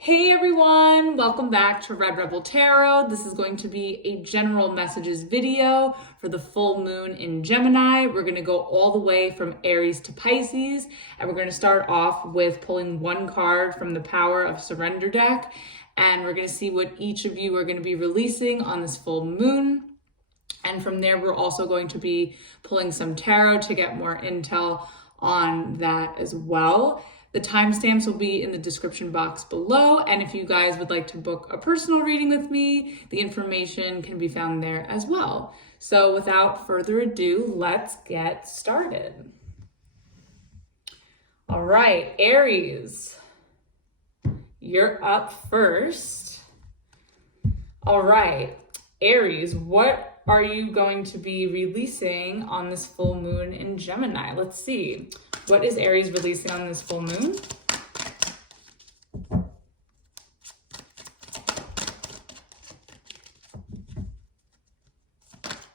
Hey everyone, welcome back to Red Rebel Tarot. This is going to be a general messages video for the full moon in Gemini. We're going to go all the way from Aries to Pisces, and we're going to start off with pulling one card from the Power of Surrender deck, and we're going to see what each of you are going to be releasing on this full moon. And from there, we're also going to be pulling some tarot to get more intel on that as well. The timestamps will be in the description box below, and if you guys would like to book a personal reading with me, the information can be found there as well. So without further ado, let's get started. All right, Aries, you're up first. All right, Aries, what are you going to be releasing on this full moon in Gemini? Let's see. What is Aries releasing on this full moon?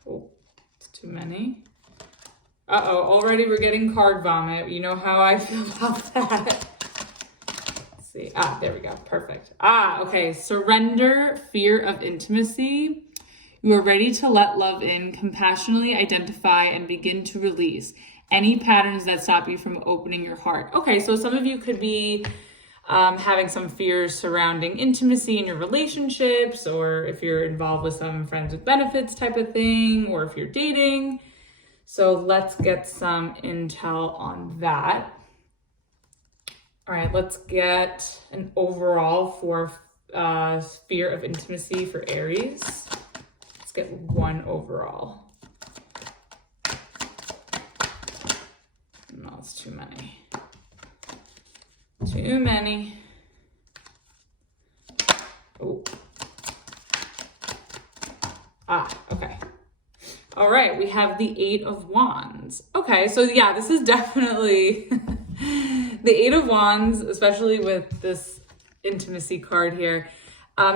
Oh, it's too many. Uh-oh, already we're getting card vomit. You know how I feel about that. Let's see. Ah, there we go. Perfect. Okay. Surrender, fear of intimacy. You are ready to let love in, compassionately identify, and begin to release any patterns that stop you from opening your heart. Okay, so some of you could be having some fears surrounding intimacy in your relationships, or if you're involved with some friends with benefits type of thing, or if you're dating. So let's get some intel on that. All right, let's get an overall for fear of intimacy for Aries. Let's get one overall. No, it's too many. Too many. Oh. Okay. All right, we have the Eight of Wands. Okay, so yeah, this is definitely the Eight of Wands, especially with this intimacy card here.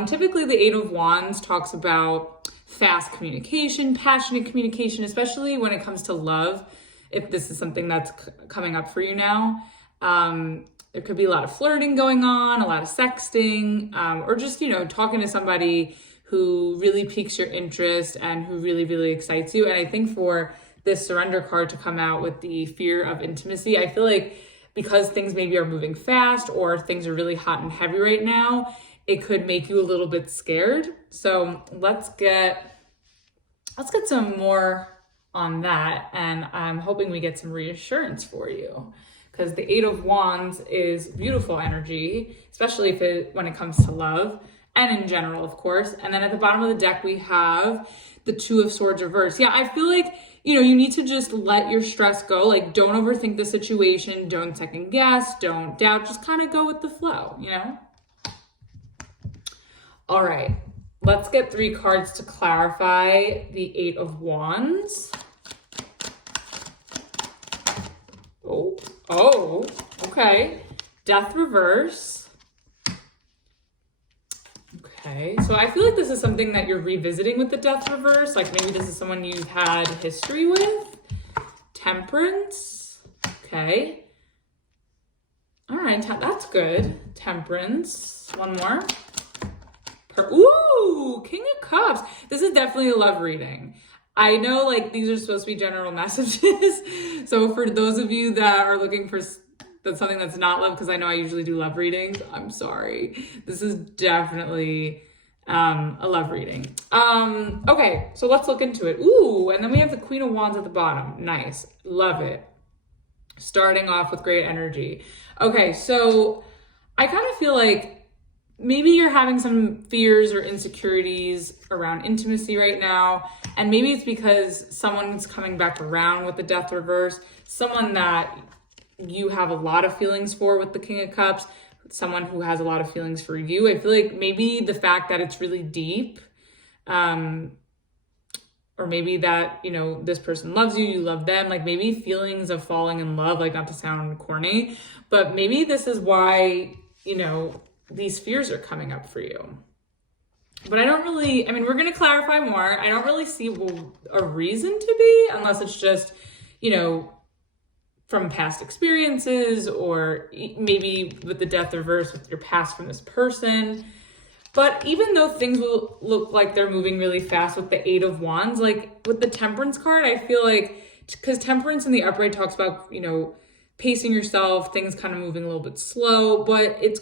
Typically, the Eight of Wands talks about fast communication, passionate communication, especially when it comes to love. If this is something that's coming up for you now, there could be a lot of flirting going on, a lot of sexting, or just, talking to somebody who really piques your interest and who really, really excites you. And I think for this surrender card to come out with the fear of intimacy, I feel like because things maybe are moving fast or things are really hot and heavy right now, it could make you a little bit scared. So let's get some more on that, and I'm hoping we get some reassurance for you, because the Eight of Wands is beautiful energy, especially when it comes to love and in general, of course. And then at the bottom of the deck we have the Two of Swords reversed. Yeah, I feel like you need to just let your stress go. Like, don't overthink the situation, don't second guess, don't doubt, just kind of go with the flow. All right, let's get 3 cards to clarify the Eight of Wands. Oh, okay. Death reverse. Okay, so I feel like this is something that you're revisiting with the Death reverse. Like maybe this is someone you've had history with. Temperance. Okay. All right, that's good. Temperance. One more. Ooh, King of Cups. This is definitely a love reading. I know these are supposed to be general messages. So for those of you that are looking for something that's not love, because I know I usually do love readings, I'm sorry. This is definitely a love reading. Okay, so let's look into it. Ooh, and then we have the Queen of Wands at the bottom. Nice. Love it. Starting off with great energy. Okay, so I kind of feel like maybe you're having some fears or insecurities around intimacy right now. And maybe it's because someone's coming back around with the Death reverse, someone that you have a lot of feelings for with the King of Cups, someone who has a lot of feelings for you. I feel like maybe the fact that it's really deep, or maybe that, this person loves you, you love them, maybe feelings of falling in love, not to sound corny, but maybe this is why, these fears are coming up for you. But we're going to clarify more. I don't really see a reason to be, unless it's just, from past experiences, or maybe with the death reverse with your past from this person. But even though things will look like they're moving really fast with the 8 of Wands, like with the Temperance card, I feel like, because Temperance in the upright talks about, you know, pacing yourself, things kind of moving a little bit slow, but it's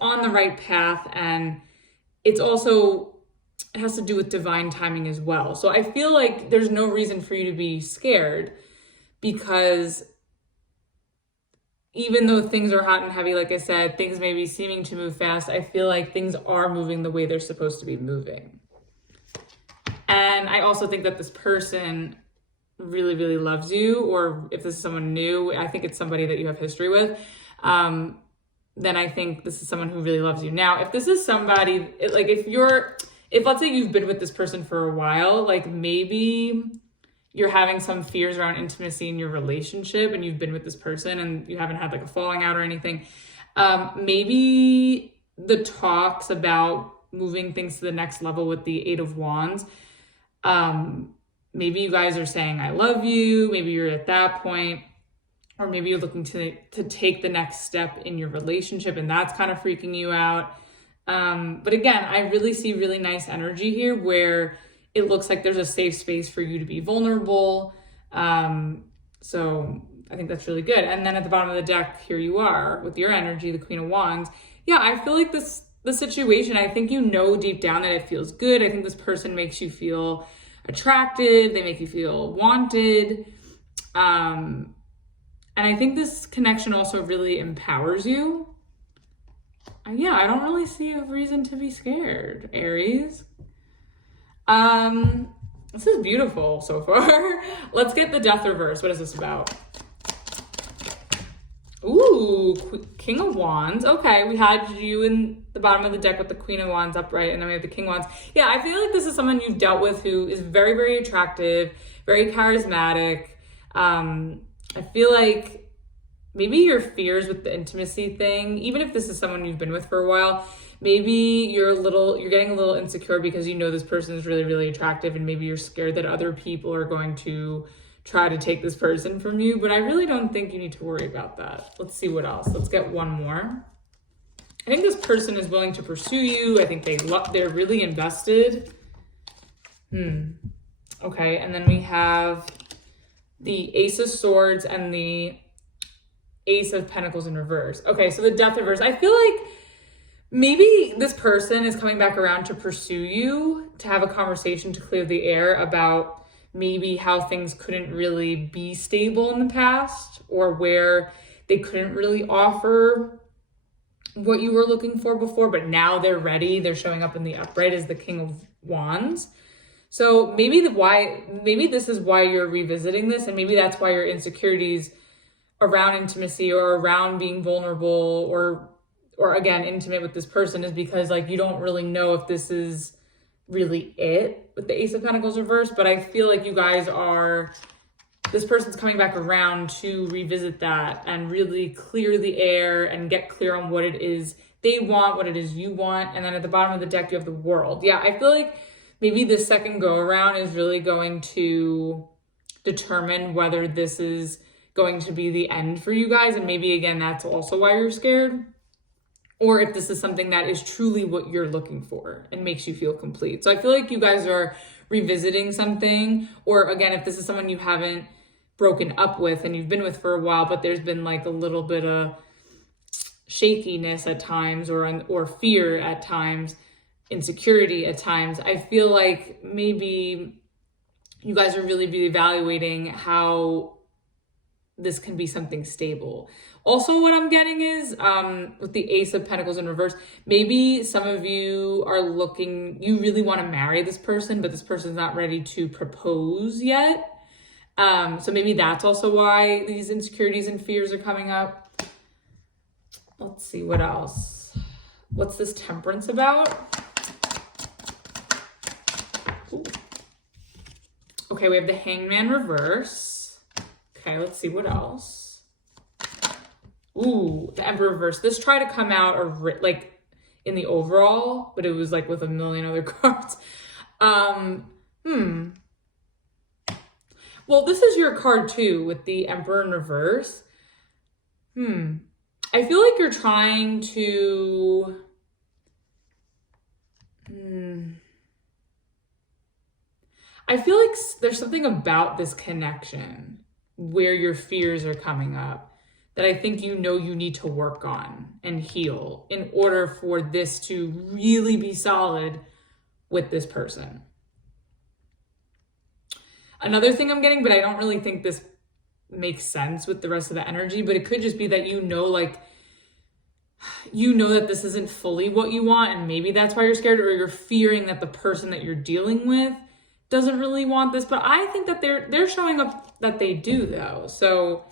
on the right path, and it's also, it has to do with divine timing as well. So I feel like there's no reason for you to be scared, because even though things are hot and heavy, like I said, things may be seeming to move fast, I feel like things are moving the way they're supposed to be moving. And I also think that this person really, really loves you, or if this is someone new, I think it's somebody that you have history with, then I think this is someone who really loves you. Now, if this is somebody, like if let's say you've been with this person for a while, like maybe you're having some fears around intimacy in your relationship, and you've been with this person and you haven't had like a falling out or anything. Maybe the talks about moving things to the next level with the 8 of Wands, maybe you guys are saying, I love you. Maybe you're at that point, or maybe you're looking to take the next step in your relationship, and that's kind of freaking you out. But again, I really see really nice energy here where it looks like there's a safe space for you to be vulnerable. So I think that's really good. And then at the bottom of the deck, here you are with your energy, the Queen of Wands. Yeah, I feel like the situation, I think you know deep down that it feels good. I think this person makes you feel attracted. They make you feel wanted. And I think this connection also really empowers you. Yeah, I don't really see a reason to be scared, Aries. This is beautiful so far. Let's get the death reverse. What is this about? Ooh, King of Wands. Okay, we had you in the bottom of the deck with the Queen of Wands upright, and then we have the King of Wands. Yeah, I feel like this is someone you've dealt with who is very, very attractive, very charismatic. I feel like maybe your fears with the intimacy thing, even if this is someone you've been with for a while, maybe you're getting a little insecure because you know this person is really, really attractive, and maybe you're scared that other people are going to try to take this person from you, but I really don't think you need to worry about that. Let's see what else. Let's get one more. I think this person is willing to pursue you. I think they're really invested. Okay, and then we have the Ace of Swords and the Ace of Pentacles in reverse. Okay, so the death reverse. I feel like maybe this person is coming back around to pursue you, to have a conversation, to clear the air about maybe how things couldn't really be stable in the past, or where they couldn't really offer what you were looking for before, but now they're ready. They're showing up in the upright as the King of Wands. So maybe this is why you're revisiting this, and maybe that's why your insecurities around intimacy or around being vulnerable or again, intimate with this person is because like you don't really know if this is really it with the Ace of Pentacles reverse. But I feel like you guys this person's coming back around to revisit that and really clear the air and get clear on what it is they want, what it is you want. And then at the bottom of the deck, you have the World. Yeah, I feel like maybe the second go around is really going to determine whether this is going to be the end for you guys. And maybe again, that's also why you're scared. Or if this is something that is truly what you're looking for and makes you feel complete. So I feel like you guys are revisiting something. Or again, if this is someone you haven't broken up with and you've been with for a while, but there's been like a little bit of shakiness at times, or fear at times, insecurity at times, I feel like maybe you guys are really evaluating how this can be something stable. Also, what I'm getting is with the Ace of Pentacles in reverse, maybe some of you are you really want to marry this person, but this person's not ready to propose yet. So maybe that's also why these insecurities and fears are coming up. Let's see what else. What's this Temperance about? Ooh. Okay, we have the Hangman reverse. Okay, let's see what else. Ooh, the Emperor reverse. This tried to come out like in the overall, but it was like with a million other cards. Well, this is your card too with the Emperor in reverse. I feel like you're trying to, I feel like there's something about this connection where your fears are coming up that I think you know you need to work on and heal in order for this to really be solid with this person. Another thing I'm getting, but I don't really think this makes sense with the rest of the energy, but it could just be that you know, like, you know that this isn't fully what you want, and maybe that's why you're scared, or you're fearing that the person that you're dealing with doesn't really want this. But I think that they're showing up that they do, though. So,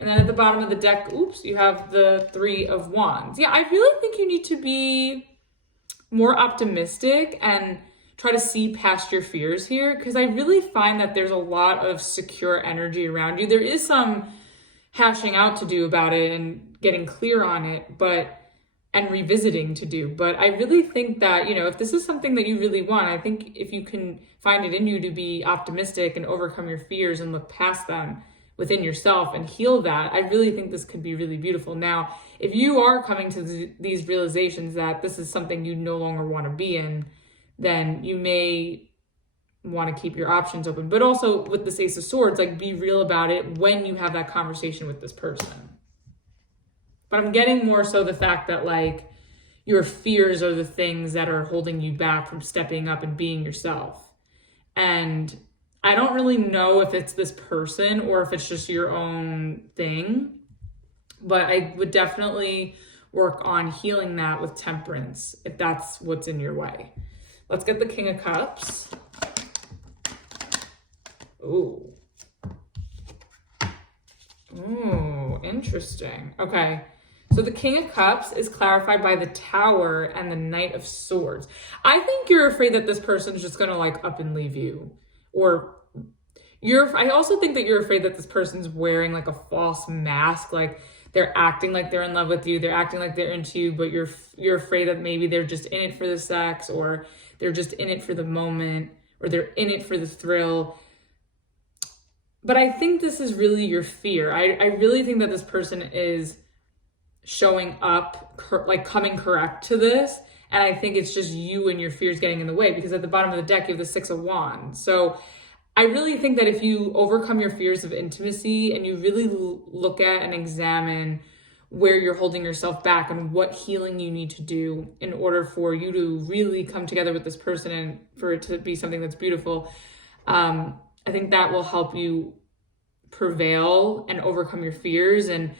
and then at the bottom of the deck, oops, you have the 3 of Wands. Yeah, I really think you need to be more optimistic and try to see past your fears here, because I really find that there's a lot of secure energy around you. There is some hashing out to do about it and getting clear on it, and revisiting to do. But I really think that, you know, if this is something that you really want, I think if you can find it in you to be optimistic and overcome your fears and look past them within yourself and heal that, I really think this could be really beautiful. Now, if you are coming to these realizations that this is something you no longer want to be in, then you may want to keep your options open. But also with this Ace of Swords, like, be real about it when you have that conversation with this person. But I'm getting more so the fact that, like, your fears are the things that are holding you back from stepping up and being yourself. And I don't really know if it's this person or if it's just your own thing, but I would definitely work on healing that with Temperance if that's what's in your way. Let's get the King of Cups. Ooh. Ooh, interesting. Okay. So the King of Cups is clarified by the Tower and the Knight of Swords. I think you're afraid that this person's just going to, like, up and leave you. Or I also think that you're afraid that this person's wearing, like, a false mask. Like, they're acting like they're in love with you. They're acting like they're into you, but you're afraid that maybe they're just in it for the sex, or they're just in it for the moment, or they're in it for the thrill. But I think this is really your fear. I really think that this person is showing up, like, coming correct to this. And I think it's just you and your fears getting in the way, because at the bottom of the deck, you have the 6 of Wands. So I really think that if you overcome your fears of intimacy and you really look at and examine where you're holding yourself back and what healing you need to do in order for you to really come together with this person and for it to be something that's beautiful, I think that will help you prevail and overcome your fears and,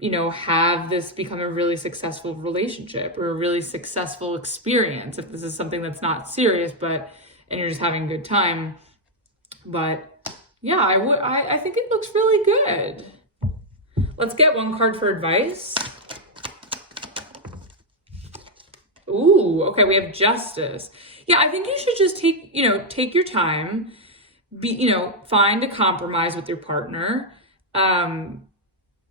you know, have this become a really successful relationship or a really successful experience. If this is something that's not serious, and you're just having a good time. But yeah, I think it looks really good. Let's get one card for advice. Ooh, okay, we have Justice. Yeah, I think you should just take your time, find a compromise with your partner.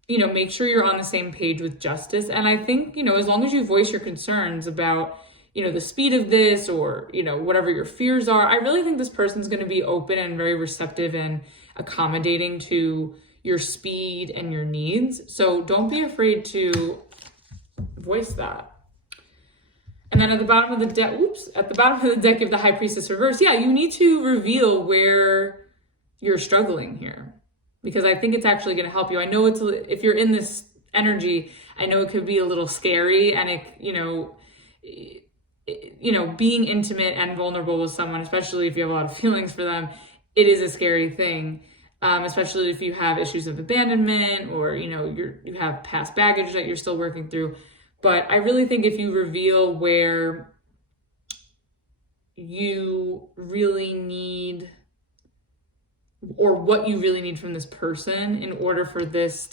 Make sure you're on the same page with justice. And I think, as long as you voice your concerns about, the speed of this or, whatever your fears are, I really think this person's going to be open and very receptive and accommodating to your speed and your needs. So don't be afraid to voice that. And then at the bottom of the deck, you have the High Priestess reverse. Yeah, you need to reveal where you're struggling here, because I think it's actually going to help you. I know if you're in this energy, I know it could be a little scary, and being intimate and vulnerable with someone, especially if you have a lot of feelings for them, it is a scary thing. Especially if you have issues of abandonment or, you have past baggage that you're still working through. But I really think if you reveal where you really need or what you really need from this person in order for this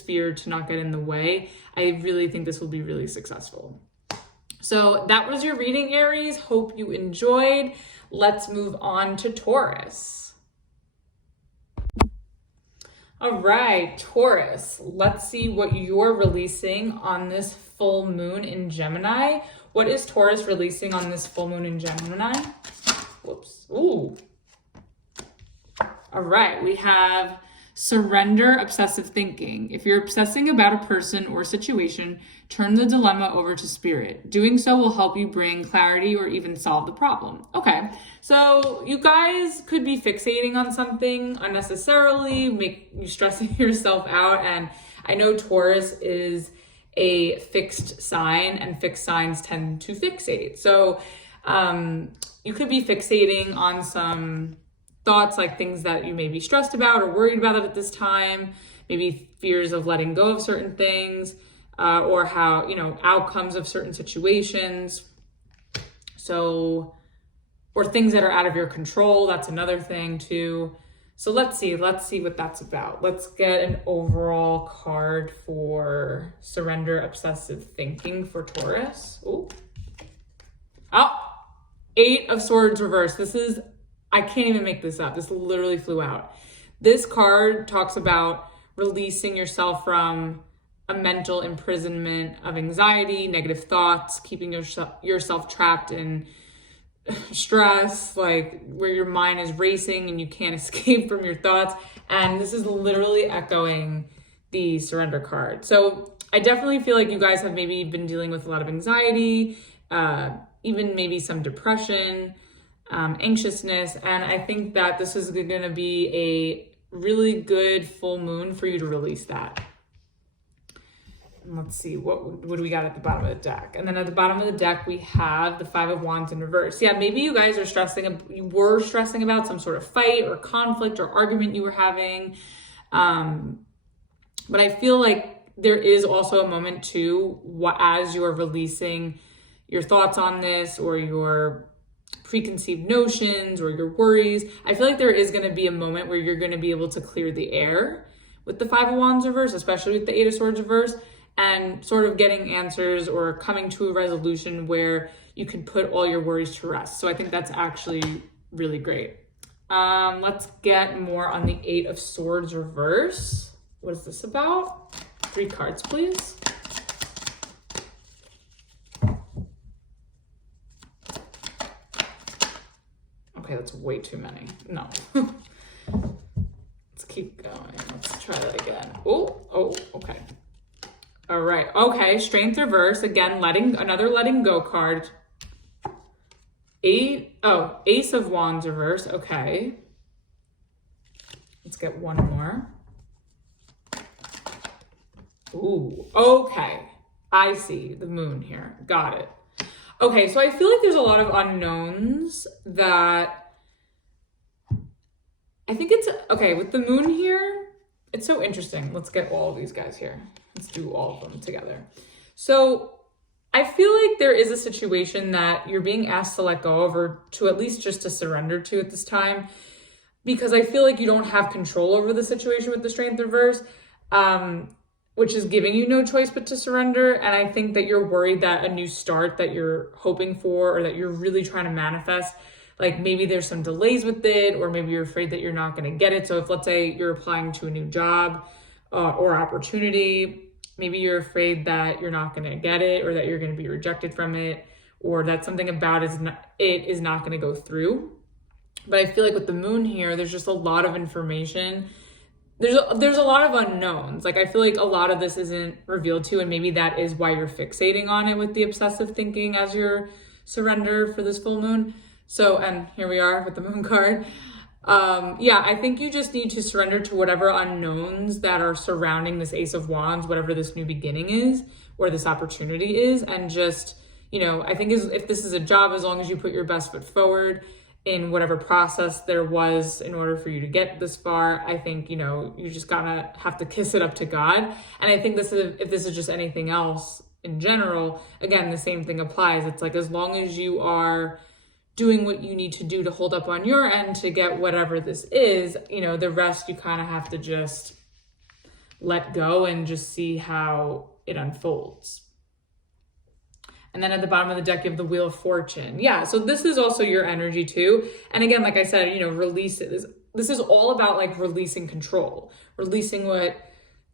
fear to not get in the way, I really think this will be really successful. So that was your reading, Aries. Hope you enjoyed. Let's move on to Taurus. All right, Taurus, let's see what you're releasing on this full moon in Gemini. What is Taurus releasing on this full moon in Gemini? Whoops. Ooh. All right, we have Surrender obsessive thinking. If you're obsessing about a person or situation, turn the dilemma over to spirit. Doing so will help you bring clarity or even solve the problem. Okay, so you guys could be fixating on something unnecessarily, make you stressing yourself out. And I know Taurus is a fixed sign, and fixed signs tend to fixate. So you could be fixating on some thoughts, like things that you may be stressed about or worried about at this time, maybe fears of letting go of certain things, or how, outcomes of certain situations. So, or things that are out of your control. That's another thing too. So let's see what that's about. Let's get an overall card for surrender obsessive thinking for Taurus. Oh, 8 of Swords reversed. I can't even make this up. This literally flew out. This card talks about releasing yourself from a mental imprisonment of anxiety, negative thoughts, keeping yourself trapped in stress, like where your mind is racing and you can't escape from your thoughts. And this is literally echoing the surrender card. So I definitely feel like you guys have maybe been dealing with a lot of anxiety, even maybe some depression, anxiousness. And I think that this is going to be a really good full moon for you to release that. And let's see, what do we got at the bottom of the deck? And then at the bottom of the deck, we have the 5 of Wands in reverse. Yeah, maybe you guys are you were stressing about some sort of fight or conflict or argument you were having. But I feel like there is also a moment too, as you're releasing your thoughts on this or your preconceived notions or your worries, I feel like there is going to be a moment where you're going to be able to clear the air with the 5 of Wands reverse, especially with the 8 of Swords reverse, and sort of getting answers or coming to a resolution where you can put all your worries to rest. So I think that's actually really great. Let's get more on the 8 of Swords reverse. What is this about? 3 cards, please. Okay, that's way too many. No. Let's keep going. Let's try that again. Oh, okay. All right. Okay, Strength reverse. Again, another letting go card. Ace of Wands reverse. Okay. Let's get one more. Ooh, okay. I see the moon here. Got it. Okay, so I feel like there's a lot of unknowns that I think it's, okay, with the moon here, it's so interesting. Let's get all of these guys here. Let's do all of them together. So I feel like there is a situation that you're being asked to let go of, or to at least just to surrender to at this time, because I feel like you don't have control over the situation with the Strength reverse, which is giving you no choice but to surrender. And I think that you're worried that a new start that you're hoping for, or that you're really trying to manifest, like maybe there's some delays with it, or maybe you're afraid that you're not going to get it. So if, let's say, you're applying to a new job or opportunity, maybe you're afraid that you're not going to get it, or that you're going to be rejected from it, or that something about it is not going to go through. But I feel like with the moon here, there's just a lot of information. There's a lot of unknowns. Like I feel like a lot of this isn't revealed to you, and maybe that is why you're fixating on it with the obsessive thinking as your surrender for this full moon. So, and here we are with the moon card. Yeah, I think you just need to surrender to whatever unknowns that are surrounding this Ace of Wands, whatever this new beginning is, or this opportunity is. And just, I think if this is a job, as long as you put your best foot forward in whatever process there was in order for you to get this far, I think, you just gotta have to kiss it up to God. And I think if this is just anything else in general, again, the same thing applies. It's like, as long as you are doing what you need to do to hold up on your end to get whatever this is, the rest you kind of have to just let go and just see how it unfolds. And then at the bottom of the deck, you have the Wheel of Fortune. Yeah, so this is also your energy too. And again, like I said, release it. This is all about like releasing control, releasing what,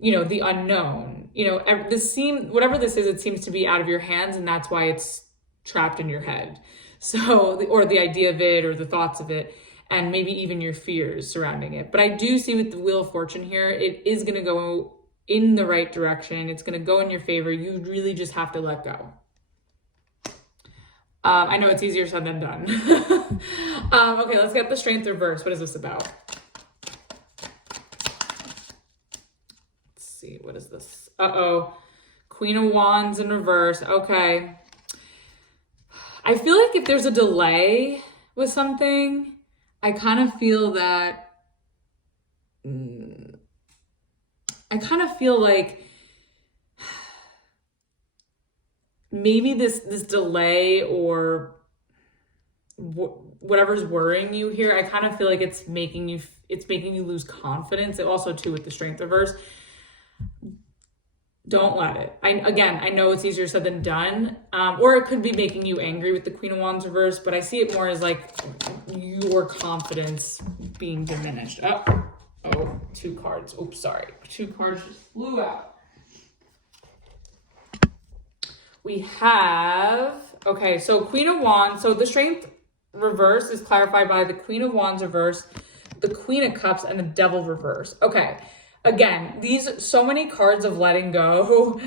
the unknown, whatever this is, it seems to be out of your hands, and that's why it's trapped in your head. So, or the idea of it, or the thoughts of it. and maybe even your fears surrounding it. But I do see with the Wheel of Fortune here, it is going to go in the right direction. It's going to go in your favor. You really just have to let go. I know it's easier said than done. Okay, let's get the Strength reverse. What is this about? Let's see. What is this? Uh-oh. Queen of Wands in reverse. Okay. I feel like if there's a delay with something, I kind of feel that, maybe this delay or whatever's worrying you here, I kind of feel like it's making you lose confidence. And also too with the Strength reverse. Don't let it. I know it's easier said than done, or it could be making you angry with the Queen of Wands reverse, but I see it more as like your confidence being diminished. Oh, 2 cards. Oops, sorry. 2 cards just flew out. We have, okay, so Queen of Wands. So the Strength reverse is clarified by the Queen of Wands reverse, the Queen of Cups, and the Devil reverse. Okay, again, so many cards of letting go,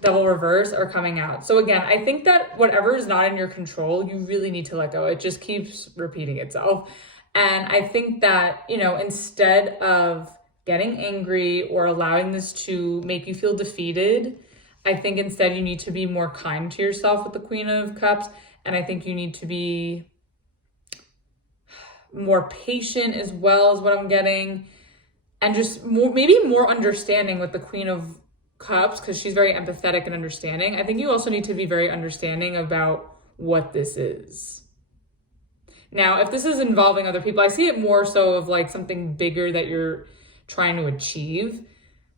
Devil reverse, are coming out. So again, I think that whatever is not in your control, you really need to let go. It just keeps repeating itself. And I think that, instead of getting angry or allowing this to make you feel defeated, I think instead you need to be more kind to yourself with the Queen of Cups. And I think you need to be more patient as well, as what I'm getting. And just maybe more understanding with the Queen of Cups, because she's very empathetic and understanding. I think you also need to be very understanding about what this is. Now, if this is involving other people, I see it more so of like something bigger that you're trying to achieve.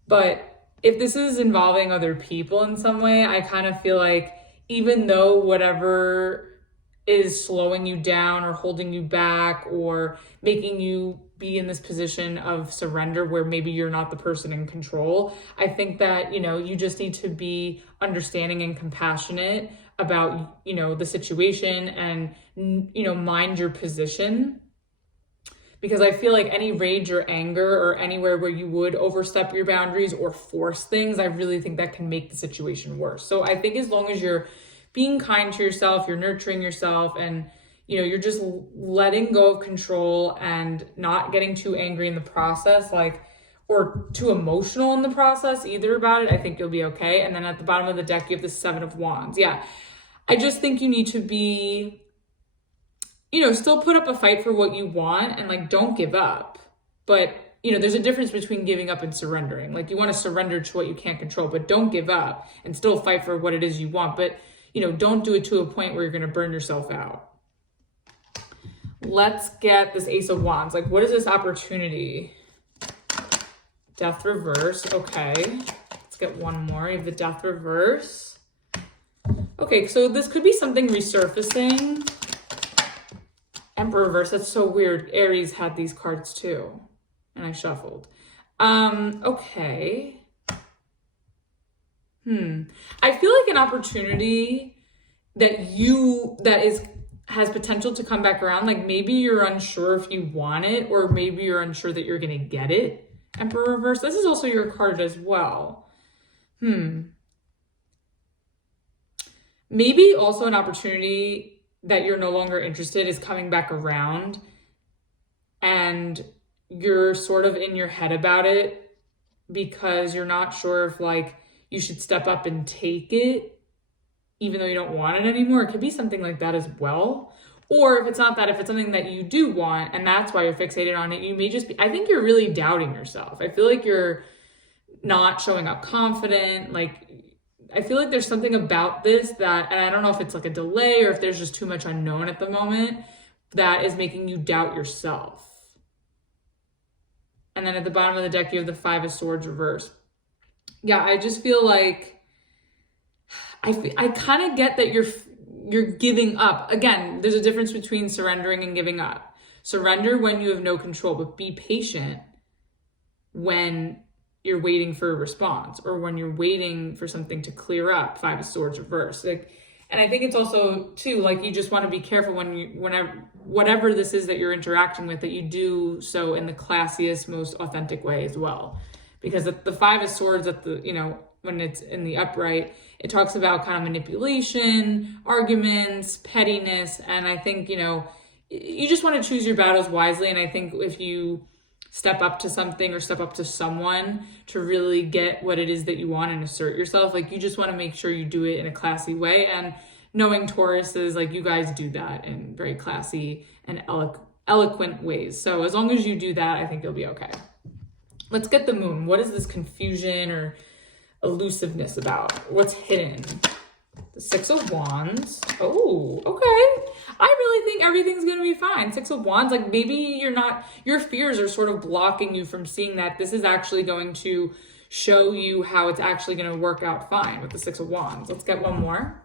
But if this is involving other people in some way, I kind of feel like even though whatever is slowing you down or holding you back or making you be in this position of surrender where maybe you're not the person in control, I think that, you just need to be understanding and compassionate about, the situation and, mind your position. Because I feel like any rage or anger or anywhere where you would overstep your boundaries or force things, I really think that can make the situation worse. So I think as long as you're being kind to yourself, you're nurturing yourself, and you're just letting go of control and not getting too angry in the process, or too emotional in the process either about it, I think you'll be okay. And then at the bottom of the deck, you have the 7 of Wands. Yeah, I just think you need to be, still put up a fight for what you want and don't give up. But, there's a difference between giving up and surrendering. You want to surrender to what you can't control, but don't give up and still fight for what it is you want. But, don't do it to a point where you're going to burn yourself out. Let's get this Ace of Wands. What is this opportunity? Death reverse. Okay. Let's get one more. You have the Death reverse. Okay, so this could be something resurfacing. Emperor reverse. That's so weird. Aries had these cards too. And I shuffled. Okay. I feel like an opportunity that has potential to come back around. Maybe you're unsure if you want it, or maybe you're unsure that you're going to get it. Emperor reverse. This is also your card as well. Maybe also an opportunity that you're no longer interested is coming back around, and you're sort of in your head about it because you're not sure if you should step up and take it even though you don't want it anymore. It could be something like that as well. Or if it's not that, if it's something that you do want and that's why you're fixated on it, you may just be, I think you're really doubting yourself. I feel like you're not showing up confident. I feel like there's something about this that, and I don't know if it's a delay or if there's just too much unknown at the moment, that is making you doubt yourself. And then at the bottom of the deck, you have the 5 of Swords reverse. Yeah, I just feel like I kind of get that you're giving up. Again, there's a difference between surrendering and giving up. Surrender when you have no control, but be patient when you're waiting for a response or when you're waiting for something to clear up. 5 of Swords reverse. And I think it's also too, like, you just want to be careful whatever this is that you're interacting with, that you do so in the classiest, most authentic way as well. Because the Five of Swords at the, you know, when it's in the upright, it talks about kind of manipulation, arguments, pettiness. And I think, you know, you just want to choose your battles wisely. And I think if you step up to something or step up to someone to really get what it is that you want and assert yourself, like, you just want to make sure you do it in a classy way. And knowing Taurus is like, you guys do that in very classy and eloquent ways. So as long as you do that, I think you'll be okay. Let's get the moon. What is this confusion or elusiveness about? What's hidden? The Six of Wands. Oh, okay. I really think everything's going to be fine. Six of Wands, like, maybe your fears are sort of blocking you from seeing that this is actually going to show you how it's actually going to work out fine with the Six of Wands. Let's get one more.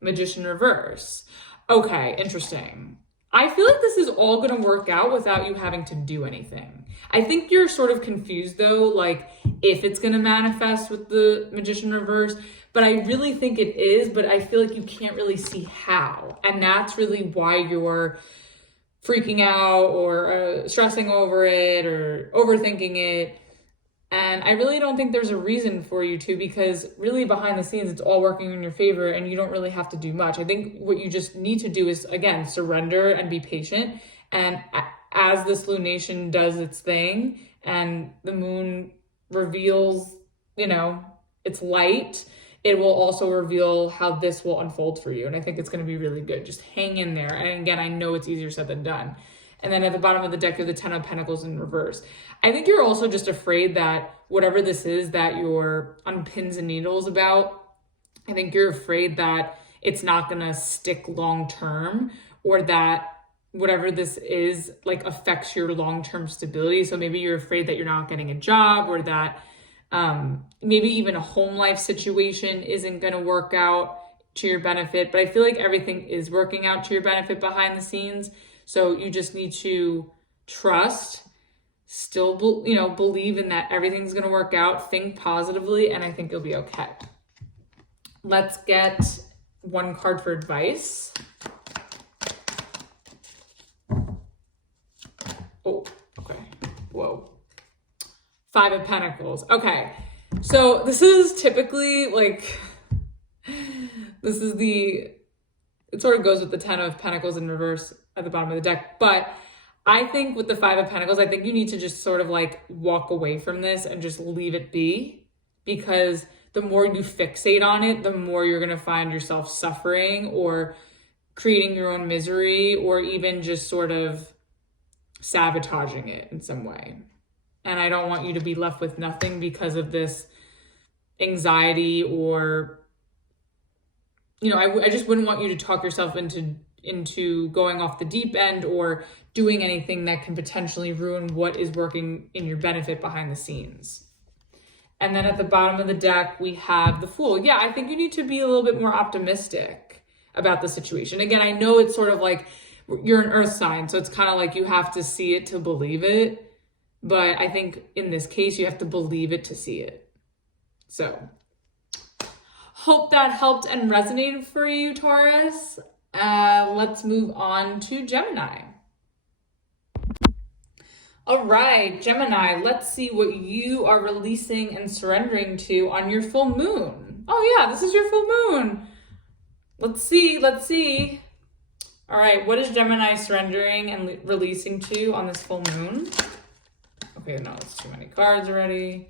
Magician reverse. Okay, interesting. I feel like this is all going to work out without you having to do anything. I think you're sort of confused though, like, if it's going to manifest with the Magician reverse, but I really think it is, but I feel like you can't really see how. And that's really why you're freaking out or stressing over it or overthinking it. And I really don't think there's a reason for you to, because really behind the scenes, it's all working in your favor and you don't really have to do much. I think what you just need to do is, again, surrender and be patient. And as this lunation does its thing and the moon reveals, you know, its light, it will also reveal how this will unfold for you. And I think it's going to be really good. Just hang in there. And again, I know it's easier said than done. And then at the bottom of the deck, you have the Ten of Pentacles in reverse. I think you're also just afraid that whatever this is that you're on pins and needles about, I think you're afraid that it's not going to stick long term, or that whatever this is, like, affects your long-term stability. So maybe you're afraid that you're not getting a job, or that maybe even a home life situation isn't going to work out to your benefit. But I feel like everything is working out to your benefit behind the scenes. So you just need to trust, still, you know, believe in that everything's going to work out, think positively, and I think you'll be okay. Let's get one card for advice. Oh, okay. Whoa. Five of Pentacles. Okay. So this is typically like, it sort of goes with the Ten of Pentacles in reverse at the bottom of the deck. But I think with the Five of Pentacles, I think you need to just sort of like walk away from this and just leave it be, because the more you fixate on it, the more you're going to find yourself suffering or creating your own misery, or even just sort of sabotaging it in some way. And I don't want you to be left with nothing because of this anxiety, or, you know, I just wouldn't want you to talk yourself into going off the deep end or doing anything that can potentially ruin what is working in your benefit behind the scenes. And then at the bottom of the deck, we have the Fool. Yeah, I think you need to be a little bit more optimistic about the situation. Again, I know it's sort of like, you're an earth sign, so it's kind of like you have to see it to believe it. But I think in this case, you have to believe it to see it. So hope that helped and resonated for you, Taurus. Let's move on to Gemini. All right, Gemini, let's see what you are releasing and surrendering to on your full moon. Oh yeah, this is your full moon. Let's see. All right, what is Gemini surrendering and releasing to on this full moon? Okay, no, it's too many cards already.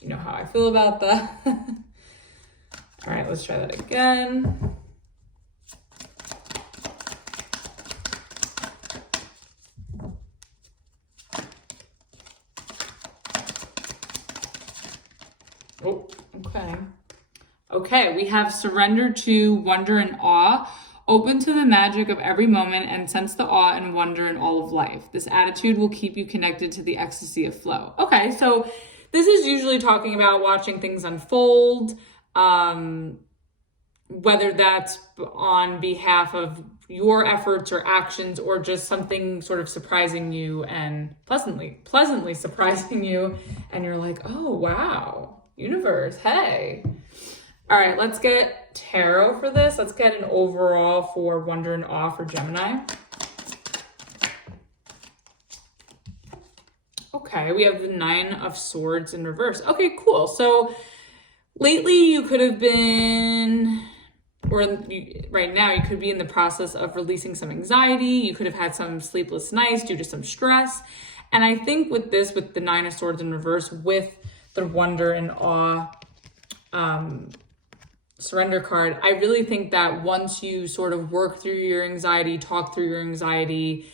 You know how I feel about that. All right, let's try that again. Oh, okay. Okay, we have surrender to wonder and awe. Open to the magic of every moment and sense the awe and wonder in all of life. This attitude will keep you connected to the ecstasy of flow. Okay, so this is usually talking about watching things unfold, whether that's on behalf of your efforts or actions, or just something sort of surprising you and pleasantly surprising you. And you're like, oh, wow, universe, hey. All right, let's get tarot for this. Let's get an overall for wonder and awe for Gemini. Okay, we have the 9 of Swords in reverse. Okay, cool. So lately you could have been, or right now you could be in the process of releasing some anxiety. You could have had some sleepless nights due to some stress. And I think with this, with the 9 of Swords in reverse, with the wonder and awe surrender card, I really think that once you sort of work through your anxiety, talk through your anxiety,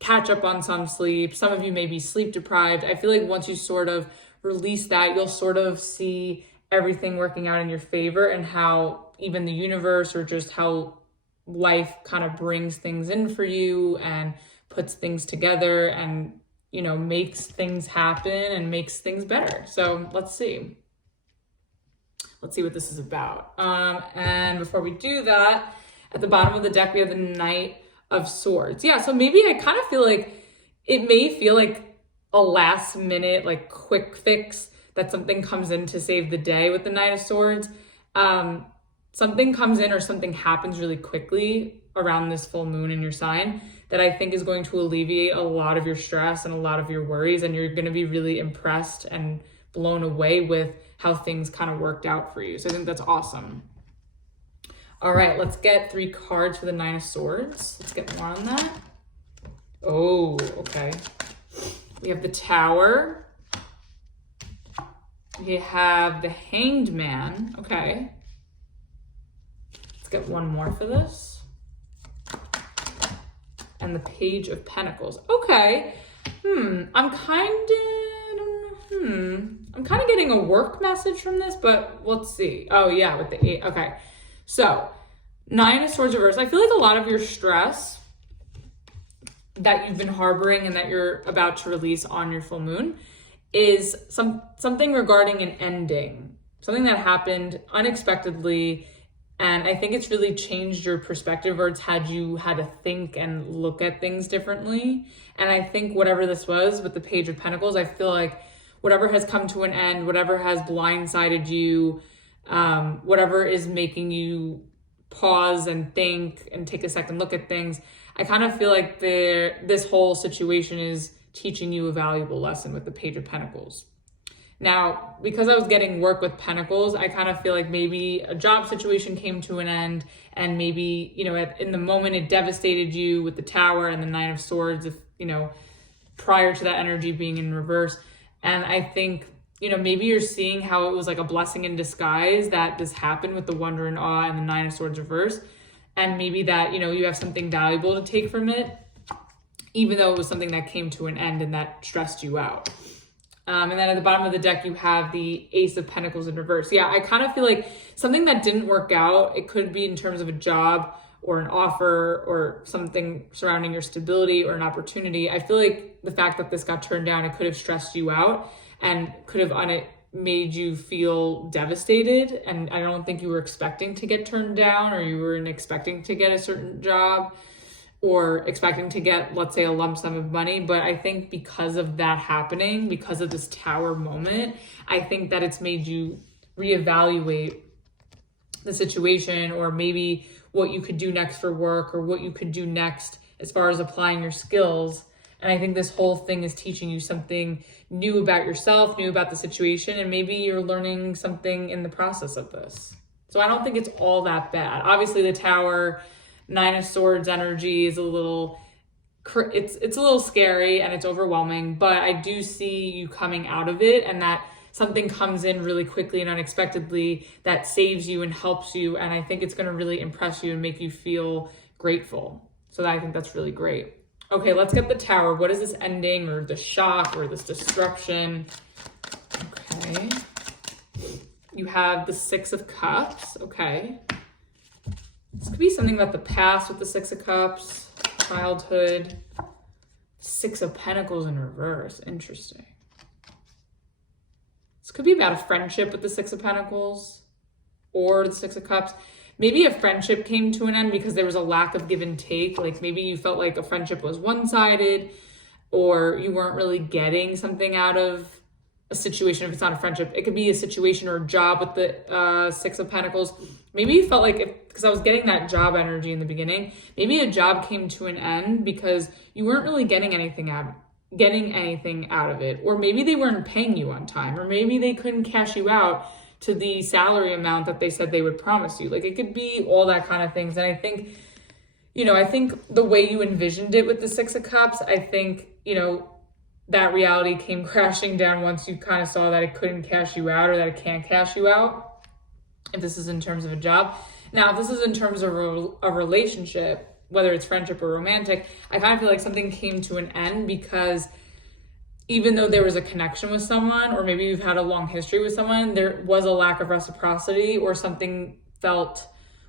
catch up on some sleep, some of you may be sleep deprived, I feel like once you sort of release that, you'll sort of see everything working out in your favor, and how even the universe or just how life kind of brings things in for you and puts things together and, you know, makes things happen and makes things better. So let's see. Let's see what this is about. And before we do that, at the bottom of the deck, we have the Knight of Swords. Yeah, so maybe I kind of feel like it may feel like a last minute, like quick fix that something comes in to save the day with the Knight of Swords. Something comes in or something happens really quickly around this full moon in your sign that I think is going to alleviate a lot of your stress and a lot of your worries, and you're going to be really impressed and blown away with how things kind of worked out for you. So I think that's awesome. All right, let's get 3 cards for the 9 of Swords. Let's get more on that. Oh, okay. We have the Tower. We have the Hanged Man. Okay. Let's get one more for this. And the Page of Pentacles. Okay. I'm kind of getting a work message from this, but let's see. Oh yeah, with the 8. Okay. So 9 of Swords reverse. I feel like a lot of your stress that you've been harboring and that you're about to release on your full moon is something regarding an ending, something that happened unexpectedly. And I think it's really changed your perspective, or it's had you had to think and look at things differently. And I think whatever this was with the Page of Pentacles, I feel like whatever has come to an end, whatever has blindsided you, whatever is making you pause and think and take a second look at things, I kind of feel like this whole situation is teaching you a valuable lesson with the Page of Pentacles. Now, because I was getting work with Pentacles, I kind of feel like maybe a job situation came to an end, and maybe, you know, in the moment it devastated you with the Tower and the 9 of Swords, if, you know, prior to that energy being in reverse. And I think, you know, maybe you're seeing how it was like a blessing in disguise that this happened with the wonder and awe and the 9 of Swords reverse. And maybe that, you know, you have something valuable to take from it, even though it was something that came to an end and that stressed you out. And then at the bottom of the deck, you have the Ace of Pentacles in reverse. Yeah, I kind of feel like something that didn't work out, it could be in terms of a job or an offer or something surrounding your stability or an opportunity. I feel like the fact that this got turned down, it could have stressed you out and could have made you feel devastated. And I don't think you were expecting to get turned down, or you weren't expecting to get a certain job or expecting to get, let's say, a lump sum of money. But I think because of that happening, because of this Tower moment, I think that it's made you reevaluate the situation, or maybe what you could do next for work, or what you could do next as far as applying your skills. And I think this whole thing is teaching you something new about yourself, new about the situation, and maybe you're learning something in the process of this. So I don't think it's all that bad. Obviously the Tower, 9 of Swords energy is a little, it's a little scary and it's overwhelming, but I do see you coming out of it, and that something comes in really quickly and unexpectedly that saves you and helps you. And I think it's going to really impress you and make you feel grateful. So I think that's really great. Okay, let's get the Tower. What is this ending, or the shock, or this disruption? Okay. You have the 6 of Cups. Okay. This could be something about the past with the 6 of Cups, childhood. 6 of Pentacles in reverse. Interesting. This could be about a friendship with the 6 of Pentacles or the 6 of Cups. Maybe a friendship came to an end because there was a lack of give and take. Like maybe you felt like a friendship was one-sided, or you weren't really getting something out of a situation, if it's not a friendship, it could be a situation or a job with the Six of Pentacles. Maybe you felt like, because I was getting that job energy in the beginning, maybe a job came to an end because you weren't really getting anything out of it. Or maybe they weren't paying you on time, or maybe they couldn't cash you out to the salary amount that they said they would promise you. Like, it could be all that kind of things. And I think, I think the way you envisioned it with the Six of Cups, I think, that reality came crashing down once you kind of saw that it couldn't cash you out, or that it can't cash you out, if this is in terms of a job. Now, if this is in terms of a relationship, whether it's friendship or romantic, I kind of feel like something came to an end because even though there was a connection with someone, or maybe you've had a long history with someone, there was a lack of reciprocity, or something felt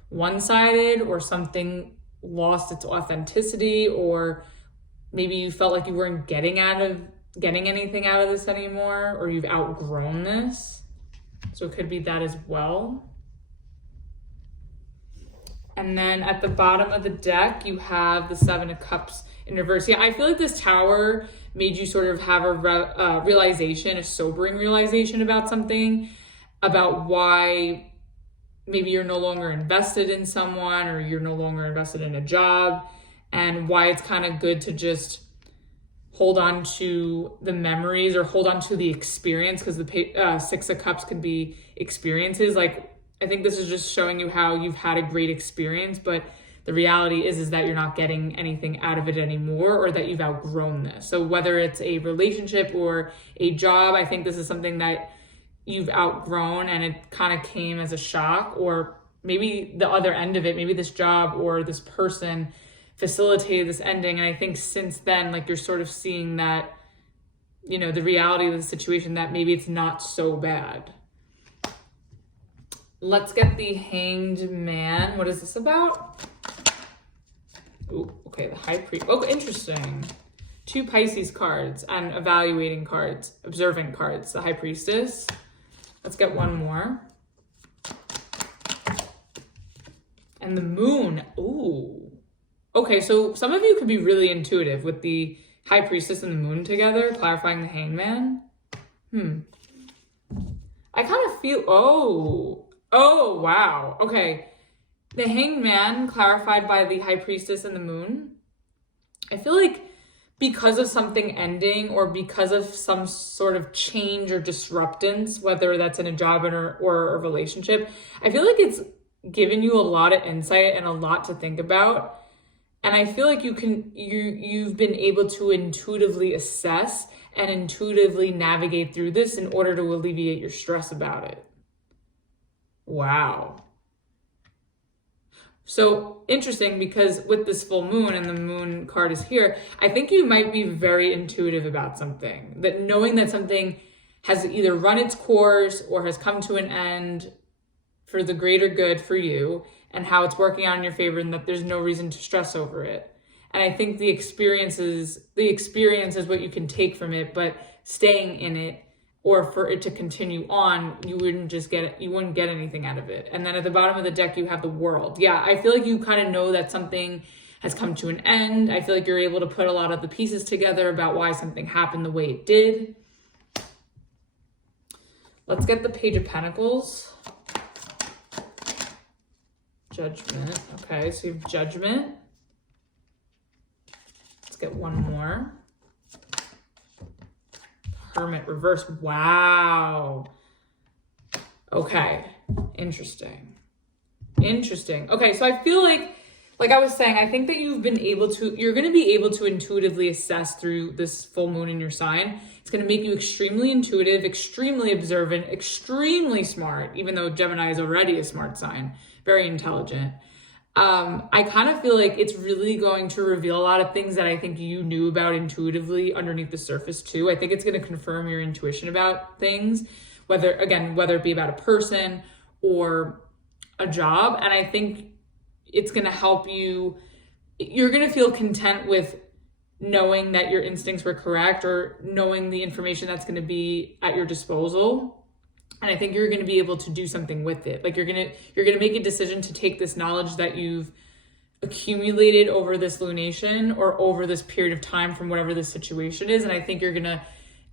one-sided, or something lost its authenticity, or maybe you felt like you weren't getting anything out of this anymore, or you've outgrown this. So it could be that as well. And then at the bottom of the deck, you have the Seven of Cups in reverse. Yeah, I feel like this Tower made you sort of have a realization, a sobering realization about something, about why maybe you're no longer invested in someone, or you're no longer invested in a job, and why it's kind of good to just hold on to the memories, or hold on to the experience, because the Six of Cups could be experiences. Like, I think this is just showing you how you've had a great experience, but the reality is that you're not getting anything out of it anymore, or that you've outgrown this. So whether it's a relationship or a job, I think this is something that you've outgrown, and it kind of came as a shock, or maybe the other end of it, maybe this job or this person facilitated this ending. And I think since then, like, you're sort of seeing that, the reality of the situation, that maybe it's not so bad. Let's get the Hanged Man. What is this about? Ooh, okay, the High Priest. Oh, interesting. 2 Pisces cards and evaluating cards, observant cards, the High Priestess. Let's get one more. And the Moon. Ooh. Okay, so some of you could be really intuitive with the High Priestess and the Moon together, clarifying the Hangman. I kind of feel, oh, wow. Okay, the Hangman clarified by the High Priestess and the Moon. I feel like because of something ending, or because of some sort of change or disruptance, whether that's in a job or a relationship, I feel like it's given you a lot of insight and a lot to think about. And I feel like you've been able to intuitively assess and intuitively navigate through this in order to alleviate your stress about it. Wow. So interesting, because with this full moon, and the Moon card is here, I think you might be very intuitive about something, that knowing that something has either run its course or has come to an end for the greater good for you, and how it's working out in your favor, and that there's no reason to stress over it. And I think the experience is what you can take from it, but staying in it, or for it to continue on, you wouldn't get anything out of it. And then at the bottom of the deck, you have the World. Yeah, I feel like you kind of know that something has come to an end. I feel like you're able to put a lot of the pieces together about why something happened the way it did. Let's get the Page of Pentacles. Judgment. Okay, so you have Judgment. Let's get one more. Hermit reverse. Wow. Okay. Interesting. Okay, so I feel like I was saying, I think that you're going to be able to intuitively assess through this full moon in your sign. It's going to make you extremely intuitive, extremely observant, extremely smart, even though Gemini is already a smart sign, very intelligent. I kind of feel like it's really going to reveal a lot of things that I think you knew about intuitively underneath the surface too. I think it's going to confirm your intuition about things, whether it be about a person or a job. And I think it's going to help you. You're going to feel content with knowing that your instincts were correct, or knowing the information that's going to be at your disposal. And I think you're going to be able to do something with it. Like you're going to make a decision to take this knowledge that you've accumulated over this lunation, or over this period of time from whatever the situation is. And I think you're going to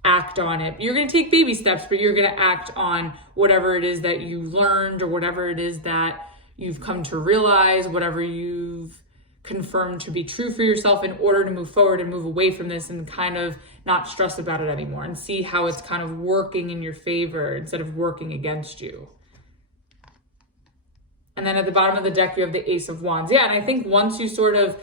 act on it. You're going to take baby steps, but you're going to act on whatever it is that you learned or whatever it is that you've come to realize, whatever you've confirmed to be true for yourself in order to move forward and move away from this and kind of not stress about it anymore and see how it's kind of working in your favor instead of working against you. And then at the bottom of the deck, you have the Ace of Wands. Yeah, and I think once you sort of,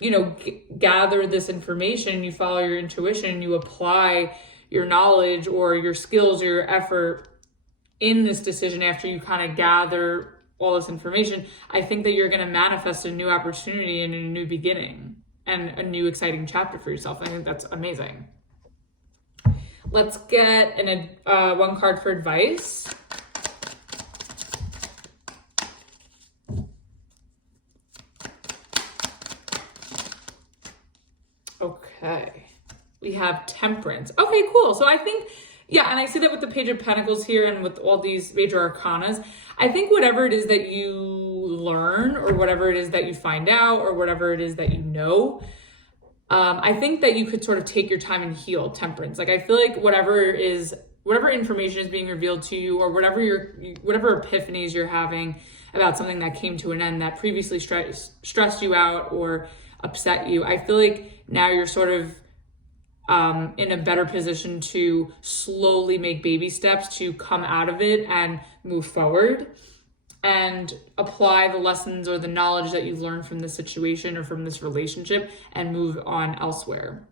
you know, gather this information, you follow your intuition, you apply your knowledge or your skills or your effort in this decision after you kind of gather all this information, I think that you're going to manifest a new opportunity and a new beginning and a new exciting chapter for yourself. I think that's amazing. Let's get one card for advice. Okay, we have Temperance. Okay, cool. So I think, yeah, and I see that with the Page of Pentacles here and with all these major arcanas. I think whatever it is that you learn or whatever it is that you find out or whatever it is that you know, I think that you could sort of take your time and heal. Temperance. Like I feel like whatever information is being revealed to you or whatever epiphanies you're having about something that came to an end that previously stressed you out or upset you, I feel like now you're sort of in a better position to slowly make baby steps to come out of it and move forward and apply the lessons or the knowledge that you've learned from this situation or from this relationship and move on elsewhere.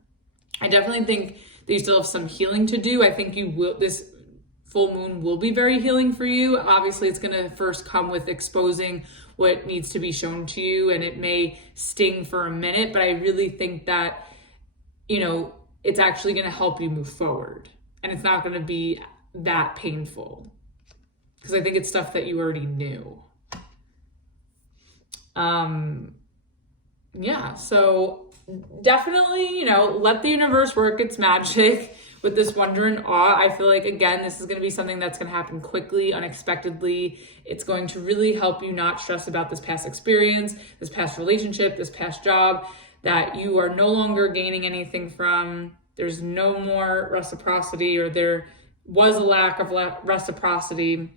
I definitely think that you still have some healing to do. I think this full moon will be very healing for you. Obviously, it's going to first come with exposing what needs to be shown to you, and it may sting for a minute, but I really think that, you know, it's actually going to help you move forward and it's not going to be that painful because I think it's stuff that you already knew. Yeah, so definitely, you know, let the universe work its magic with this wonder and awe. I feel like, again, this is going to be something that's going to happen quickly, unexpectedly. It's going to really help you not stress about this past experience, this past relationship, this past job that you are no longer gaining anything from. There's no more reciprocity, or there was a lack of reciprocity,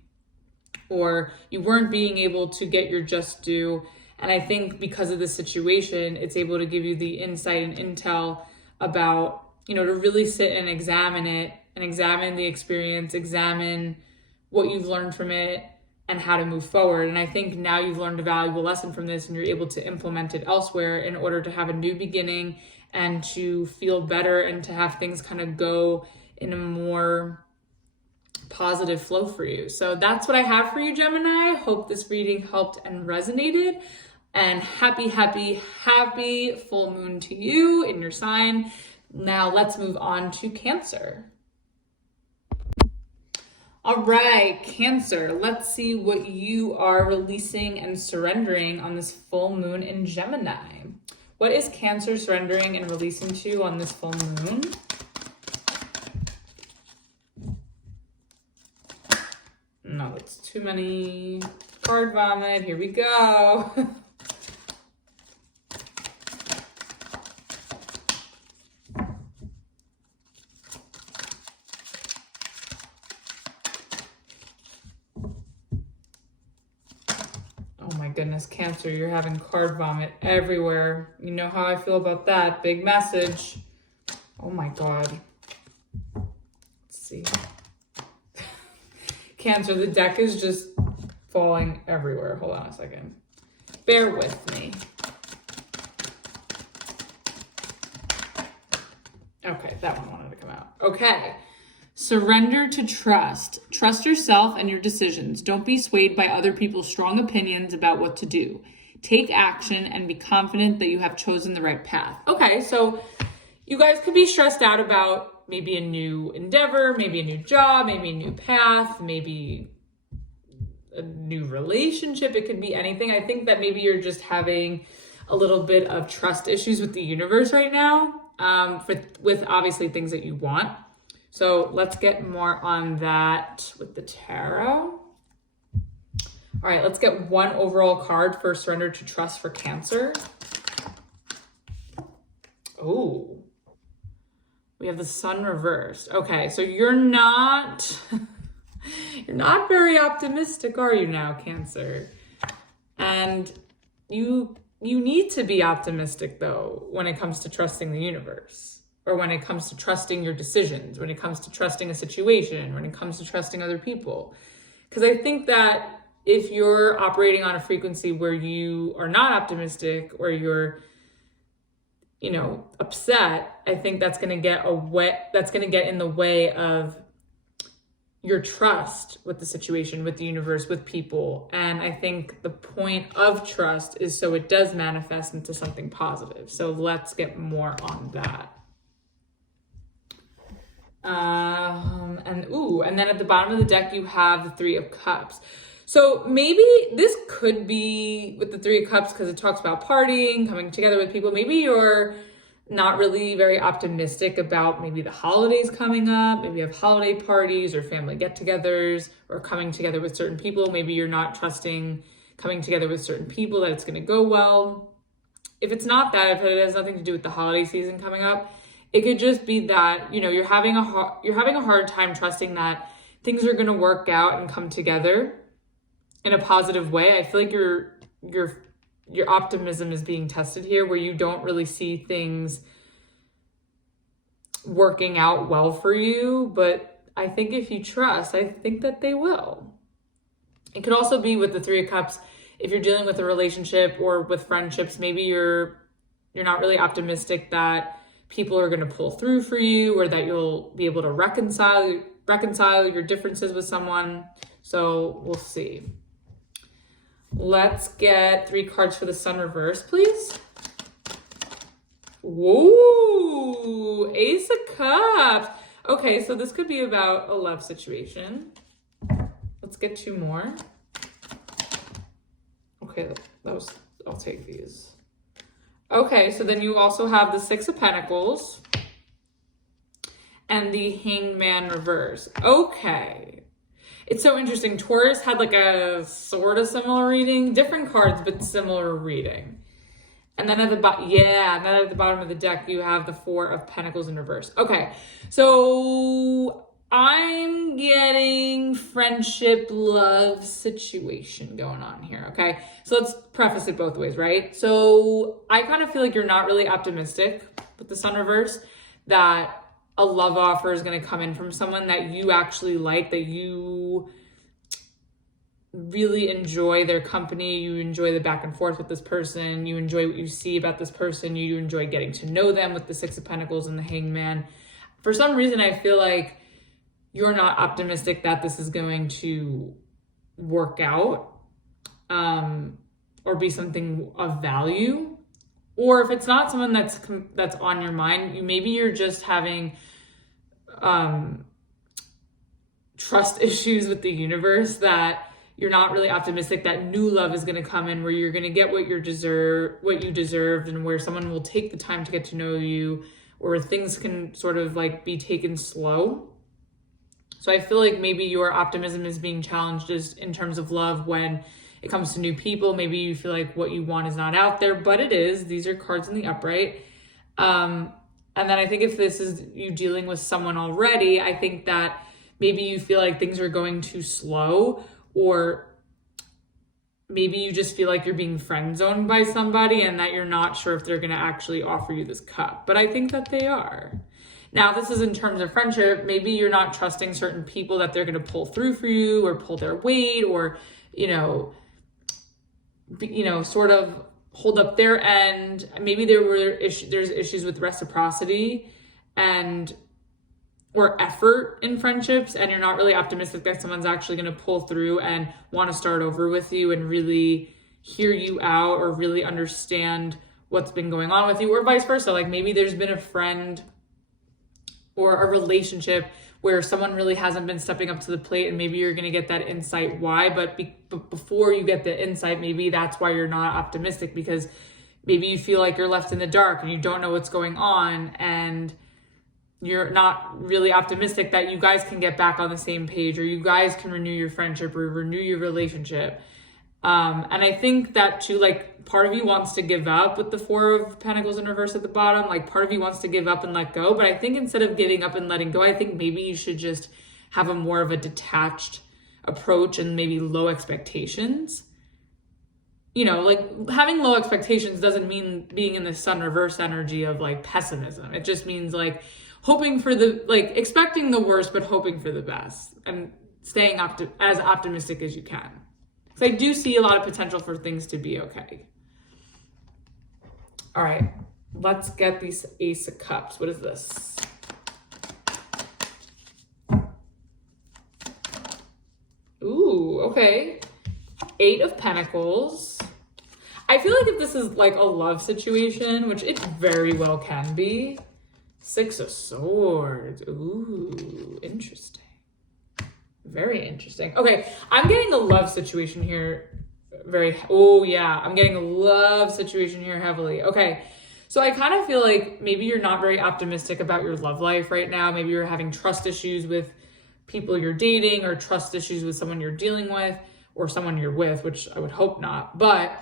or you weren't being able to get your just due. And I think because of this situation, it's able to give you the insight and intel about, you know, to really sit and examine it and examine the experience, examine what you've learned from it and how to move forward. And I think now you've learned a valuable lesson from this and you're able to implement it elsewhere in order to have a new beginning and to feel better and to have things kind of go in a more positive flow for you. So that's what I have for you, Gemini. Hope this reading helped and resonated. And happy full moon to you in your sign. Now let's move on to Cancer. All right, Cancer, let's see what you are releasing and surrendering on this full moon in Gemini. What is Cancer surrendering and releasing to on this full moon? No, that's too many. Card vomit, here we go. Goodness, Cancer, you're having card vomit everywhere. You know how I feel about that. Big message. Oh my God. Let's see. Cancer, the deck is just falling everywhere. Hold on a second. Bear with me. Okay, that one wanted to come out. Okay. Surrender to trust. Trust yourself and your decisions. Don't be swayed by other people's strong opinions about what to do. Take action and be confident that you have chosen the right path. Okay, so you guys could be stressed out about maybe a new endeavor, maybe a new job, maybe a new path, maybe a new relationship. It could be anything. I think that maybe you're just having a little bit of trust issues with the universe right now, with obviously things that you want. So let's get more on that with the tarot. All right, let's get one overall card for Surrender to Trust for Cancer. Oh, We have the Sun reversed. Okay, so you're not you're not very optimistic, are you now, Cancer? And you need to be optimistic, though, when it comes to trusting the universe, or when it comes to trusting your decisions, when it comes to trusting a situation, when it comes to trusting other people. Because I think that if you're operating on a frequency where you are not optimistic, or you're, you know, upset, I think that's going to get in the way of your trust with the situation, with the universe, with people. And I think the point of trust is so it does manifest into something positive. So let's get more on that. And then at the bottom of the deck, you have the Three of Cups. So maybe this could be with the Three of Cups because it talks about partying, coming together with people. Maybe you're not really very optimistic about maybe the holidays coming up. Maybe you have holiday parties or family get-togethers or coming together with certain people. Maybe you're not trusting coming together with certain people that it's going to go well. If it's not that, if it has nothing to do with the holiday season coming up, it could just be that, you know, you're having a hard time trusting that things are going to work out and come together in a positive way. I feel like your optimism is being tested here, where you don't really see things working out well for you. But I think if you trust, I think that they will. It could also be with the Three of Cups, if you're dealing with a relationship or with friendships, maybe you're not really optimistic that people are going to pull through for you, or that you'll be able to reconcile your differences with someone. So we'll see. Let's get 3 cards for the Sun reverse, please. Whoa, Ace of Cups. Okay, so this could be about a love situation. Let's get 2 more. Okay, I'll take these. Okay, so then you also have the 6 of Pentacles and the Hanged Man reverse. Okay. It's so interesting. Taurus had like a sort of similar reading, different cards, but similar reading. And then at the bottom of the deck, you have the 4 of Pentacles in reverse. Okay, so I'm getting friendship, love situation going on here, okay? So let's preface it both ways, right? So I kind of feel like you're not really optimistic with the Sun reverse that a love offer is going to come in from someone that you actually like, that you really enjoy their company, you enjoy the back and forth with this person, you enjoy what you see about this person, you enjoy getting to know them with the 6 of Pentacles and the Hanged Man. For some reason, I feel like you're not optimistic that this is going to work out or be something of value. Or if it's not someone that's on your mind, maybe you're just having trust issues with the universe, that you're not really optimistic that new love is going to come in, where you're going to get what you deserved, and where someone will take the time to get to know you, or things can sort of like be taken slow. So I feel like maybe your optimism is being challenged just in terms of love when it comes to new people. Maybe you feel like what you want is not out there, but it is. These are cards in the upright. And then I think if this is you dealing with someone already, I think that maybe you feel like things are going too slow, or maybe you just feel like you're being friend zoned by somebody and that you're not sure if they're going to actually offer you this cup. But I think that they are. Now, this is in terms of friendship. Maybe you're not trusting certain people that they're going to pull through for you, or pull their weight, or, sort of hold up their end. Maybe there's issues with reciprocity or effort in friendships, and you're not really optimistic that someone's actually going to pull through and want to start over with you and really hear you out, or really understand what's been going on with you, or vice versa. Like maybe there's been a friend or a relationship where someone really hasn't been stepping up to the plate, and maybe you're going to get that insight why, but before you get the insight, maybe that's why you're not optimistic, because maybe you feel like you're left in the dark and you don't know what's going on, and you're not really optimistic that you guys can get back on the same page, or you guys can renew your friendship or renew your relationship. And I think that too, like, part of you wants to give up with the Four of Pentacles in reverse at the bottom. Like, part of you wants to give up and let go. But I think instead of giving up and letting go, I think maybe you should just have a more of a detached approach and maybe low expectations. You know, like, having low expectations doesn't mean being in the sun reverse energy of like pessimism. It just means like hoping for the, like, expecting the worst, but hoping for the best and staying as optimistic as you can. So I do see a lot of potential for things to be okay. All right, let's get these Ace of Cups. What is this? Ooh, okay. Eight of Pentacles. I feel like if this is like a love situation, which it very well can be. Six of Swords. Ooh, interesting. Very interesting. Okay, I'm getting a love situation here. Oh yeah, I'm getting a love situation here heavily. Okay, so I kind of feel like maybe you're not very optimistic about your love life right now. Maybe you're having trust issues with people you're dating, or trust issues with someone you're dealing with, or someone you're with, which I would hope not. But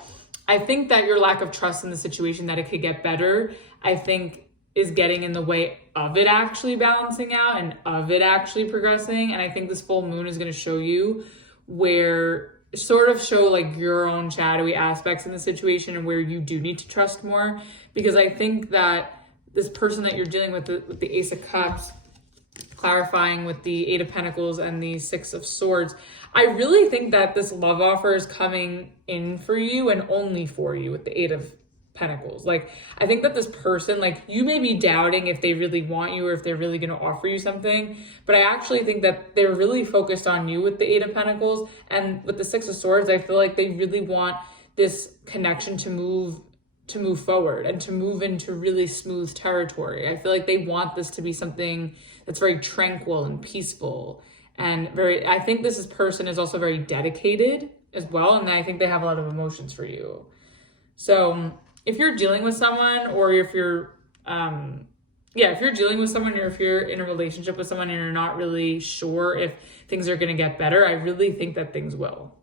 I think that your lack of trust in the situation, that it could get better, I think is getting in the way of it actually balancing out and of it actually progressing. And I think this full moon is going to show you show like your own shadowy aspects in the situation and where you do need to trust more. Because I think that this person that you're dealing with the Ace of Cups, clarifying with the Eight of Pentacles and the Six of Swords, I really think that this love offer is coming in for you and only for you with the Eight of Pentacles. Like, I think that this person, like, you may be doubting if they really want you or if they're really going to offer you something, but I actually think that they're really focused on you with the Eight of Pentacles. And with the Six of Swords, I feel like they really want this connection to move forward and to move into really smooth territory. I feel like they want this to be something that's very tranquil and peaceful and I think this person is also very dedicated as well. And I think they have a lot of emotions for you. So if you're dealing with someone, or if you're, if you're dealing with someone, or if you're in a relationship with someone and you're not really sure if things are going to get better, I really think that things will.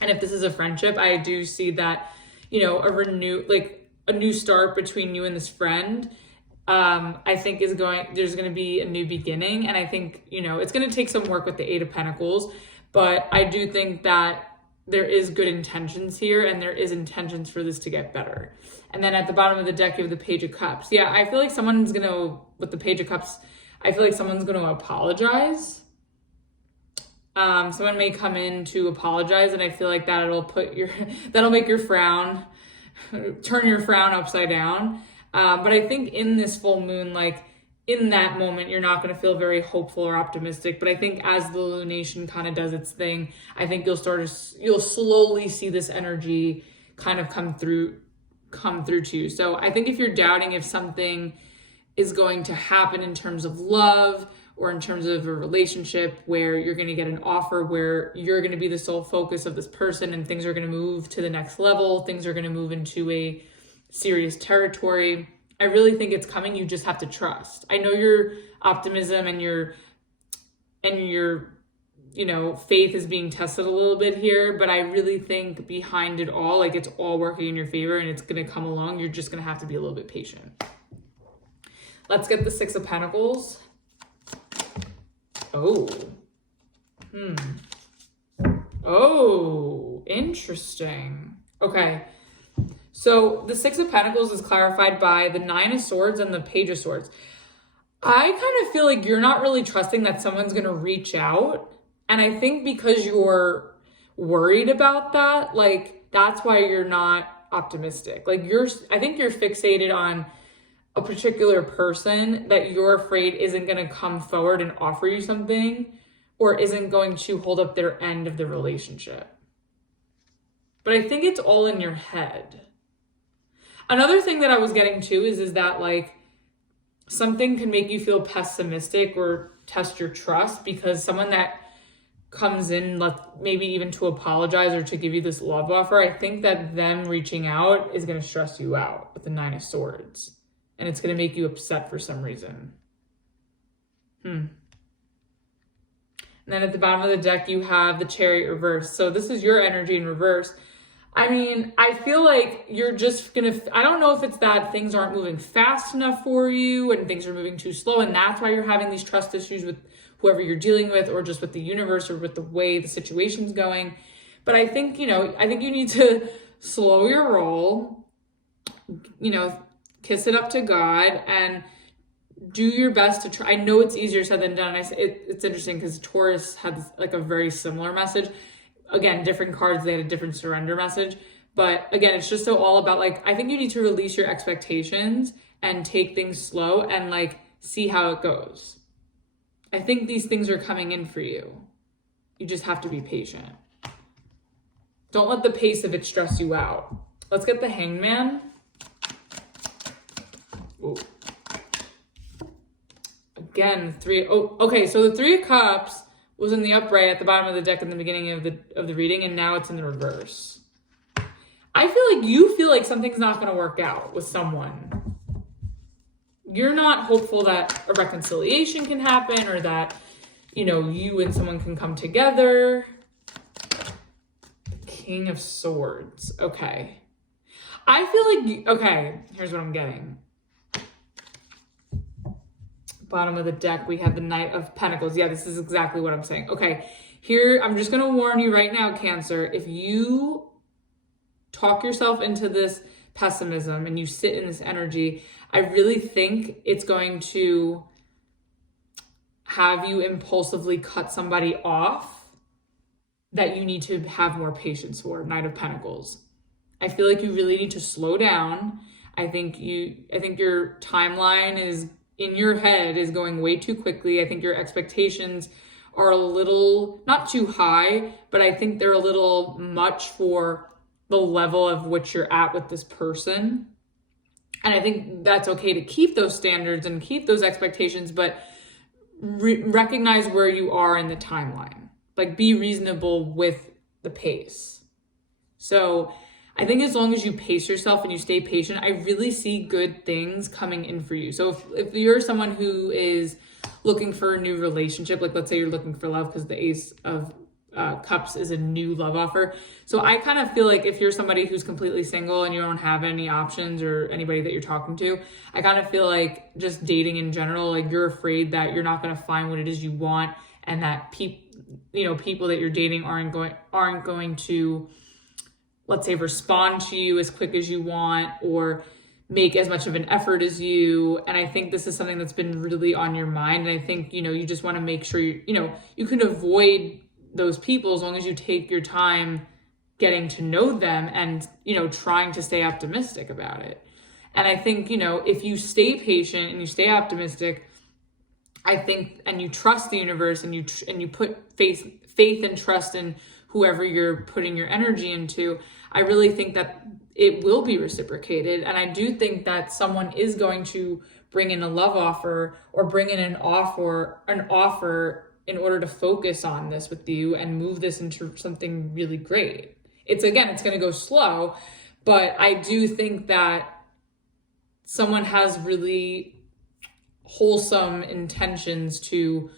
And if this is a friendship, I do see that, you know, a new start between you and this friend, I think there's going to be a new beginning. And I think, you know, it's going to take some work with the Eight of Pentacles, but I do think that there is good intentions here, and there is intentions for this to get better. And then at the bottom of the deck, you have the Page of Cups. Yeah, I feel like with the Page of Cups, I feel like someone's going to apologize. Someone may come in to apologize, and I feel like that'll make your frown, turn your frown upside down. But I think in this full moon, like, in that moment, you're not going to feel very hopeful or optimistic. But I think as the lunation kind of does its thing, I think you'll slowly see this energy kind of come through to you. So I think if you're doubting if something is going to happen in terms of love or in terms of a relationship where you're going to get an offer where you're going to be the sole focus of this person and things are going to move to the next level, things are going to move into a serious territory, I really think it's coming. You just have to trust. I know your optimism and your you know, faith is being tested a little bit here, but I really think behind it all, like, it's all working in your favor and it's going to come along. You're just going to have to be a little bit patient. Let's get the Six of Pentacles. Oh, interesting. Okay. So the Six of Pentacles is clarified by the Nine of Swords and the Page of Swords. I kind of feel like you're not really trusting that someone's going to reach out. And I think because you're worried about that, like, that's why you're not optimistic. Like, I think you're fixated on a particular person that you're afraid isn't going to come forward and offer you something, or isn't going to hold up their end of the relationship. But I think it's all in your head. Another thing that I was getting to is that, like, something can make you feel pessimistic or test your trust, because someone that comes in, maybe even to apologize or to give you this love offer, I think that them reaching out is going to stress you out with the Nine of Swords. And it's going to make you upset for some reason. And then at the bottom of the deck, you have the Chariot reverse. So this is your energy in reverse. I mean, I feel like you're just gonna, I don't know if it's that things aren't moving fast enough for you and things are moving too slow, and that's why you're having these trust issues with whoever you're dealing with, or just with the universe, or with the way the situation's going. But I think, I think you need to slow your roll, kiss it up to God, and do your best to try. I know it's easier said than done. It's interesting because Taurus had like a very similar message. Again, different cards, they had a different surrender message. But again, it's just all about like, I think you need to release your expectations and take things slow and like see how it goes. I think these things are coming in for you. You just have to be patient. Don't let the pace of it stress you out. Let's get the Hangman. Ooh. Again, okay, so the Three of Cups was in the upright at the bottom of the deck in the beginning of the reading, and now it's in the reverse. I feel like you feel like something's not going to work out with someone. You're not hopeful that a reconciliation can happen, or that, you and someone can come together. The King of Swords. Okay. I feel like, okay, here's what I'm getting. Bottom of the deck, we have the Knight of Pentacles. Yeah, this is exactly what I'm saying. Okay, here, I'm just going to warn you right now, Cancer. If you talk yourself into this pessimism and you sit in this energy, I really think it's going to have you impulsively cut somebody off that you need to have more patience for. Knight of Pentacles. I feel like you really need to slow down. I think your timeline is in your head is going way too quickly. I think your expectations are a little, not too high, but I think they're a little much for the level of which you're at with this person. And I think that's okay to keep those standards and keep those expectations, but recognize where you are in the timeline. Like, be reasonable with the pace. So I think as long as you pace yourself and you stay patient, I really see good things coming in for you. So if you're someone who is looking for a new relationship, like let's say you're looking for love, because the Ace of Cups is a new love offer. So I kind of feel like if you're somebody who's completely single and you don't have any options or anybody that you're talking to, I kind of feel like just dating in general, like you're afraid that you're not going to find what it is you want, and that people that you're dating aren't going to, let's say, respond to you as quick as you want or make as much of an effort as you. And I think this is something that's been really on your mind. And I think, you just want to make sure you can avoid those people as long as you take your time getting to know them and, trying to stay optimistic about it. And I think, if you stay patient and you stay optimistic, I think, and you trust the universe and you put faith and trust in whoever you're putting your energy into, I really think that it will be reciprocated. And I do think that someone is going to bring in a love offer or bring in an offer in order to focus on this with you and move this into something really great. It's going to go slow, but I do think that someone has really wholesome intentions to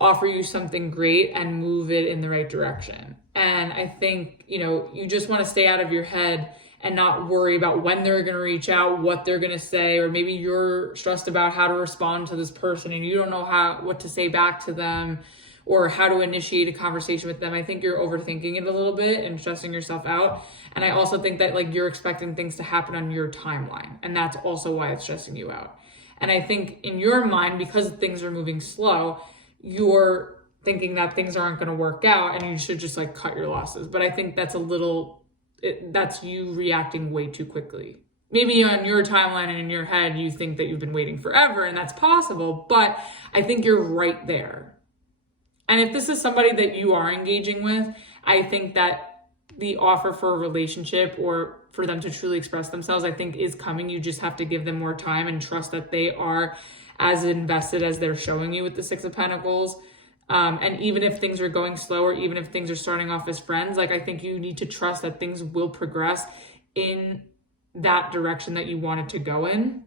offer you something great and move it in the right direction. And I think, you just want to stay out of your head and not worry about when they're going to reach out, what they're going to say, or maybe you're stressed about how to respond to this person and you don't know what to say back to them or how to initiate a conversation with them. I think you're overthinking it a little bit and stressing yourself out. And I also think that you're expecting things to happen on your timeline, and that's also why it's stressing you out. And I think in your mind, because things are moving slow, you're thinking that things aren't going to work out and you should just cut your losses. But I think that's that's you reacting way too quickly. Maybe on your timeline and in your head, you think that you've been waiting forever, and that's possible, but I think you're right there. And if this is somebody that you are engaging with, I think that the offer for a relationship or for them to truly express themselves, I think is coming. You just have to give them more time and trust that they are as invested as they're showing you with the Six of Pentacles. And even if things are going slower, even if things are starting off as friends, I think you need to trust that things will progress in that direction that you want it to go in,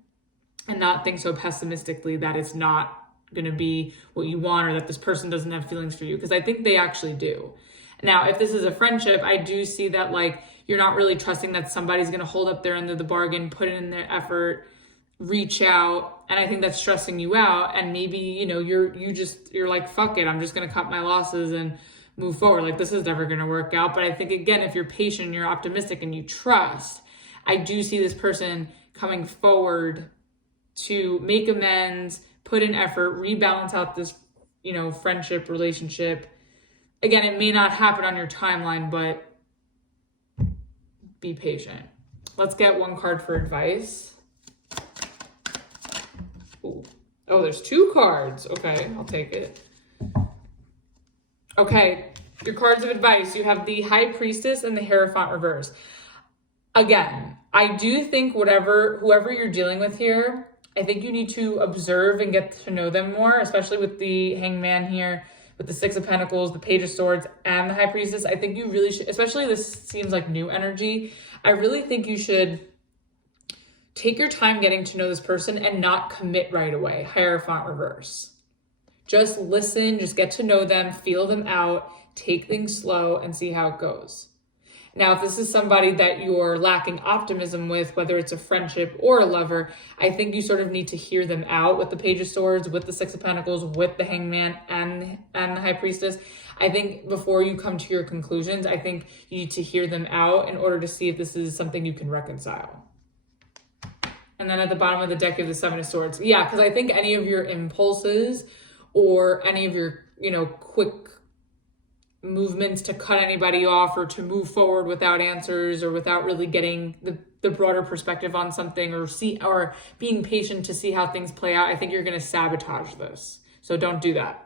and not think so pessimistically that it's not going to be what you want, or that this person doesn't have feelings for you, because I think they actually do. Now, if this is a friendship, I do see that like you're not really trusting that somebody's going to hold up their end of the bargain, put in their effort, reach out, and I think that's stressing you out. And maybe, you know, you're like, fuck it, I'm just going to cut my losses and move forward. Like, this is never going to work out. But I think, again, if you're patient, you're optimistic, and you trust, I do see this person coming forward to make amends, put in effort, rebalance out this, you know, friendship, relationship. Again, it may not happen on your timeline, but be patient. Let's get one card for advice. Ooh. Oh, there's 2 cards. Okay, I'll take it. Okay, your cards of advice. You have the High Priestess and the Hierophant reverse. Again, I do think whoever you're dealing with here, I think you need to observe and get to know them more, especially with the Hangman here, with the 6 of Pentacles, the Page of Swords, and the High Priestess. I think you really should, especially this seems like new energy, I really think you should take your time getting to know this person and not commit right away. Hierophant reverse. Just listen, just get to know them, feel them out, take things slow, and see how it goes. Now, if this is somebody that you're lacking optimism with, whether it's a friendship or a lover, I think you sort of need to hear them out with the Page of Swords, with the 6 of Pentacles, with the Hangman, and the High Priestess. I think before you come to your conclusions, I think you need to hear them out in order to see if this is something you can reconcile. And then at the bottom of the deck, you have the 7 of Swords. Yeah, because I think any of your impulses or any of your, you know, quick movements to cut anybody off or to move forward without answers or without really getting the broader perspective on something, or being patient to see how things play out, I think you're going to sabotage this. So don't do that.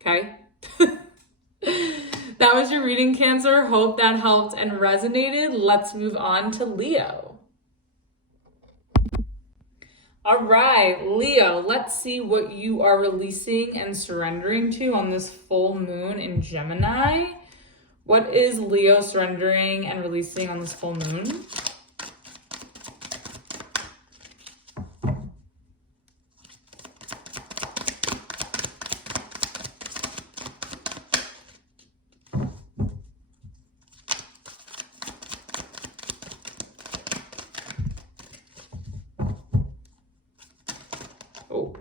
Okay? That was your reading, Cancer. Hope that helped and resonated. Let's move on to Leo. All right, Leo, let's see what you are releasing and surrendering to on this full moon in Gemini. What is Leo surrendering and releasing on this full moon? Oh,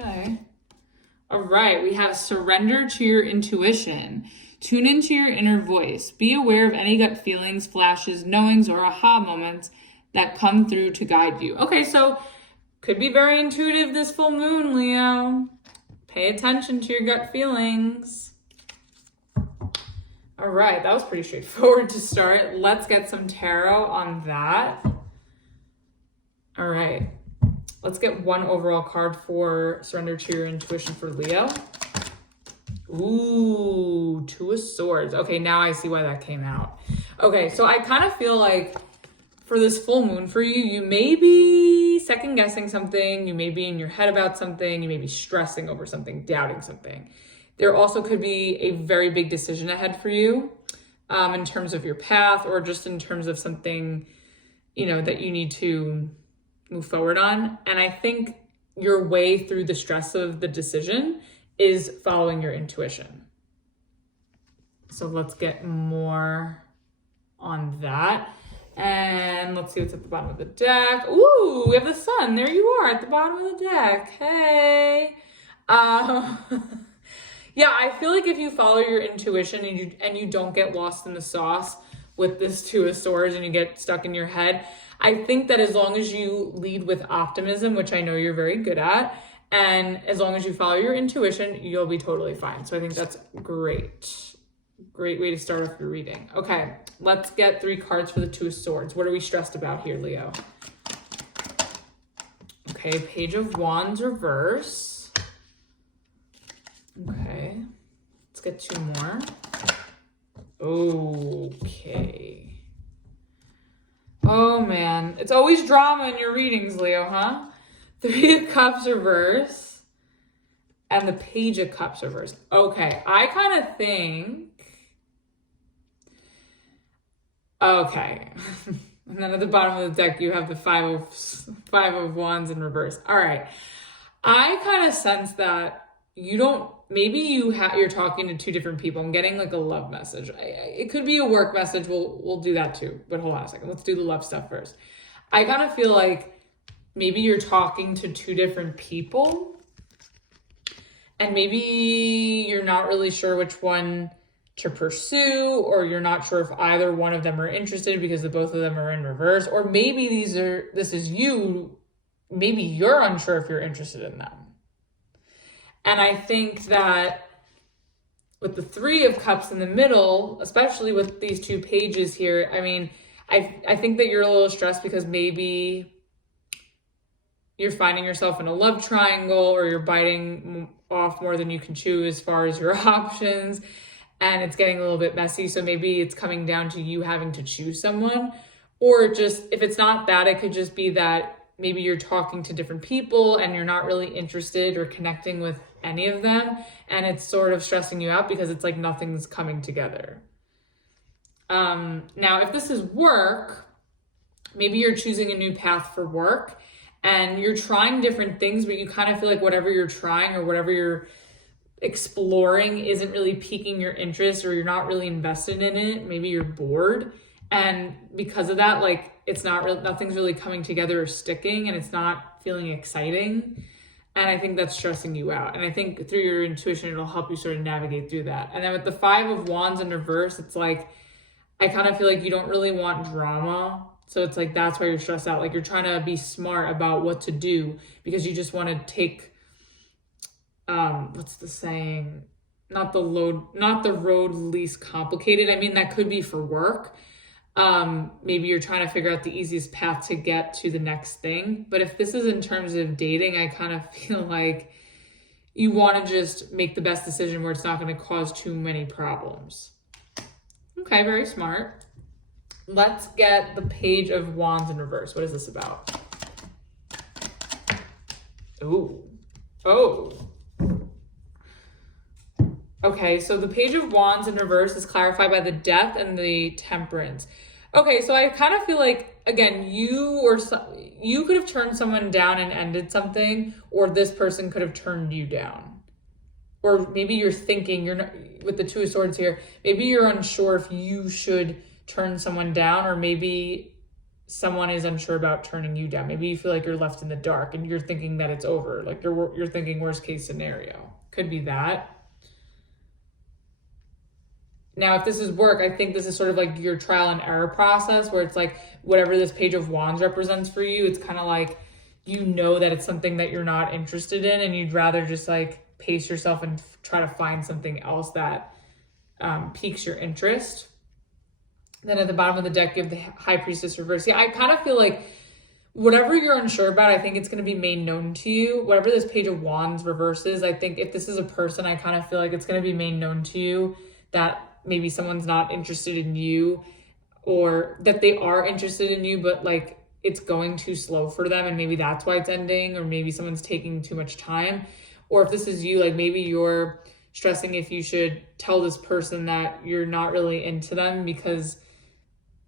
okay. All right, we have surrender to your intuition. Tune into your inner voice. Be aware of any gut feelings, flashes, knowings, or aha moments that come through to guide you. Okay, so could be very intuitive this full moon, Leo. Pay attention to your gut feelings. All right, that was pretty straightforward to start. Let's get some tarot on that. All right. Let's get one overall card for surrender to your intuition for Leo. Ooh, 2 of Swords. Okay, now I see why that came out. Okay, so I kind of feel like for this full moon for you, you may be second guessing something. You may be in your head about something. You may be stressing over something, doubting something. There also could be a very big decision ahead for you in terms of your path, or just in terms of something, you know, that you need to move forward on. And I think your way through the stress of the decision is following your intuition. So let's get more on that. And let's see what's at the bottom of the deck. Ooh, we have the sun. There you are at the bottom of the deck. Hey. Yeah, I feel like if you follow your intuition and you don't get lost in the sauce with this 2 of Swords and you get stuck in your head, I think that as long as you lead with optimism, which I know you're very good at, and as long as you follow your intuition, you'll be totally fine. So I think that's great. Great way to start off your reading. Okay, let's get 3 cards for the 2 of Swords. What are we stressed about here, Leo? Okay, Page of Wands reverse. Okay, let's get 2 more. Okay. Oh man, it's always drama in your readings, Leo, huh? 3 of Cups reverse and the Page of Cups reverse. Okay, I kind of think... Okay. And then at the bottom of the deck, you have the 5 of Wands in reverse. All right. I kind of sense that you don't, maybe you're talking to two different people. I'm getting like a love message. It could be a work message. We'll do that too. But hold on a second. Let's do the love stuff first. I kind of feel like maybe you're talking to two different people, and maybe you're not really sure which one to pursue, or you're not sure if either one of them are interested because the both of them are in reverse, or maybe this is you. Maybe you're unsure if you're interested in them. And I think that with the Three of Cups in the middle, especially with these two pages here, I mean, I think that you're a little stressed because maybe you're finding yourself in a love triangle, or you're biting off more than you can chew as far as your options, and it's getting a little bit messy. So maybe it's coming down to you having to choose someone, or just, if it's not that, it could just be that maybe you're talking to different people and you're not really interested or connecting with any of them, and it's sort of stressing you out because it's like nothing's coming together. Now, if this is work, maybe you're choosing a new path for work and you're trying different things, but you kind of feel like whatever you're trying or whatever you're exploring isn't really piquing your interest, or you're not really invested in it. Maybe you're bored. And because of that, like, it's not really, nothing's really coming together or sticking, and it's not feeling exciting. And I think that's stressing you out. And I think through your intuition, it'll help you sort of navigate through that. And then with the Five of Wands in reverse, it's like, I kind of feel like you don't really want drama. So it's like, that's why you're stressed out. Like, you're trying to be smart about what to do because you just want to take, what's the saying? Not the road least complicated. I mean, that could be for work. Maybe you're trying to figure out the easiest path to get to the next thing. But if this is in terms of dating, I kind of feel like you want to just make the best decision where it's not going to cause too many problems. Okay, very smart. Let's get the Page of Wands in reverse. What is this about? Ooh. Oh. Okay, so the Page of Wands in reverse is clarified by the Death and the Temperance. Okay, so I kind of feel like, again, you could have turned someone down and ended something, or this person could have turned you down. Or maybe you're thinking, you're not, with the Two of Swords here, maybe you're unsure if you should turn someone down, or maybe someone is unsure about turning you down. Maybe you feel like you're left in the dark and you're thinking that it's over. Like you're thinking worst case scenario. Could be that. Now, if this is work, I think this is sort of like your trial and error process, where it's like whatever this Page of Wands represents for you, it's kind of like, you know that it's something that you're not interested in, and you'd rather just like pace yourself and try to find something else that piques your interest. Then at the bottom of the deck, you have the High Priestess reverse. Yeah, I kind of feel like whatever you're unsure about, I think it's going to be made known to you. Whatever this Page of Wands reverses, I think if this is a person, I kind of feel like it's going to be made known to you that maybe someone's not interested in you, or that they are interested in you, but like it's going too slow for them, and maybe that's why it's ending, or maybe someone's taking too much time. Or if this is you, like maybe you're stressing if you should tell this person that you're not really into them because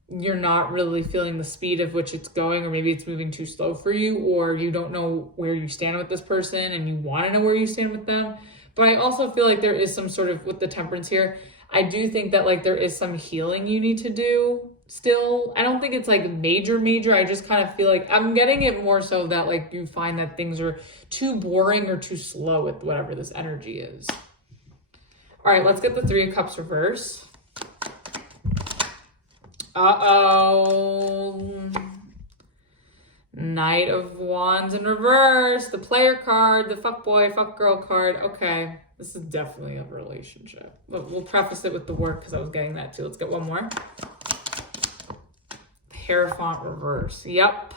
you're not really feeling the speed of which it's going, or maybe it's moving too slow for you, or you don't know where you stand with this person and you want to know where you stand with them. But I also feel like there is some sort of, with the Temperance here, I do think that like there is some healing you need to do still. I don't think it's like major. I just kind of feel like I'm getting it more so that like you find that things are too boring or too slow with whatever this energy is. All right, let's get the Three of Cups reverse. Uh-oh. Knight of Wands in reverse, the player card, the fuckboy, fuckgirl card. Okay, this is definitely a relationship. We'll preface it with the work because I was getting that too. Let's get one more. Hierophant reverse. Yep.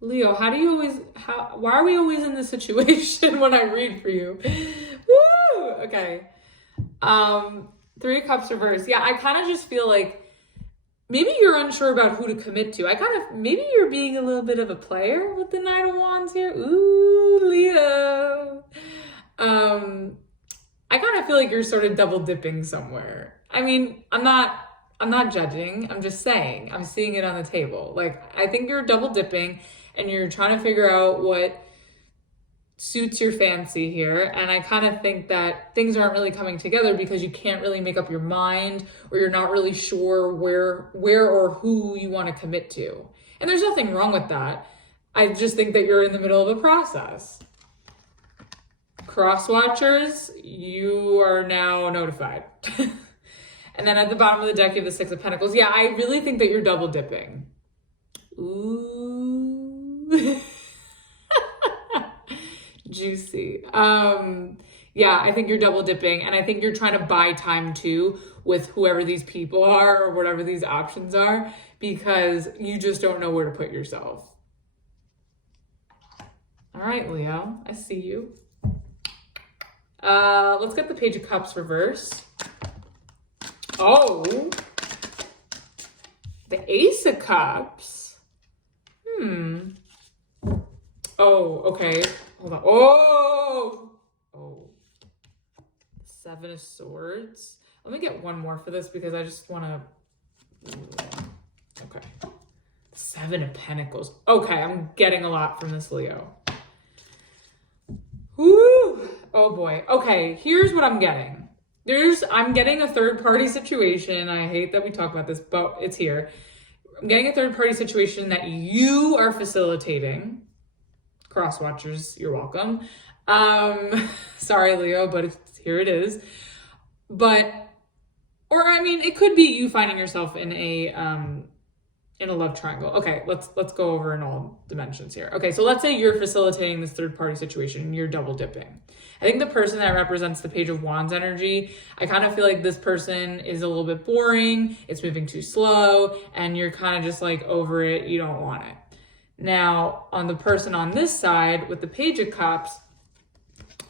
Leo, why are we always in this situation when I read for you? Woo! Okay. Three of Cups reverse. Yeah, I kind of just feel like maybe you're unsure about who to commit to. Maybe you're being a little bit of a player with the Knight of Wands here. Ooh, Leo. I kind of feel like you're sort of double dipping somewhere. I mean, I'm not judging. I'm just saying, I'm seeing it on the table. Like, I think you're double dipping, and you're trying to figure out what suits your fancy here. And I kind of think that things aren't really coming together because you can't really make up your mind, or you're not really sure where or who you want to commit to. And there's nothing wrong with that. I just think that you're in the middle of a process. Cross watchers, you are now notified. And then at the bottom of the deck, you have the Six of Pentacles. Yeah, I really think that you're double dipping. Ooh. Juicy. Yeah, I think you're double dipping, and I think you're trying to buy time too with whoever these people are or whatever these options are, because you just don't know where to put yourself. All right, Leo, I see you. Let's get the Page of Cups reverse. Oh, the Ace of Cups. Oh, okay. Hold on. Oh, Seven of Swords. Let me get one more for this because I just want to. Okay. Seven of Pentacles. Okay, I'm getting a lot from this, Leo. Woo! Oh boy. Okay, here's what I'm getting. I'm getting a third-party situation. I hate that we talk about this, but it's here. I'm getting a third-party situation that you are facilitating. Cross watchers, you're welcome. Sorry, Leo, but here it is. It could be you finding yourself in a love triangle. Okay, let's go over in all dimensions here. Okay, so let's say you're facilitating this third-party situation and you're double dipping. I think the person that represents the Page of Wands energy, I kind of feel like this person is a little bit boring, it's moving too slow, and you're kind of just like over it, you don't want it. Now, on the person on this side with the Page of Cups,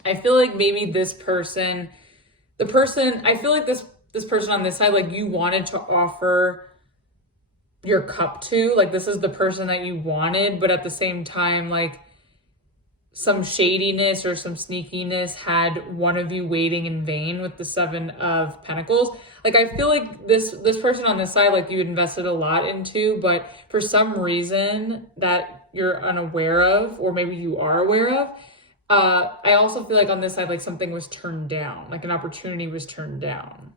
I feel like maybe this person on this side, like you wanted to offer your cup to, like this is the person that you wanted, but at the same time, like some shadiness or some sneakiness had one of you waiting in vain with the Seven of Pentacles. Like I feel like this person on this side, like you invested a lot into, but for some reason that you're unaware of, or maybe you are aware of, I also feel like on this side, like something was turned down, like an opportunity was turned down.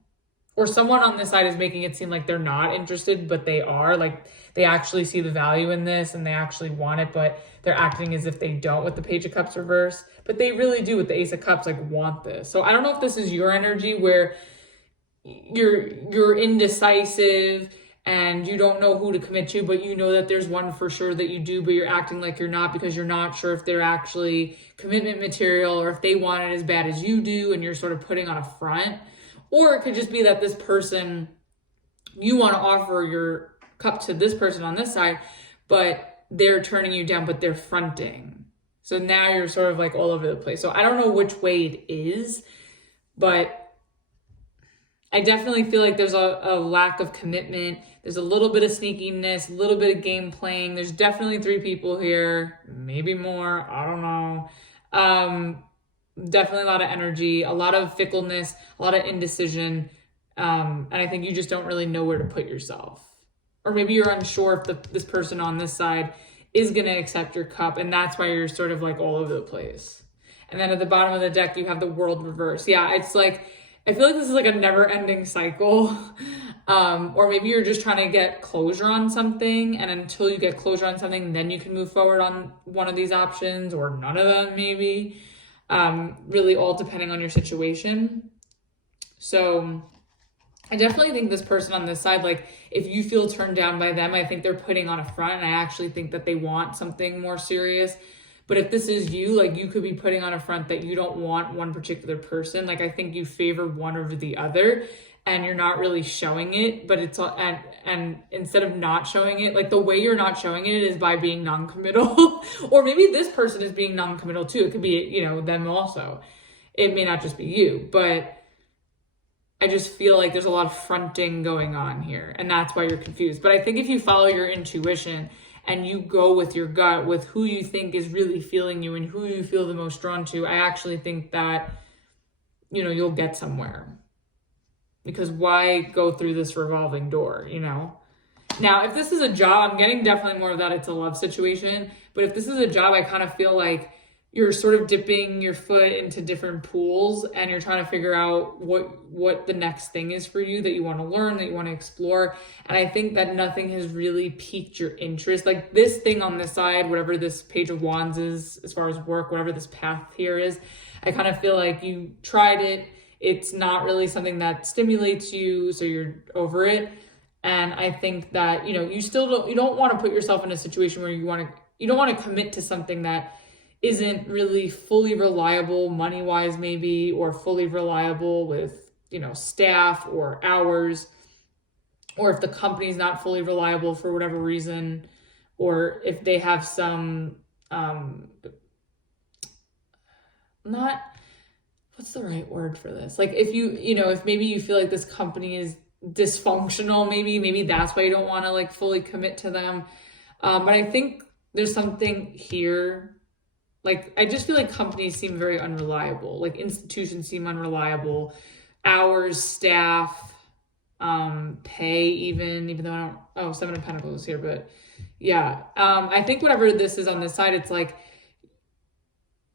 Or someone on this side is making it seem like they're not interested, but they are. Like they actually see the value in this and they actually want it, but they're acting as if they don't with the Page of Cups reverse. But they really do with the Ace of Cups, like want this. So I don't know if this is your energy where you're indecisive and you don't know who to commit to, but you know that there's one for sure that you do, but you're acting like you're not because you're not sure if they're actually commitment material or if they want it as bad as you do and you're sort of putting on a front. Or it could just be that this person, you want to offer your cup to this person on this side, but they're turning you down, but they're fronting. So now you're sort of like all over the place. So I don't know which way it is, but I definitely feel like there's a lack of commitment. There's a little bit of sneakiness, a little bit of game playing. There's definitely 3 people here, maybe more, I don't know. Definitely a lot of energy, a lot of fickleness, a lot of indecision. And I think you just don't really know where to put yourself. Or maybe you're unsure if this person on this side is going to accept your cup. And that's why you're sort of like all over the place. And then at the bottom of the deck, you have the World reverse. Yeah, it's like, I feel like this is like a never ending cycle. Or maybe you're just trying to get closure on something. And until you get closure on something, then you can move forward on one of these options or none of them maybe. Really all depending on your situation. So I definitely think this person on this side, like if you feel turned down by them, I think they're putting on a front, and I actually think that they want something more serious. But if this is you, like you could be putting on a front that you don't want one particular person. Like I think you favor one over the other and you're not really showing it, but it's and instead of not showing it, like the way you're not showing it is by being non-committal. Or maybe this person is being non-committal too. It could be, you know, them also. It may not just be you, but I just feel like there's a lot of fronting going on here, and that's why you're confused. But I think if you follow your intuition and you go with your gut, with who you think is really feeling you and who you feel the most drawn to, I actually think that, you know, you'll get somewhere. Because why go through this revolving door, you know? Now, if this is a job, I'm getting definitely more of that it's a love situation. But if this is a job, I kind of feel like you're sort of dipping your foot into different pools and you're trying to figure out what the next thing is for you that you want to learn, that you want to explore. And I think that nothing has really piqued your interest. Like this thing on this side, whatever this Page of Wands is, as far as work, whatever this path here is, I kind of feel like you tried it. It's not really something that stimulates you, so you're over it. And I think that, you know, you don't want to put yourself in a situation where you don't want to commit to something that isn't really fully reliable money-wise maybe, or fully reliable with, you know, staff or hours, or if the company's not fully reliable for whatever reason, or if they have some, what's the right word for this? Like if if maybe you feel like this company is dysfunctional, maybe that's why you don't want to like fully commit to them. But I think there's something here. Like, I just feel like companies seem very unreliable. Like institutions seem unreliable. Hours, staff, pay even though Seven of Pentacles is here, but yeah. I think whatever this is on this side, it's like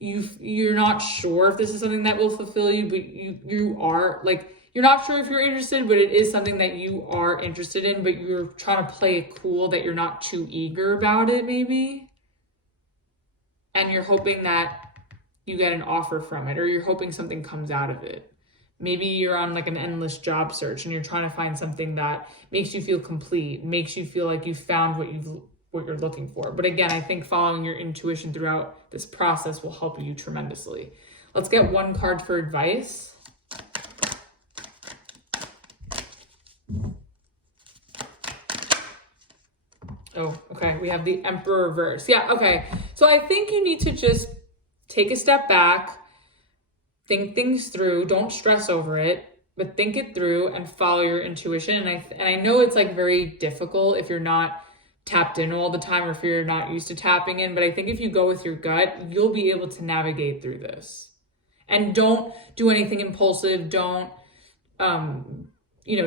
you're not sure if this is something that will fulfill you, but you are like, you're not sure if you're interested, but it is something that you are interested in, but you're trying to play it cool that you're not too eager about it maybe. And you're hoping that you get an offer from it, or you're hoping something comes out of it. Maybe you're on like an endless job search and you're trying to find something that makes you feel complete, makes you feel like you found what you're looking for. But again, I think following your intuition throughout this process will help you tremendously. Let's get one card for advice. Oh, okay. We have the Emperor reverse. Yeah, okay. So I think you need to just take a step back, think things through. Don't stress over it, but think it through and follow your intuition. And I know it's like very difficult if you're not tapped in all the time, or if you're not used to tapping in, but I think if you go with your gut, you'll be able to navigate through this. And don't do anything impulsive. Don't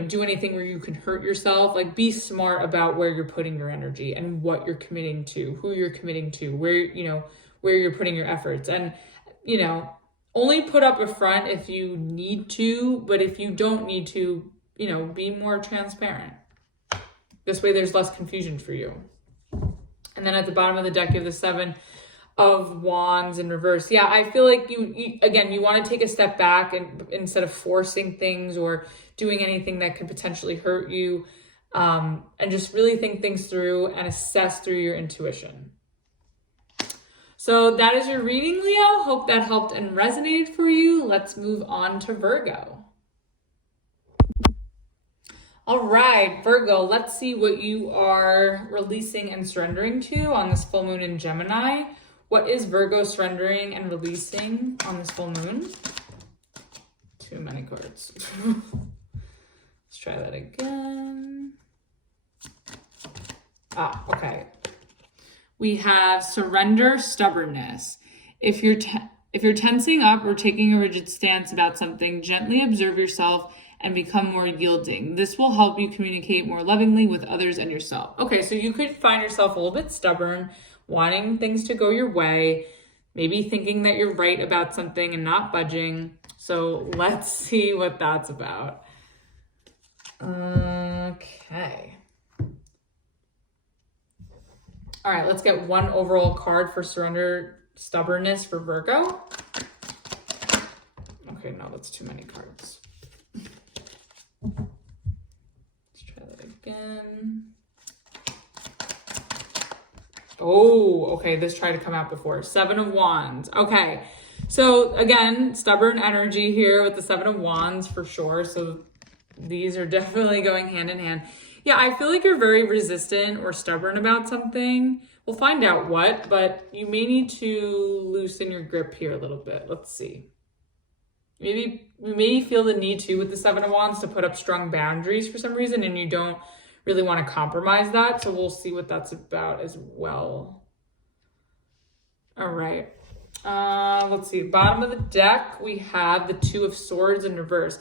do anything where you can hurt yourself. Like, be smart about where you're putting your energy and what you're committing to, who you're committing to, where you're putting your efforts. And, only put up a front if you need to, but if you don't need to, be more transparent. This way there's less confusion for you. And then at the bottom of the deck, you have the Seven of Wands in reverse. Yeah, I feel like you want to take a step back and instead of forcing things or doing anything that could potentially hurt you, and just really think things through and assess through your intuition. So that is your reading, Leo. Hope that helped and resonated for you. Let's move on to Virgo. All right, Virgo, let's see what you are releasing and surrendering to on this full moon in Gemini. What is Virgo surrendering and releasing on this full moon? Too many cards. Let's try that again. Okay. We have surrender, stubbornness. If you're tensing up or taking a rigid stance about something, gently observe yourself and become more yielding. This will help you communicate more lovingly with others and yourself. Okay, so you could find yourself a little bit stubborn, wanting things to go your way, maybe thinking that you're right about something and not budging. So let's see what that's about. Okay. All right, let's get one overall card for surrender, stubbornness for Virgo. Okay, no, that's too many cards. Let's try that again. Oh, okay, this tried to come out before. Seven of Wands. Okay, so again, stubborn energy here with the Seven of Wands for sure. So these are definitely going hand in hand. Yeah, I feel like you're very resistant or stubborn about something. We'll find out what, but you may need to loosen your grip here a little bit. Let's see. Maybe you may feel the need to, with the Seven of Wands, to put up strong boundaries for some reason, and you don't really want to compromise that. So we'll see what that's about as well. All right. Let's see. Bottom of the deck, we have the Two of Swords in reverse.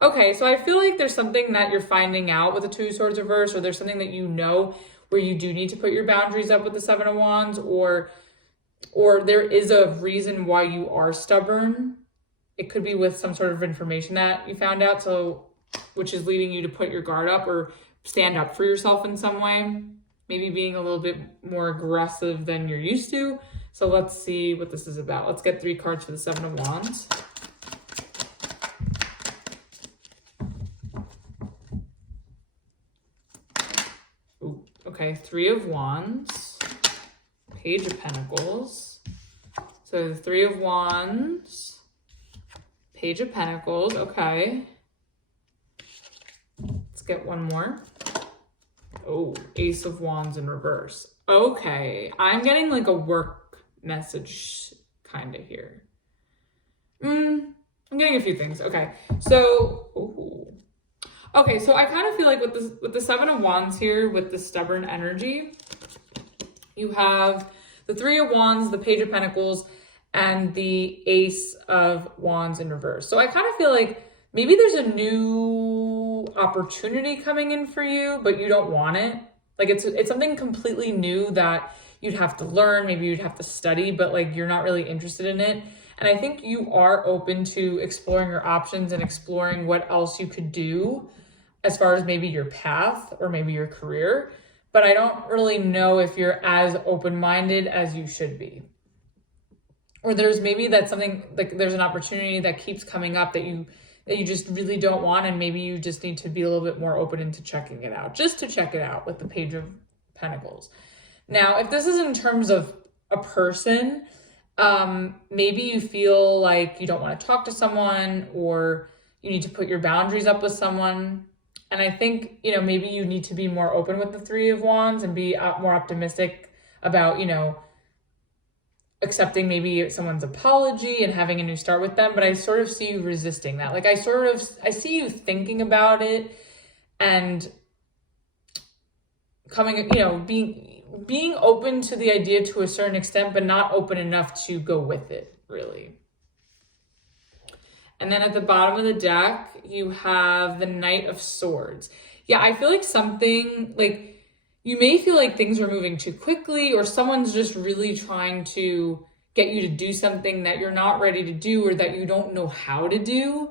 Okay, so I feel like there's something that you're finding out with the Two of Swords reverse, or there's something that you know where you do need to put your boundaries up with the Seven of Wands, or there is a reason why you are stubborn. It could be with some sort of information that you found out, so which is leading you to put your guard up or stand up for yourself in some way. Maybe being a little bit more aggressive than you're used to. So let's see what this is about. Let's get 3 cards for the Seven of Wands. Ooh, okay, 3 of Wands, Page of Pentacles. So the 3 of Wands, Page of Pentacles, okay. Let's get one more. Oh, Ace of Wands in reverse. Okay, I'm getting like a work message kind of here. I'm getting a few things. Okay, so, ooh. Okay, so I kind of feel like with the Seven of Wands here, with the stubborn energy, you have the 3 of Wands, the Page of Pentacles, and the Ace of Wands in reverse. So I kind of feel like maybe there's a new opportunity coming in for you, but you don't want it. Like it's something completely new that you'd have to learn, maybe you'd have to study, but like you're not really interested in it. And I think you are open to exploring your options and exploring what else you could do as far as maybe your path or maybe your career. But I don't really know if you're as open-minded as you should be. Or there's maybe that's something like there's an opportunity that keeps coming up that you just really don't want, and maybe you just need to be a little bit more open into checking it out, just to check it out with the Page of Pentacles. Now, if this is in terms of a person, maybe you feel like you don't want to talk to someone, or you need to put your boundaries up with someone. And I think, you know, maybe you need to be more open with the 3 of Wands and be more optimistic about, you know, accepting maybe someone's apology and having a new start with them. But I sort of see you resisting that. Like I see you thinking about it and coming, you know, being open to the idea to a certain extent, but not open enough to go with it, really. And then at the bottom of the deck, you have the Knight of Swords. Yeah, I feel like something, like, you may feel like things are moving too quickly, or someone's just really trying to get you to do something that you're not ready to do or that you don't know how to do.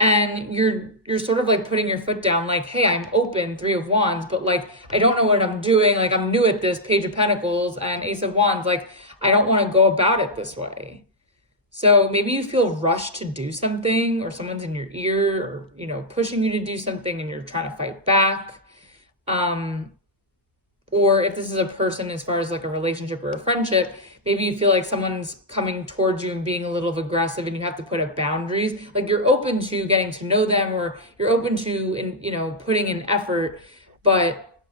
And you're sort of like putting your foot down, like, hey, I'm open, 3 of Wands, but like, I don't know what I'm doing. Like, I'm new at this, Page of Pentacles and Ace of Wands. Like, I don't want to go about it this way. So maybe you feel rushed to do something, or someone's in your ear, or, you know, pushing you to do something and you're trying to fight back. Or if this is a person, as far as like a relationship or a friendship, maybe you feel like someone's coming towards you and being a little aggressive and you have to put up boundaries. Like you're open to getting to know them, or you're open to, you know, putting in effort, but,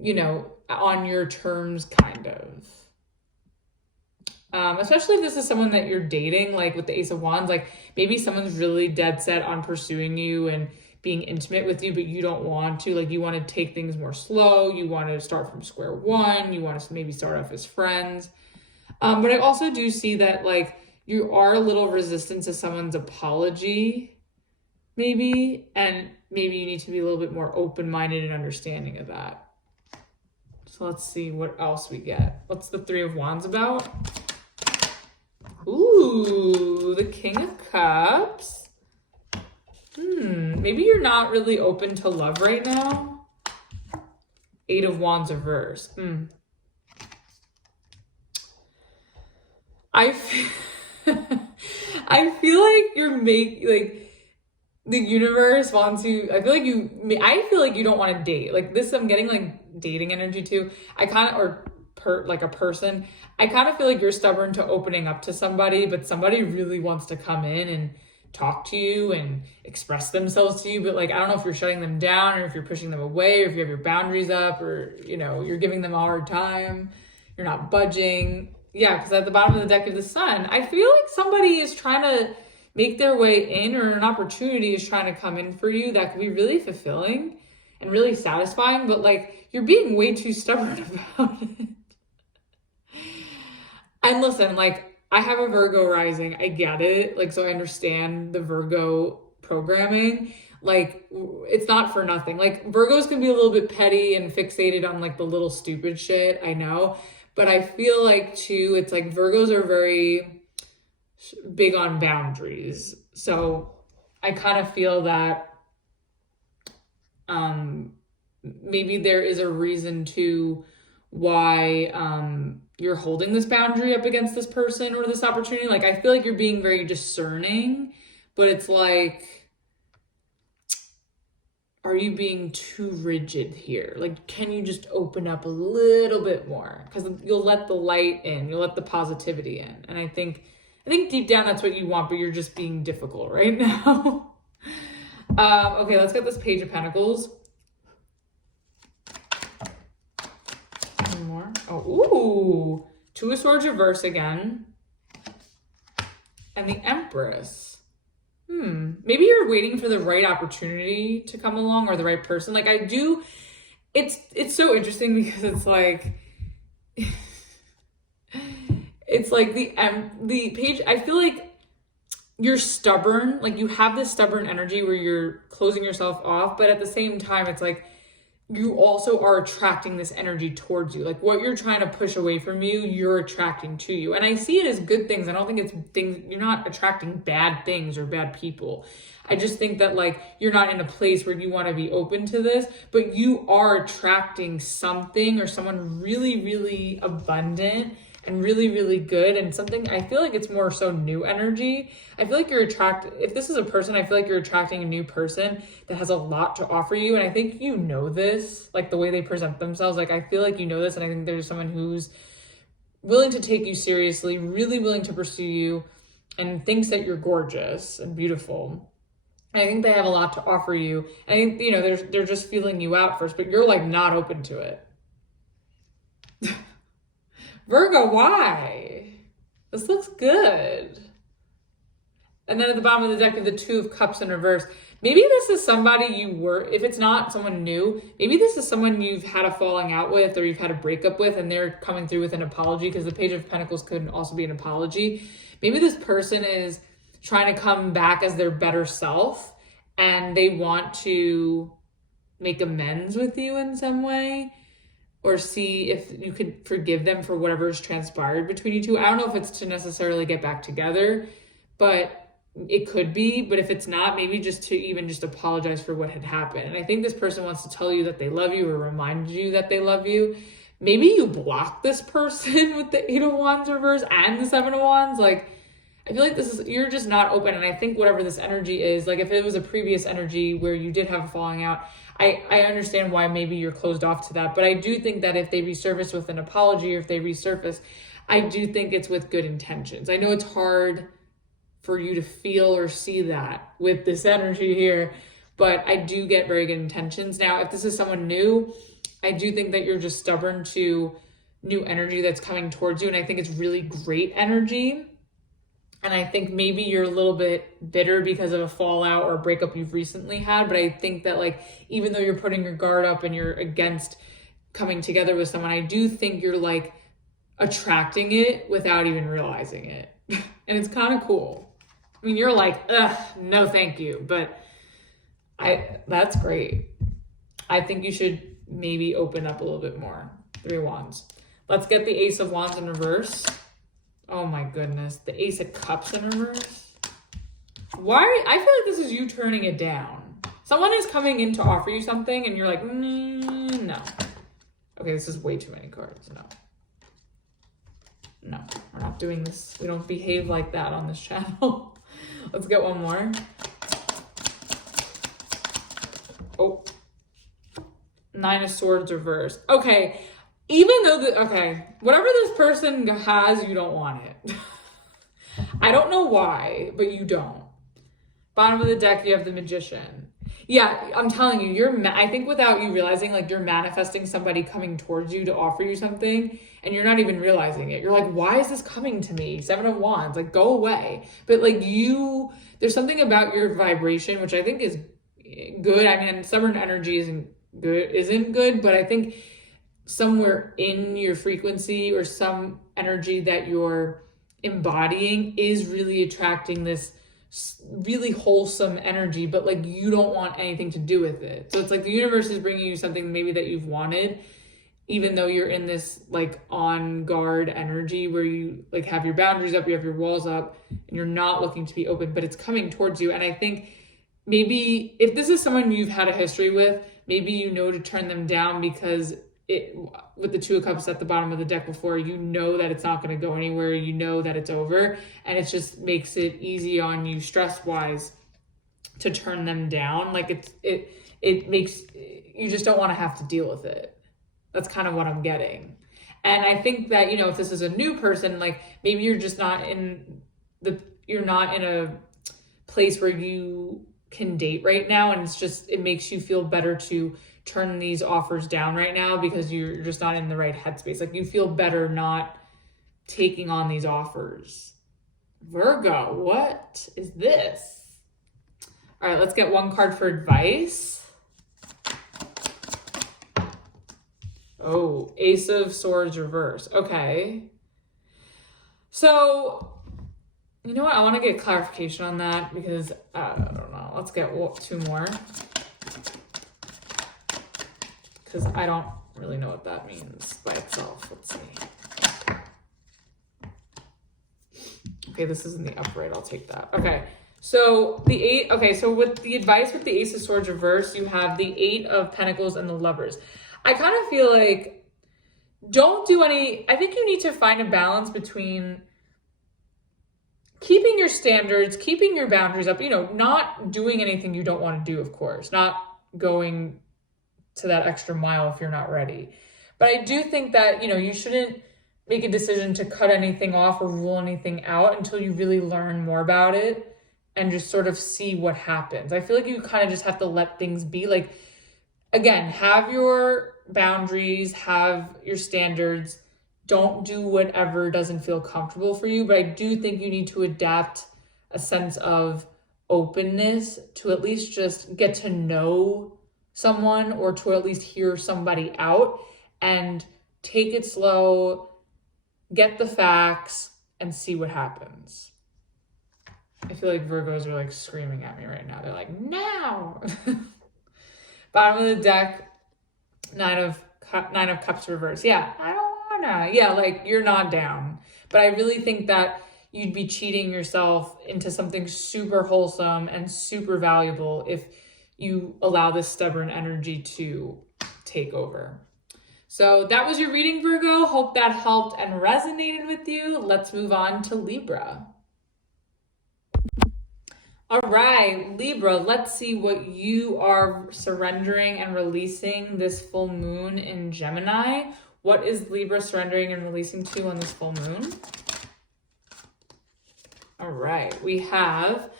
you know, on your terms, kind of. Especially if this is someone that you're dating, like with the Ace of Wands, like maybe someone's really dead set on pursuing you and being intimate with you, but you don't want to. Like, you want to take things more slow. You want to start from square one. You want to maybe start off as friends. But I also do see that, like, you are a little resistant to someone's apology, maybe, and maybe you need to be a little bit more open-minded and understanding of that. So let's see what else we get. What's the 3 of Wands about? Ooh, the King of Cups. Maybe you're not really open to love right now. 8 of Wands reverse. I feel like you're like the universe wants you. I feel like you don't want to date. Like this, I'm getting like dating energy too. I kind of, like a person, I kind of feel like you're stubborn to opening up to somebody, but somebody really wants to come in and talk to you and express themselves to you. But like, I don't know if you're shutting them down, or if you're pushing them away, or if you have your boundaries up, or, you know, you're giving them a hard time. You're not budging. Yeah, because at the bottom of the deck of the Sun, I feel like somebody is trying to make their way in, or an opportunity is trying to come in for you that could be really fulfilling and really satisfying, but like, you're being way too stubborn about it. And listen, like, I have a Virgo rising. I get it. Like, so I understand the Virgo programming. like, it's not for nothing. Like, Virgos can be a little bit petty and fixated on like the little stupid shit, I know. But I feel like too, it's like Virgos are very big on boundaries. So I kind of feel that maybe there is a reason to why you're holding this boundary up against this person or this opportunity. Like, I feel like you're being very discerning, but it's like, are you being too rigid here? Like, can you just open up a little bit more? Because you'll let the light in, you'll let the positivity in. And I think deep down that's what you want, but you're just being difficult right now. Okay, let's get this Page of Pentacles. One more. Oh, ooh. Two of Swords reverse again. And the Empress. Maybe you're waiting for the right opportunity to come along or the right person. Like, I do, it's so interesting because it's like, it's like the page, I feel like you're stubborn. Like, you have this stubborn energy where you're closing yourself off, but at the same time, it's like, you also are attracting this energy towards you. Like, what you're trying to push away from you, you're attracting to you. And I see it as good things. I don't think it's things, you're not attracting bad things or bad people. I just think that, like, you're not in a place where you want to be open to this, but you are attracting something or someone really, really abundant and really, really good. And something, I feel like it's more so new energy. I feel like if this is a person, I feel like you're attracting a new person that has a lot to offer you. And I think you know this, like the way they present themselves. Like, I feel like you know this. And I think there's someone who's willing to take you seriously, really willing to pursue you, and thinks that you're gorgeous and beautiful. And I think they have a lot to offer you. And I think, you know, they're just feeling you out first, but you're like not open to it. Virgo, why? This looks good. And then at the bottom of the deck, the Two of Cups in reverse. Maybe this is somebody if it's not someone new, maybe this is someone you've had a falling out with or you've had a breakup with, and they're coming through with an apology, because the Page of Pentacles could also be an apology. Maybe this person is trying to come back as their better self, and they want to make amends with you in some way, or see if you could forgive them for whatever's transpired between you two. I don't know if it's to necessarily get back together, but it could be. But if it's not, maybe just to even just apologize for what had happened. And I think this person wants to tell you that they love you or remind you that they love you. Maybe you block this person with the Eight of Wands reverse and the Seven of Wands. Like, I feel like you're just not open. And I think whatever this energy is, like if it was a previous energy where you did have a falling out, I understand why maybe you're closed off to that. But I do think that if they resurface with an apology, or if they resurface, I do think it's with good intentions. I know it's hard for you to feel or see that with this energy here, but I do get very good intentions. Now, if this is someone new, I do think that you're just stubborn to new energy that's coming towards you. And I think it's really great energy. And I think maybe you're a little bit bitter because of a fallout or a breakup you've recently had. But I think that, like, even though you're putting your guard up and you're against coming together with someone, I do think you're like attracting it without even realizing it. And it's kind of cool. I mean, you're like, ugh, no, thank you. But that's great. I think you should maybe open up a little bit more. Three of Wands. Let's get the Ace of Wands in reverse. Oh my goodness. The Ace of Cups in reverse. Why? I feel like this is you turning it down. Someone is coming in to offer you something and you're like, no. Okay, this is way too many cards. No, we're not doing this. We don't behave like that on this channel. Let's get one more. Oh. Nine of Swords reversed. Okay. Even though whatever this person has, you don't want it. I don't know why, but you don't. Bottom of the deck, you have the Magician. Yeah, I'm telling you, I think without you realizing, like, you're manifesting somebody coming towards you to offer you something, and you're not even realizing it. You're like, why is this coming to me? Seven of Wands, like, go away. But like there's something about your vibration, which I think is good. I mean, stubborn energy isn't good, but I think somewhere in your frequency or some energy that you're embodying is really attracting this really wholesome energy, but like you don't want anything to do with it. So it's like the universe is bringing you something maybe that you've wanted, even though you're in this like on guard energy where you like have your boundaries up, you have your walls up, and you're not looking to be open, but it's coming towards you. And I think maybe if this is someone you've had a history with, maybe you know to turn them down because with the Two of Cups at the bottom of the deck before, you know that it's not going to go anywhere. You know that it's over, and it just makes it easy on you stress-wise to turn them down. Like it makes, you just don't want to have to deal with it. That's kind of what I'm getting. And I think that, you know, if this is a new person, like maybe you're just not you're not in a place where you can date right now, and it makes you feel better to turn these offers down right now because you're just not in the right headspace. Like you feel better not taking on these offers. Virgo, what is this? All right, let's get one card for advice. Oh, Ace of Swords reverse. Okay. So, you know what? I want to get clarification on that because I don't know. Let's get two more. Because I don't really know what that means by itself. Let's see. Okay, this is in the upright. I'll take that. Okay, so so with the advice with the Ace of Swords reverse, you have the Eight of Pentacles and the Lovers. I kind of feel like I think you need to find a balance between keeping your standards, keeping your boundaries up, you know, not doing anything you don't want to do, of course, not going to that extra mile if you're not ready. But I do think that, you know, you shouldn't make a decision to cut anything off or rule anything out until you really learn more about it and just sort of see what happens. I feel like you kind of just have to let things be. Like, again, have your boundaries, have your standards. Don't do whatever doesn't feel comfortable for you. But I do think you need to adapt a sense of openness to at least just get to know someone or to at least hear somebody out and take it slow, get the facts, and see what happens. I feel like Virgos are like screaming at me right now. They're like, no! Bottom of the deck, Nine of Cups reverse. Yeah, I don't wanna. Yeah, like you're not down. But I really think that you'd be cheating yourself into something super wholesome and super valuable if you allow this stubborn energy to take over. So that was your reading, Virgo. Hope that helped and resonated with you. Let's move on to Libra. All right, Libra, let's see what you are surrendering and releasing this full moon in Gemini. What is Libra surrendering and releasing to on this full moon? All right, we have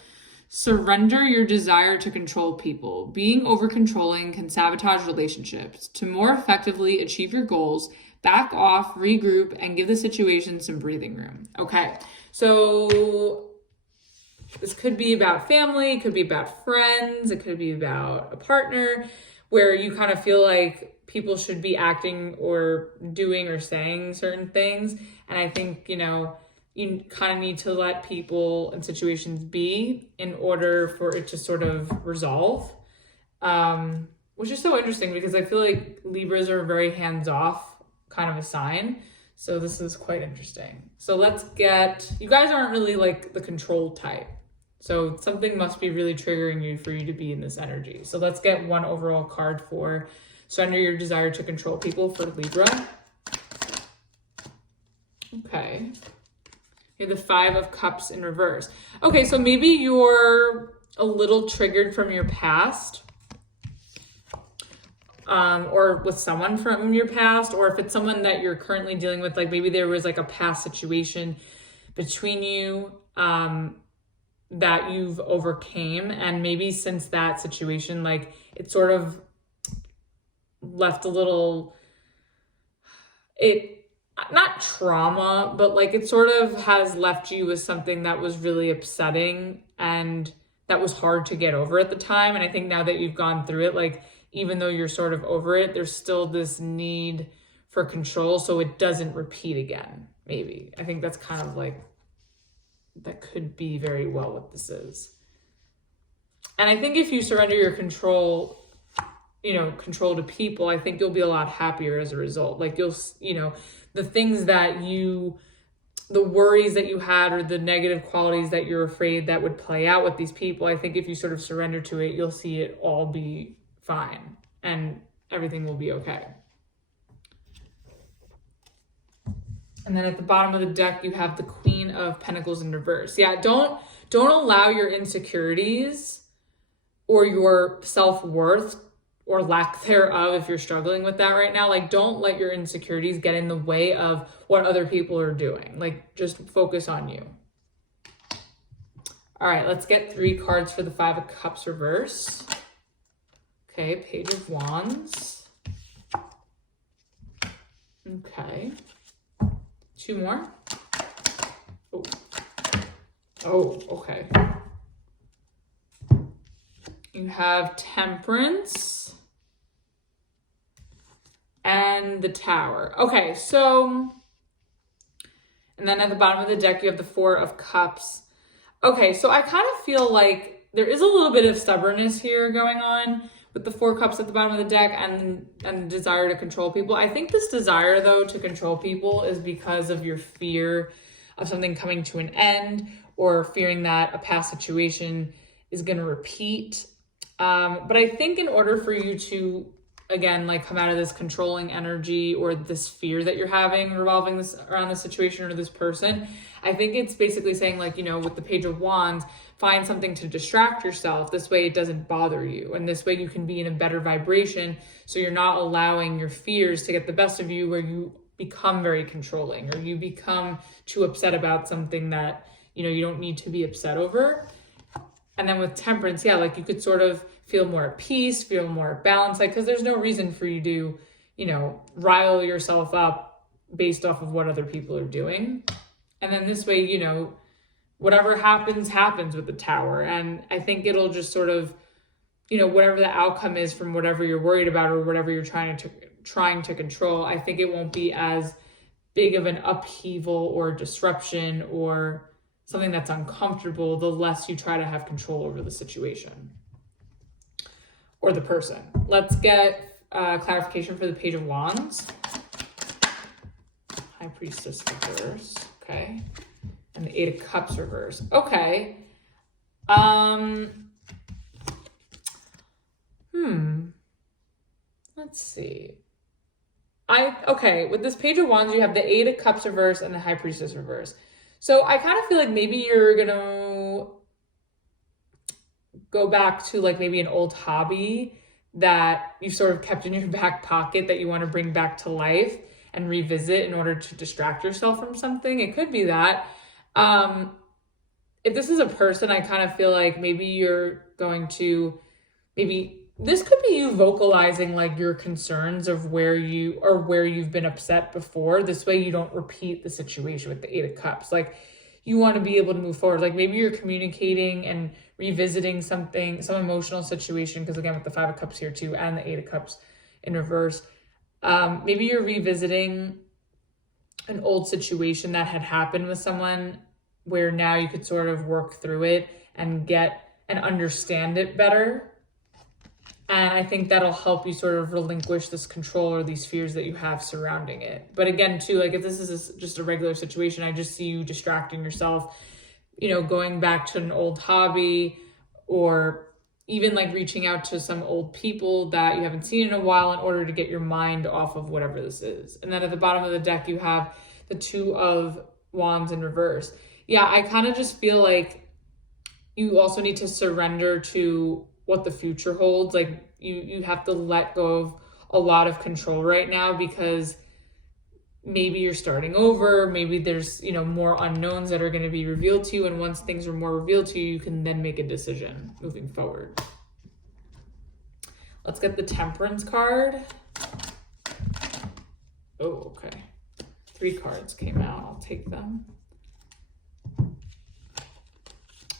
surrender your desire to control people. Being over-controlling can sabotage relationships. To more effectively achieve your goals, back off, regroup, and give the situation some breathing room. Okay, so this could be about family, it could be about friends, it could be about a partner, where you kind of feel like people should be acting or doing or saying certain things. And I think, you know, you kind of need to let people and situations be in order for it to sort of resolve, which is so interesting because I feel like Libras are very hands-off kind of a sign. So this is quite interesting. So you guys aren't really like the control type. So something must be really triggering you for you to be in this energy. So let's get one overall card for surrender your desire to control people for Libra. Okay. You have the Five of Cups in reverse. Okay, so maybe you're a little triggered from your past, or with someone from your past, or if it's someone that you're currently dealing with, like maybe there was like a past situation between you that you've overcame, and maybe since that situation, like it sort of left a little, not trauma, but like it sort of has left you with something that was really upsetting and that was hard to get over at the time. And I think now that you've gone through it, like even though you're sort of over it, there's still this need for control so it doesn't repeat again, maybe. I think that's kind of like that could be very well what this is. And I think if you surrender your control, control to people, I think you'll be a lot happier as a result. Like the things that the worries that you had or the negative qualities that you're afraid that would play out with these people, I think if you sort of surrender to it, you'll see it all be fine and everything will be okay. And then at the bottom of the deck, you have the Queen of Pentacles in reverse. Yeah, don't allow your insecurities or your self-worth or lack thereof, if you're struggling with that right now. Like, don't let your insecurities get in the way of what other people are doing. Like, just focus on you. All right, let's get 3 cards for the 5 of Cups reverse. Okay, Page of Wands. Okay. 2 more. Oh, okay. You have Temperance and the Tower. Okay, so, and then at the bottom of the deck, you have the 4 of Cups. Okay, so I kind of feel like there is a little bit of stubbornness here going on with the 4 cups at the bottom of the deck and desire to control people. I think this desire, though, to control people is because of your fear of something coming to an end or fearing that a past situation is going to repeat. But I think in order for you to, again, like come out of this controlling energy or this fear that you're having revolving this around this situation or this person, I think it's basically saying, like, with the Page of Wands, find something to distract yourself. This way it doesn't bother you. And this way you can be in a better vibration. So you're not allowing your fears to get the best of you where you become very controlling or you become too upset about something that, you don't need to be upset over. And then with Temperance, yeah, like you could sort of feel more at peace, feel more at balance, like, because there's no reason for you to, rile yourself up based off of what other people are doing. And then this way, whatever happens with the Tower. And I think it'll just sort of, whatever the outcome is from whatever you're worried about or whatever you're trying to control, I think it won't be as big of an upheaval or disruption or something that's uncomfortable, the less you try to have control over the situation or the person. Let's get clarification for the Page of Wands. High Priestess reverse, okay. And the 8 of Cups reverse, okay. Let's see. Okay, with this Page of Wands, you have the 8 of Cups reverse and the High Priestess reverse. So I kind of feel like maybe you're going to go back to like maybe an old hobby that you've sort of kept in your back pocket that you want to bring back to life and revisit in order to distract yourself from something. It could be that. If this is a person, I kind of feel like maybe you're going to, this could be you vocalizing like your concerns of where you've been upset before. This way you don't repeat the situation with the 8 of Cups. Like you want to be able to move forward. Like maybe you're communicating and revisiting some emotional situation. Because again, with the 5 of Cups here too, and the 8 of Cups in reverse, maybe you're revisiting an old situation that had happened with someone where now you could sort of work through it and get and understand it better. And I think that'll help you sort of relinquish this control or these fears that you have surrounding it. But again, too, like if this is just a regular situation, I just see you distracting yourself, going back to an old hobby or even like reaching out to some old people that you haven't seen in a while in order to get your mind off of whatever this is. And then at the bottom of the deck, you have the 2 of Wands in reverse. Yeah, I kind of just feel like you also need to surrender to what the future holds. Like you have to let go of a lot of control right now because maybe you're starting over, maybe there's, more unknowns that are going to be revealed to you. And once things are more revealed to you, you can then make a decision moving forward. Let's get the Temperance card. Oh, okay. 3 cards came out. I'll take them.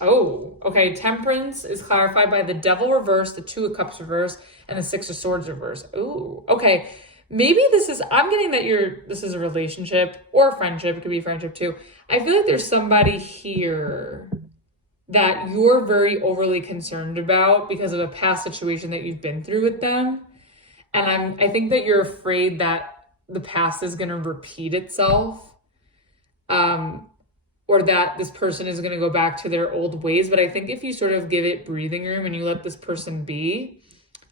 Oh, okay. Temperance is clarified by the Devil reverse, the 2 of Cups reverse, and the 6 of Swords reverse. Oh, okay. maybe I'm getting that this is a relationship or a friendship. It could be a friendship too. I feel like there's somebody here that you're very overly concerned about because of a past situation that you've been through with them. And I think that you're afraid that the past is going to repeat itself. Or that this person is going to go back to their old ways. But I think if you sort of give it breathing room and you let this person be,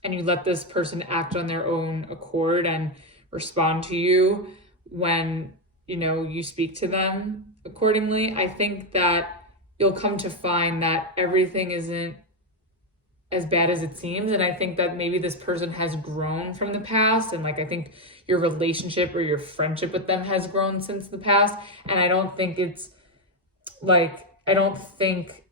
and you let this person act on their own accord and respond to you when, you speak to them accordingly, I think that you'll come to find that everything isn't as bad as it seems. And I think that maybe this person has grown from the past. And I think your relationship or your friendship with them has grown since the past. And I don't think it's I don't think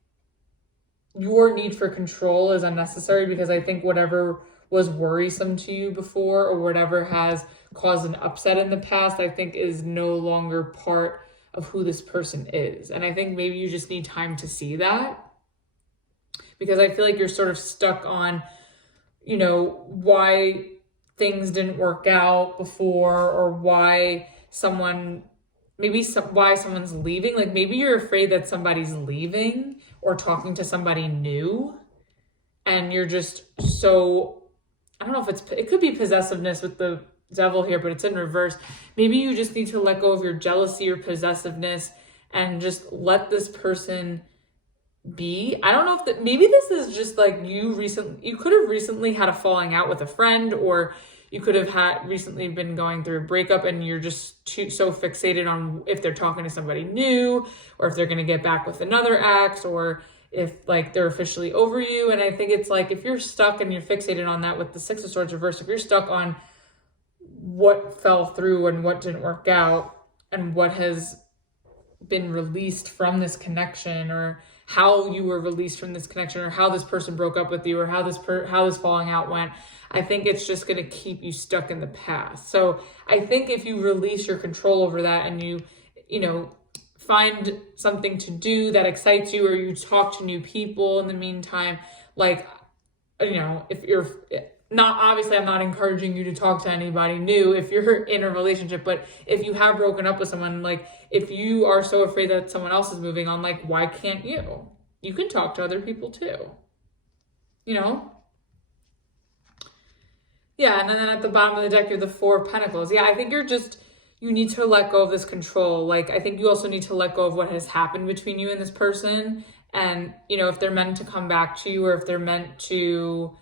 your need for control is unnecessary, because I think whatever was worrisome to you before or whatever has caused an upset in the past, I think is no longer part of who this person is. And I think maybe you just need time to see that, because I feel like you're sort of stuck on, why things didn't work out before, or why someone's leaving. Maybe you're afraid that somebody's leaving or talking to somebody new, and you're just so, I don't know if it could be possessiveness with the devil here, but it's in reverse. Maybe you just need to let go of your jealousy or possessiveness and just let this person be. I don't know if maybe this is just you could have recently had a falling out with a friend, or you could have recently been going through a breakup, and you're just so fixated on if they're talking to somebody new, or if they're going to get back with another ex, or if they're officially over you. And I think it's if you're stuck and you're fixated on that with the Six of Swords reversed, if you're stuck on what fell through and what didn't work out and what has been released from this connection, or how you were released from this connection, or how this person broke up with you, or how this falling out went, I think it's just going to keep you stuck in the past. So I think if you release your control over that, and you find something to do that excites you, or you talk to new people in the meantime, if you're not, obviously I'm not encouraging you to talk to anybody new if you're in a relationship, but if you have broken up with someone, if you are so afraid that someone else is moving on, why can't you? You can talk to other people too, Yeah, and then at the bottom of the deck, you're the Four of Pentacles. Yeah, I think you need to let go of this control. I think you also need to let go of what has happened between you and this person. And, if they're meant to come back to you, or if they're meant to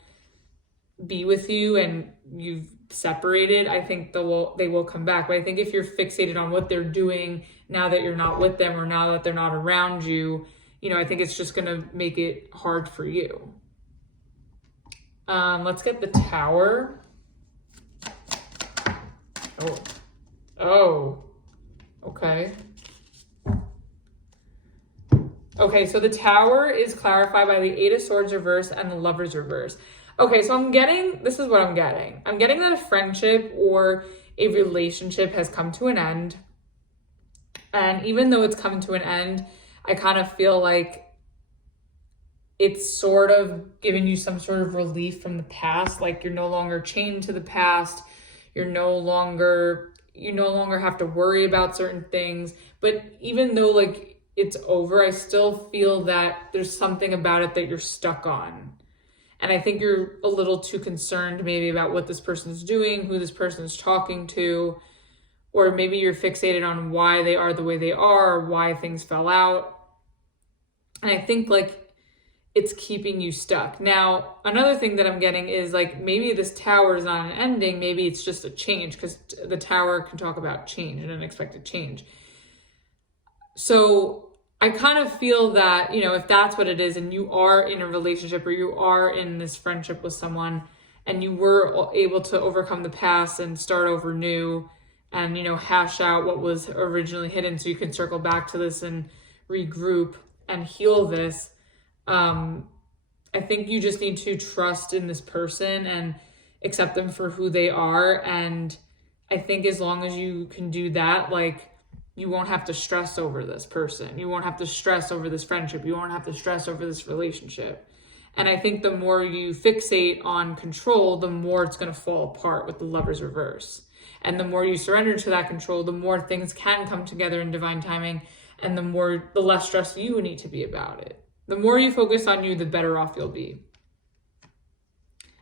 be with you and you've separated, I think they will come back. But I think if you're fixated on what they're doing now that you're not with them, or now that they're not around you, I think it's just going to make it hard for you. Let's get the Tower. Oh, okay. Okay, so the Tower is clarified by the Eight of Swords reverse and the Lovers reverse. Okay, so this is what I'm getting. I'm getting that a friendship or a relationship has come to an end. And even though it's come to an end, I kind of feel like it's sort of giving you some sort of relief from the past. You're no longer chained to the past. You no longer have to worry about certain things. But even though it's over, I still feel that there's something about it that you're stuck on. And I think you're a little too concerned maybe about what this person's doing, who this person's talking to, or maybe you're fixated on why they are the way they are, or why things fell out. And I think it's keeping you stuck. Now, another thing that I'm getting is maybe this Tower is not an ending, maybe it's just a change, because the Tower can talk about change and unexpected change. So I kind of feel that, if that's what it is, and you are in a relationship, or you are in this friendship with someone, and you were able to overcome the past and start over new, and, hash out what was originally hidden so you can circle back to this and regroup and heal this, I think you just need to trust in this person and accept them for who they are. And I think as long as you can do that, you won't have to stress over this person. You won't have to stress over this friendship. You won't have to stress over this relationship. And I think the more you fixate on control, the more it's going to fall apart with the Lovers reverse. And the more you surrender to that control, the more things can come together in divine timing, and the less stressed you need to be about it. The more you focus on you, the better off you'll be.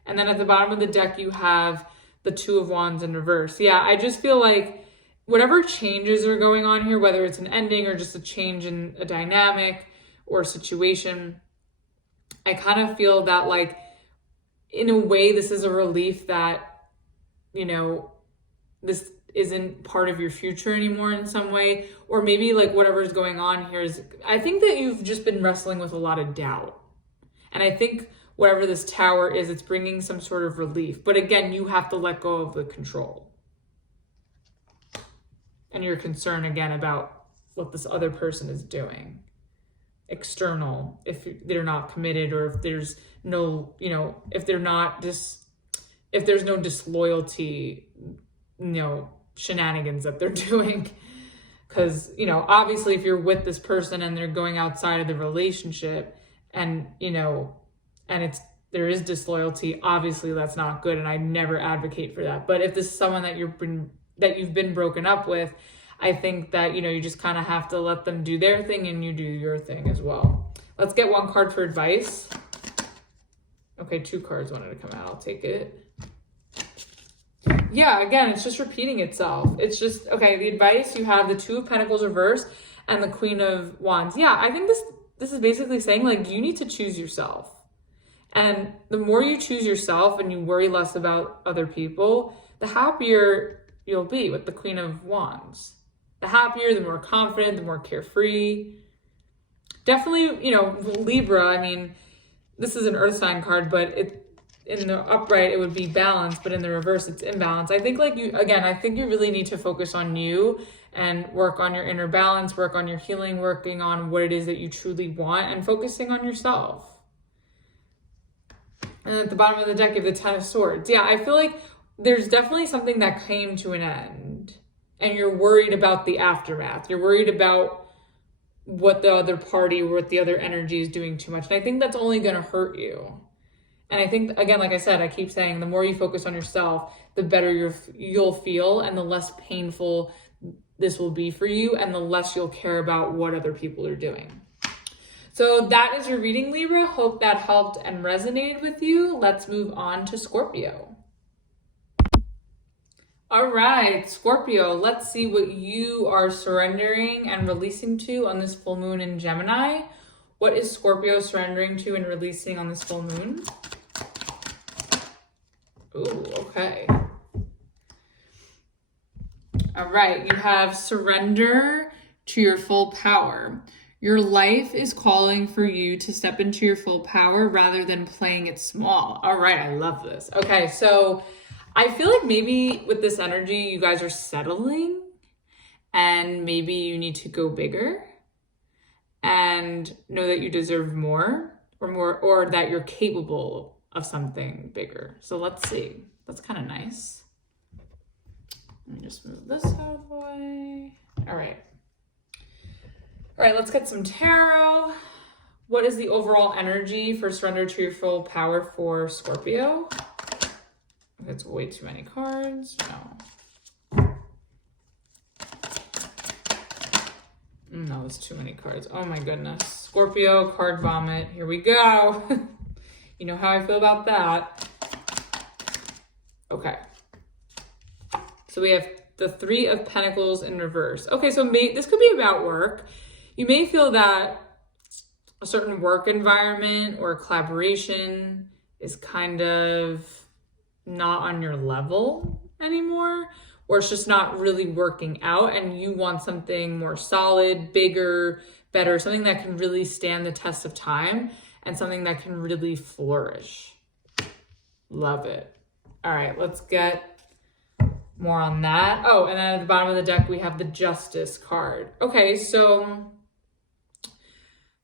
And then at the bottom of the deck, you have the Two of Wands in reverse. Yeah, I just feel like whatever changes are going on here, whether it's an ending or just a change in a dynamic or a situation, I kind of feel that, like, in a way, this is a relief that, you know, this isn't part of your future anymore in some way. Or maybe like whatever's going on here is, I think that you've just been wrestling with a lot of doubt. And I think whatever this Tower is, it's bringing some sort of relief. But again, you have to let go of the control. And you're concerned again about what this other person is doing. External, if they're not committed, or if there's no, you know, if there's no disloyalty, you know, shenanigans that they're doing. Because, you know, obviously if you're with this person and they're going outside of the relationship, and, you know, and there is disloyalty, obviously that's not good, and I never advocate for that. But if this is someone that you've been broken up with, I think that, you know, you just kind of have to let them do their thing and you do your thing as well. Let's get one card for advice. Okay, 2 cards wanted to come out. I'll take it. Yeah, again, it's just repeating itself. It's just, okay, the advice, you have the Two of Pentacles reversed and the Queen of Wands. Yeah, I think this is basically saying, like, you need to choose yourself. And the more you choose yourself and you worry less about other people, the happier you'll be with the Queen of Wands. The happier, the more confident, the more carefree. Definitely, you know, Libra, I mean, this is an earth sign card, but in the upright, it would be balance, but in the reverse, it's imbalance. I think, like, I think you really need to focus on you and work on your inner balance, work on your healing, working on what it is that you truly want, and focusing on yourself. And at the bottom of the deck, you have the Ten of Swords. Yeah, I feel like there's definitely something that came to an end, and you're worried about the aftermath. You're worried about what the other party or what the other energy is doing too much. And I think that's only going to hurt you. And I think, again, like I said, I keep saying, the more you focus on yourself, the better you'll feel, and the less painful this will be for you, and the less you'll care about what other people are doing. So that is your reading, Libra. Hope that helped and resonated with you. Let's move on to Scorpio. All right, Scorpio, let's see what you are surrendering and releasing to on this full moon in Gemini. What is Scorpio surrendering to and releasing on this full moon? Ooh, okay. All right, you have surrender to your full power. Your life is calling for you to step into your full power rather than playing it small. All right, I love this. Okay, so I feel like maybe with this energy, you guys are settling, and maybe you need to go bigger and know that you deserve more, or that you're capable of something bigger. So let's see. That's kind of nice. Let me just move this out of the way. All right. All right, let's get some tarot. What is the overall energy for surrender to your full power for Scorpio? That's way too many cards. No, it's too many cards. Oh my goodness. Scorpio, card vomit. Here we go. You know how I feel about that. Okay. So we have the Three of Pentacles in reverse. Okay, so this could be about work. You may feel that a certain work environment or collaboration is kind of not on your level anymore, or it's just not really working out, and you want something more solid, bigger, better, something that can really stand the test of time and something that can really flourish. Love it. All right, let's get more on that. Oh, and then at the bottom of the deck, we have the Justice card. Okay, so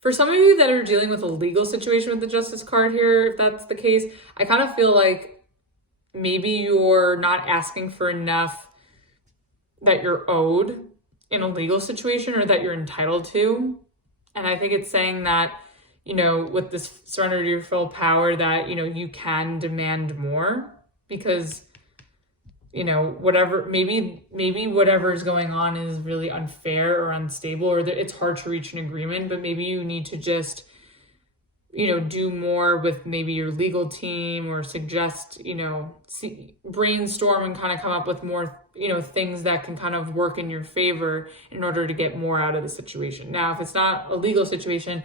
for some of you that are dealing with a legal situation with the Justice card here, if that's the case, I kind of feel like maybe you're not asking for enough that you're owed in a legal situation, or that you're entitled to. And I think it's saying that, you know, with this surrender to your full power, that, you know, you can demand more, because, you know, whatever, maybe whatever is going on is really unfair or unstable, or that it's hard to reach an agreement, but maybe you need to just, you know, do more with maybe your legal team, or suggest, you know, brainstorm and kind of come up with more, you know, things that can kind of work in your favor in order to get more out of the situation. Now, if it's not a legal situation,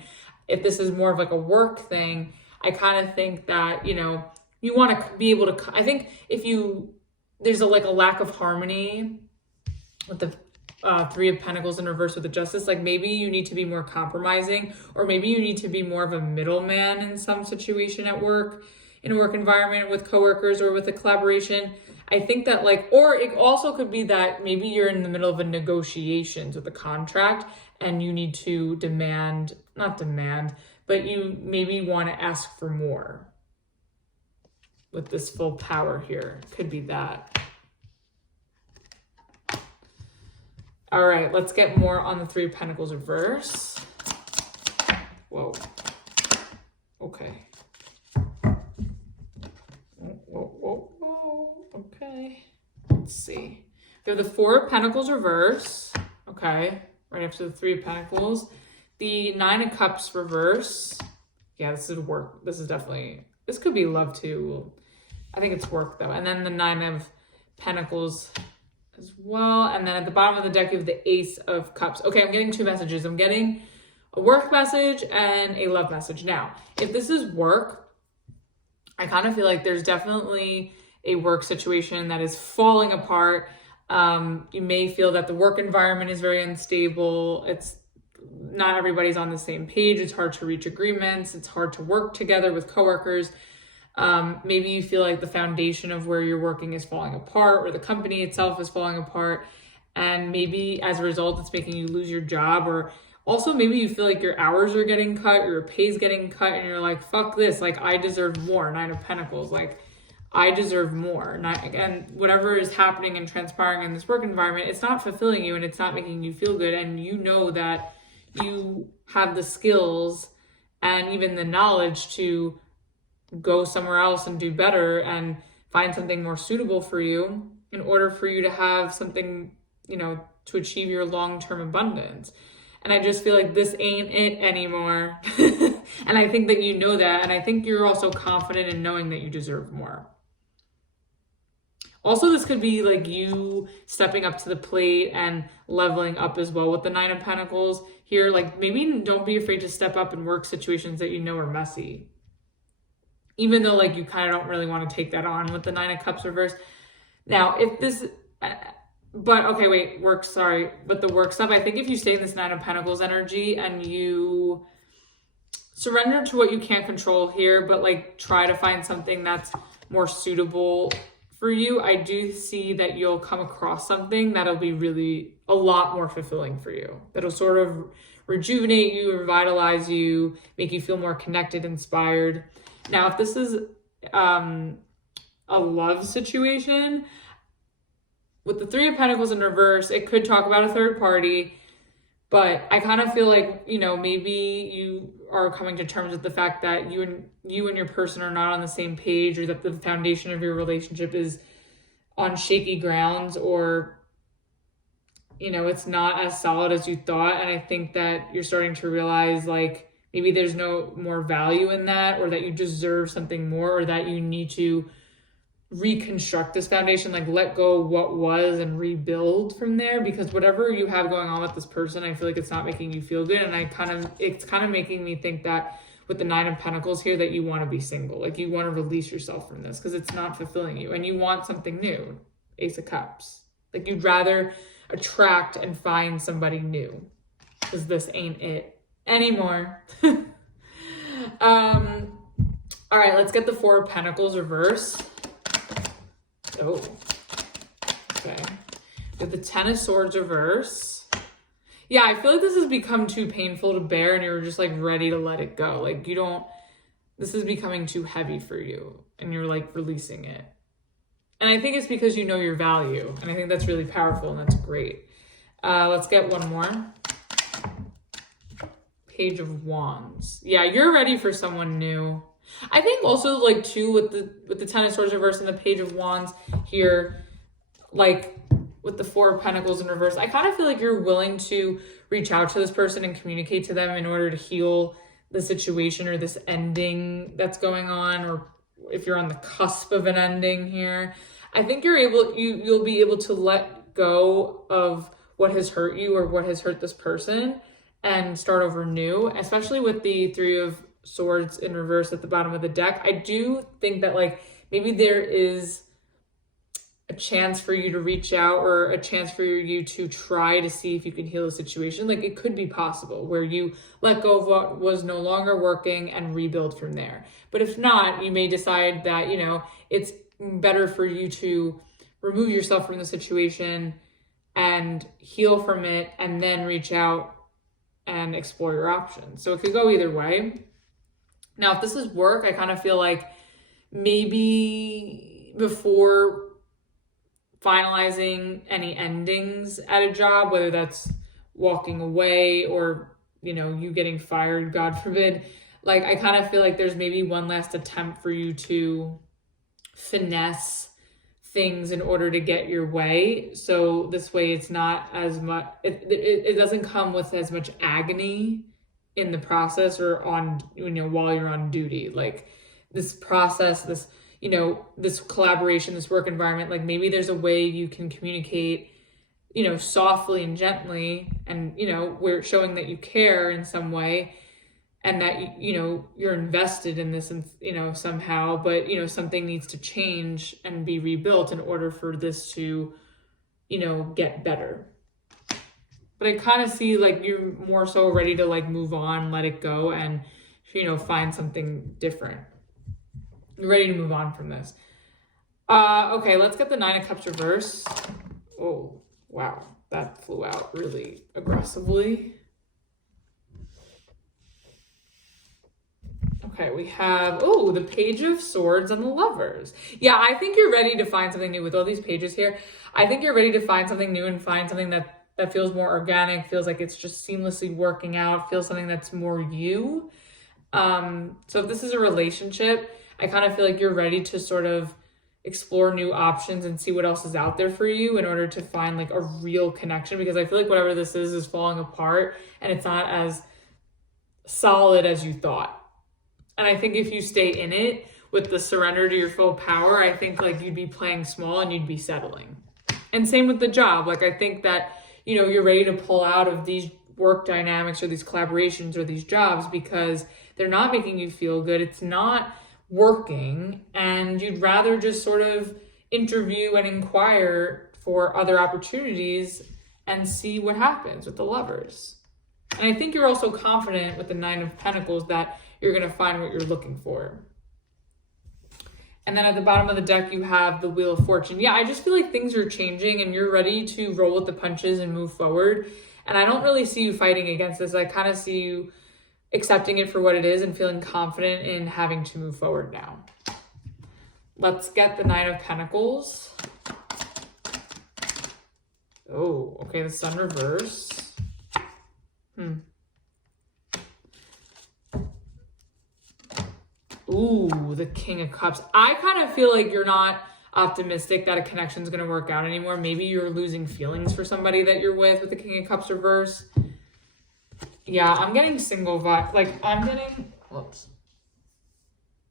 if this is more of like a work thing, I kind of think that, you know, you want to be able to, I think if there's like a lack of harmony with the Three of Pentacles in reverse with the Justice, like maybe you need to be more compromising, or maybe you need to be more of a middleman in some situation at work, in a work environment with coworkers or with a collaboration. I think that like, or it also could be that maybe you're in the middle of a negotiations with a contract and you need to not demand, but you maybe want to ask for more with this full power here. Could be that. All right, let's get more on the Three of Pentacles reverse. Whoa. Okay. Whoa. Okay. Let's see. We have the Four of Pentacles reverse. Okay. Right after the Three of Pentacles. The Nine of Cups reverse. Yeah, this is work. This is definitely, this could be love too. I think it's work though. And then the Nine of Pentacles as well. And then at the bottom of the deck, you have the Ace of Cups. Okay, I'm getting two messages. I'm getting a work message and a love message. Now, if this is work, I kind of feel like there's definitely a work situation that is falling apart. You may feel that the work environment is very unstable. It's not everybody's on the same page. It's hard to reach agreements. It's hard to work together with coworkers. Maybe you feel like the foundation of where you're working is falling apart, or the company itself is falling apart. And maybe as a result, it's making you lose your job. Or also maybe you feel like your hours are getting cut, or your pay's getting cut, and you're like, fuck this. Like, I deserve more. Nine of Pentacles. Like, I deserve more. And whatever is happening and transpiring in this work environment, it's not fulfilling you and it's not making you feel good. And you know that you have the skills and even the knowledge to go somewhere else and do better and find something more suitable for you in order for you to have something, you know, to achieve your long-term abundance. And I just feel like this ain't it anymore. And I think that you know that. And I think you're also confident in knowing that you deserve more. Also, this could be like you stepping up to the plate and leveling up as well with the Nine of Pentacles here. Like, maybe don't be afraid to step up and work situations that you know are messy. Even though like you kind of don't really want to take that on with the Nine of Cups reverse. Now, if this, but okay, wait, work, sorry. With the work stuff, I think if you stay in this Nine of Pentacles energy and you surrender to what you can't control here, but like try to find something that's more suitable for you, I do see that you'll come across something that'll be really a lot more fulfilling for you. That'll sort of rejuvenate you, revitalize you, make you feel more connected, inspired. Now, if this is a love situation, with the Three of Pentacles in reverse, it could talk about a third party, but I kind of feel like, you know, maybe you are coming to terms with the fact that you and your person are not on the same page, or that the foundation of your relationship is on shaky grounds, or, you know, it's not as solid as you thought. And I think that you're starting to realize like maybe there's no more value in that, or that you deserve something more, or that you need to reconstruct this foundation, like let go of what was and rebuild from there. Because whatever you have going on with this person, I feel like it's not making you feel good. And it's kind of making me think that with the Nine of Pentacles here, that you want to be single. Like you want to release yourself from this because it's not fulfilling you, and you want something new. Ace of Cups. Like you'd rather attract and find somebody new, because this ain't it anymore. All right, let's get the Four of Pentacles reverse. Oh, okay. With the Ten of Swords reverse. Yeah, I feel like this has become too painful to bear, and you're just like ready to let it go. Like this is becoming too heavy for you, and you're like releasing it. And I think it's because you know your value, and I think that's really powerful, and that's great. Let's get one more. Page of Wands. Yeah, you're ready for someone new. I think also like too with the Ten of Swords reverse and the Page of Wands here, like with the Four of Pentacles in reverse, I kind of feel like you're willing to reach out to this person and communicate to them in order to heal the situation or this ending that's going on, or if you're on the cusp of an ending here. I think you'll be able to let go of what has hurt you or what has hurt this person and start over new, especially with the Three of Swords in reverse at the bottom of the deck. I do think that like maybe there is a chance for you to reach out, or a chance for you to try to see if you can heal the situation. Like it could be possible where you let go of what was no longer working and rebuild from there. But if not, you may decide that, you know, it's better for you to remove yourself from the situation and heal from it and then reach out and explore your options. So it could go either way. Now, if this is work, I kind of feel like maybe before finalizing any endings at a job, whether that's walking away or, you know, you getting fired, God forbid, like I kind of feel like there's maybe one last attempt for you to finesse things in order to get your way. So this way it's not as much, it doesn't come with as much agony in the process or on, you know, while you're on duty. Like this process, this, you know, this collaboration, this work environment, like maybe there's a way you can communicate, you know, softly and gently, and, you know, we're showing that you care in some way and that, you know, you're invested in this, and, you know, somehow, but, you know, something needs to change and be rebuilt in order for this to, you know, get better. But I kind of see like you're more so ready to like move on, let it go, and, you know, find something different. You're ready to move on from this. Okay, let's get the Nine of Cups reverse. Oh, wow. That flew out really aggressively. Okay, we have, oh, the Page of Swords and the Lovers. Yeah, I think you're ready to find something new with all these pages here. I think you're ready to find something new and find something that feels more organic, feels like it's just seamlessly working out, feels something that's more you. So if this is a relationship, I kind of feel like you're ready to sort of explore new options and see what else is out there for you in order to find like a real connection, because I feel like whatever this is falling apart and it's not as solid as you thought. And I think if you stay in it with the surrender to your full power, I think like you'd be playing small and you'd be settling. And same with the job. Like I think that, you know, you're ready to pull out of these work dynamics or these collaborations or these jobs because they're not making you feel good. It's not working, and you'd rather just sort of interview and inquire for other opportunities and see what happens with the Lovers. And I think you're also confident with the Nine of Pentacles that you're going to find what you're looking for. And then at the bottom of the deck, you have the Wheel of Fortune. Yeah, I just feel like things are changing and you're ready to roll with the punches and move forward. And I don't really see you fighting against this. I kind of see you accepting it for what it is and feeling confident in having to move forward now. Let's get the Nine of Pentacles. Oh, okay, the Sun reverse. Ooh, the King of Cups. I kind of feel like you're not optimistic that a connection is going to work out anymore. Maybe you're losing feelings for somebody that you're with the King of Cups reverse. Yeah, I'm getting single vibe. Like, I'm getting, whoops.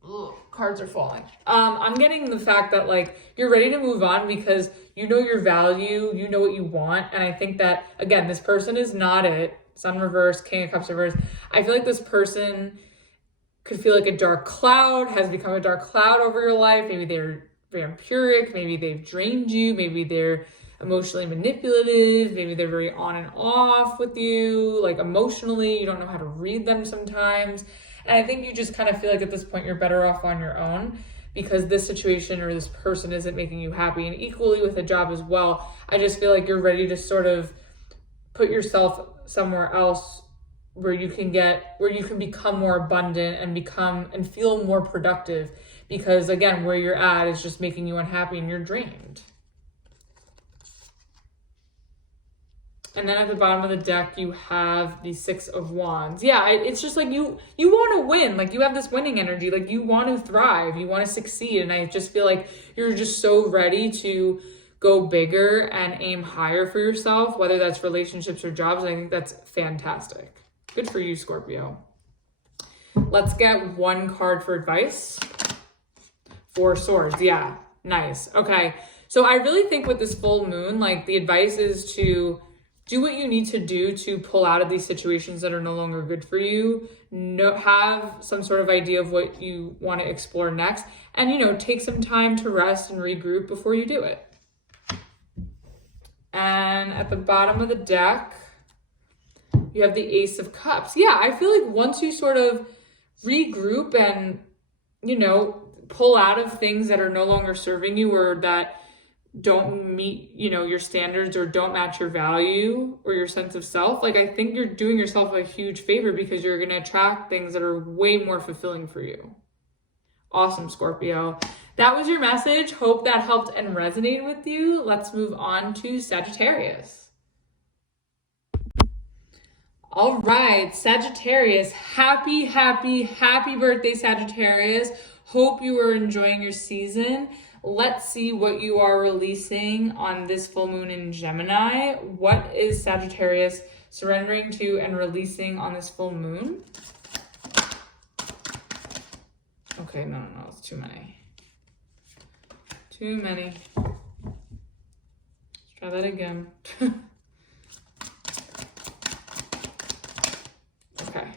Ugh, cards are falling. I'm getting the fact that, like, you're ready to move on because you know your value, you know what you want. And I think that, again, this person is not it. Sun reverse, King of Cups reverse. I feel like this person could feel like a dark cloud, has become a dark cloud over your life. Maybe they're vampiric. Maybe they've drained you. Maybe they're emotionally manipulative. Maybe they're very on and off with you, like emotionally. You don't know how to read them sometimes. And I think you just kind of feel like at this point you're better off on your own because this situation or this person isn't making you happy. And equally with a job as well, I just feel like you're ready to sort of put yourself somewhere else where you can become more abundant and feel more productive, because again, where you're at is just making you unhappy and you're drained. And then at the bottom of the deck, you have the Six of Wands. Yeah, it's just like you want to win. Like you have this winning energy. Like you want to thrive. You want to succeed. And I just feel like you're just so ready to go bigger and aim higher for yourself, whether that's relationships or jobs. I think that's fantastic. Good for you, Scorpio. Let's get one card for advice. 4 swords. Yeah, nice. Okay. So I really think with this full moon, like the advice is to do what you need to do to pull out of these situations that are no longer good for you. Have some sort of idea of what you want to explore next, and, you know, take some time to rest and regroup before you do it. And at the bottom of the deck, you have the Ace of Cups. Yeah, I feel like once you sort of regroup and, you know, pull out of things that are no longer serving you or that don't meet, you know, your standards or don't match your value or your sense of self, like I think you're doing yourself a huge favor because you're going to attract things that are way more fulfilling for you. Awesome, Scorpio. That was your message. Hope that helped and resonated with you. Let's move on to Sagittarius. All right, Sagittarius, happy birthday, Sagittarius. Hope you are enjoying your season. Let's see what you are releasing on this full moon in Gemini. What is Sagittarius surrendering to and releasing on this full moon? Okay, no, it's too many. Too many. Let's try that again. Okay.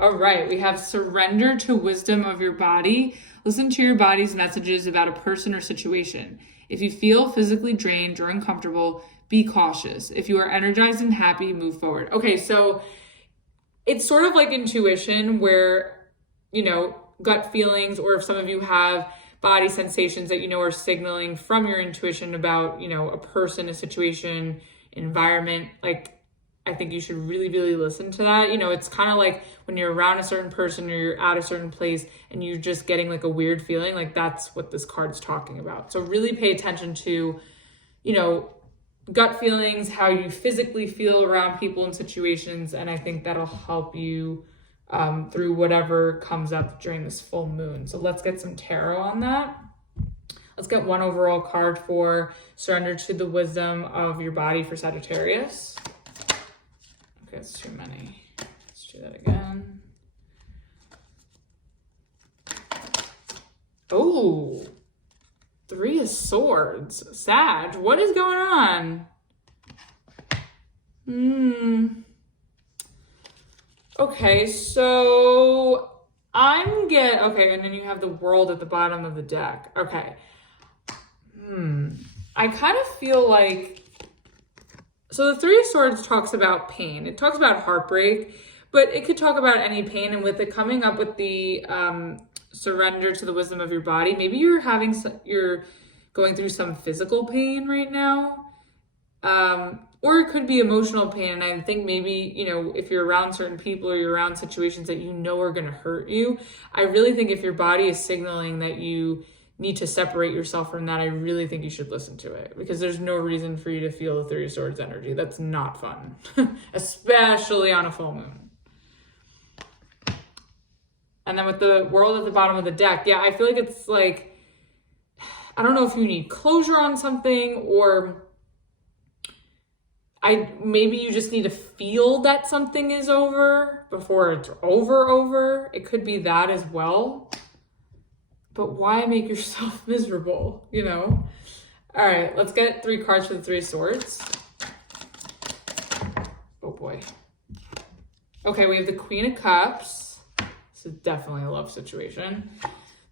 All right, we have surrender to wisdom of your body. Listen to your body's messages about a person or situation. If you feel physically drained or uncomfortable, be cautious. If you are energized and happy, move forward. Okay, so it's sort of like intuition where, you know, gut feelings, or if some of you have body sensations that, you know, are signaling from your intuition about, you know, a person, a situation, environment, like, I think you should really, really listen to that. You know, it's kind of like when you're around a certain person or you're at a certain place and you're just getting like a weird feeling, like that's what this card's talking about. So really pay attention to, you know, gut feelings, how you physically feel around people and situations. And I think that'll help you through whatever comes up during this full moon. So let's get some tarot on that. Let's get one overall card for surrender to the wisdom of your body for Sagittarius. Okay, it's too many. Let's do that again. Oh, 3 of Swords. Sag, what is going on? Okay, so okay, and then you have the World at the bottom of the deck. Okay. I kind of feel like, so the 3 of Swords talks about pain. It talks about heartbreak, but it could talk about any pain. And with it coming up with the surrender to the wisdom of your body, maybe you're going through some physical pain right now. Or it could be emotional pain. And I think maybe, you know, if you're around certain people or you're around situations that you know are going to hurt you, I really think if your body is signaling that you need to separate yourself from that, I really think you should listen to it, because there's no reason for you to feel the 3 of Swords energy. That's not fun, especially on a full moon. And then with the World at the bottom of the deck, yeah, I feel like it's like, I don't know if you need closure on something, or maybe you just need to feel that something is over before it's over. It could be that as well. But why make yourself miserable, you know? All right, let's get 3 cards for the 3 of Swords. Oh boy. Okay, we have the Queen of Cups. This is definitely a love situation.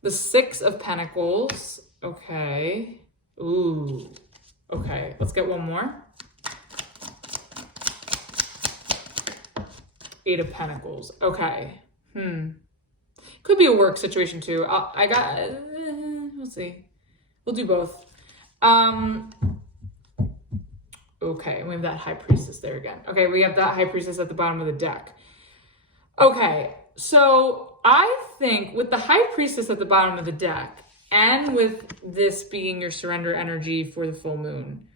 The 6 of Pentacles. Okay. Ooh. Okay, let's get one more. 8 of Pentacles. Okay. Could be a work situation too. We'll see. We'll do both. Okay, we have that High Priestess there again. Okay, we have that High Priestess at the bottom of the deck. Okay, so I think with the High Priestess at the bottom of the deck, and with this being your surrender energy for the full moon,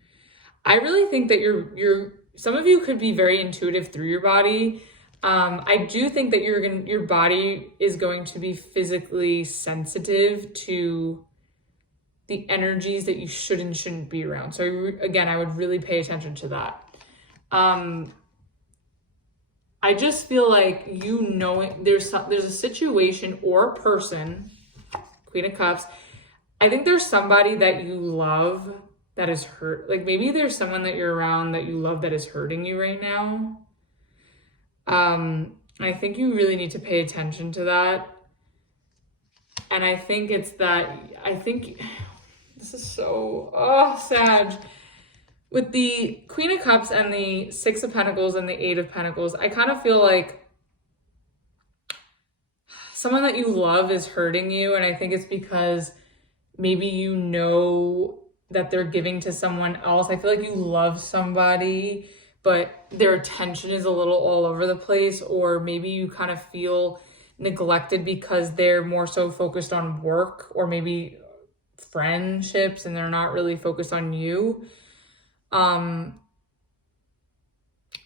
I really think that some of you could be very intuitive through your body. I do think that your body is going to be physically sensitive to the energies that you should and shouldn't be around. So again, I would really pay attention to that. I just feel like, you know, there's a situation or a person, Queen of Cups. I think there's somebody that you love that is hurt. Like maybe there's someone that you're around that you love that is hurting you right now. I think you really need to pay attention to that. And I think it's that, I think this is so, Sag. With the Queen of Cups and the Six of Pentacles and the Eight of Pentacles, I kind of feel like someone that you love is hurting you. And I think it's because maybe you know that they're giving to someone else. I feel like you love somebody, but their attention is a little all over the place. Or maybe you kind of feel neglected because they're more so focused on work or maybe friendships and they're not really focused on you.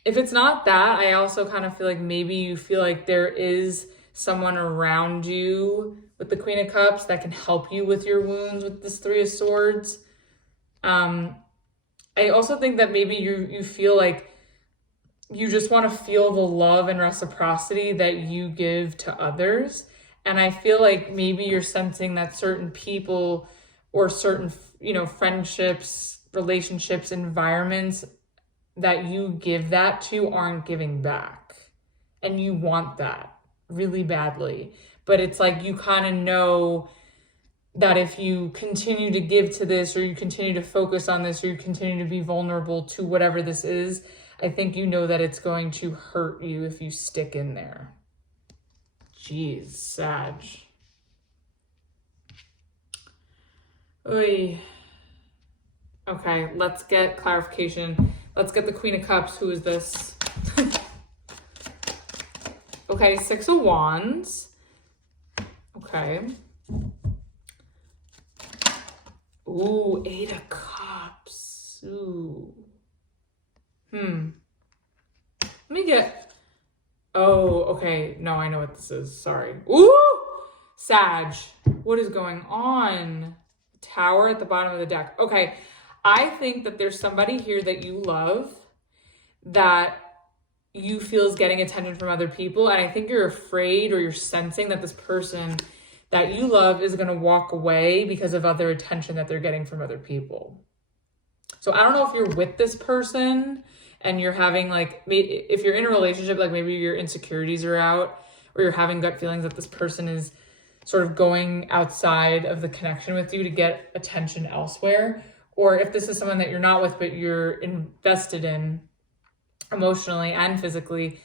If it's not that, I also kind of feel like maybe you feel like there is someone around you with the Queen of Cups that can help you with your wounds with this Three of Swords. I also think that maybe you feel like you just want to feel the love and reciprocity that you give to others. And I feel like maybe you're sensing that certain people or certain, you know, friendships, relationships, environments that you give that to aren't giving back. And you want that really badly. But it's like you kind of know that if you continue to give to this, or you continue to focus on this, or you continue to be vulnerable to whatever this is, I think you know that it's going to hurt you if you stick in there. Jeez, Sag. Oy. Okay, let's get clarification. Let's get the Queen of Cups. Who is this? Okay, Six of Wands. Okay. Ooh, Eight of Cups. Ooh. Let me get... Oh, okay. No, I know what this is. Sorry. Ooh! Sag. What is going on? Tower at the bottom of the deck. Okay. I think that there's somebody here that you love that you feel is getting attention from other people. And I think you're afraid, or you're sensing that this person that you love is going to walk away because of other attention that they're getting from other people. So I don't know if you're with this person and you're having like, if you're in a relationship, like maybe your insecurities are out, or you're having gut feelings that this person is sort of going outside of the connection with you to get attention elsewhere. Or if this is someone that you're not with, but you're invested in emotionally and physically,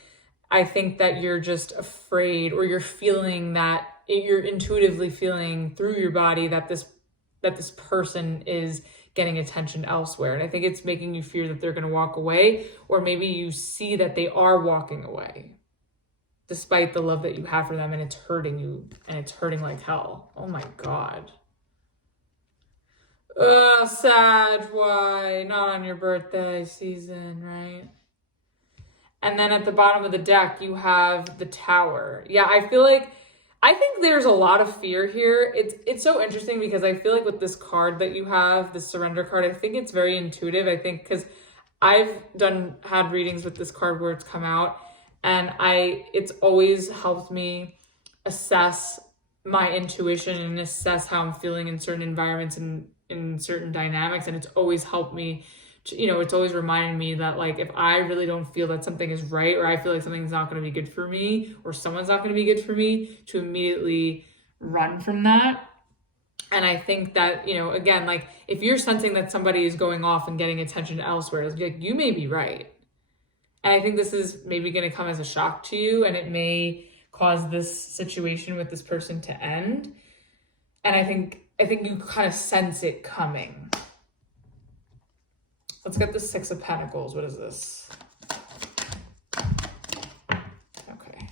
I think that you're just afraid, or you're feeling that, you're intuitively feeling through your body that this person is getting attention elsewhere. And I think it's making you fear that they're going to walk away, or maybe you see that they are walking away despite the love that you have for them, and it's hurting you, and it's hurting like hell. Oh my God. Sag, why? Not on your birthday season, right? And then at the bottom of the deck, you have the Tower. Yeah, I think there's a lot of fear here. It's so interesting because I feel like with this card that you have, the Surrender card, I think it's very intuitive. I think because I've had readings with this card where it's come out, and it's always helped me assess my intuition and assess how I'm feeling in certain environments and in certain dynamics. And it's always helped me to, it's always reminded me that, like, if I really don't feel that something is right, or I feel like something's not going to be good for me, or someone's not going to be good for me, to immediately run from that. And I think that, again, like, if you're sensing that somebody is going off and getting attention elsewhere, it's like, you may be right. And I think this is maybe going to come as a shock to you, and it may cause this situation with this person to end. And I think you kind of sense it coming. Let's get the Six of Pentacles. What is this? Okay.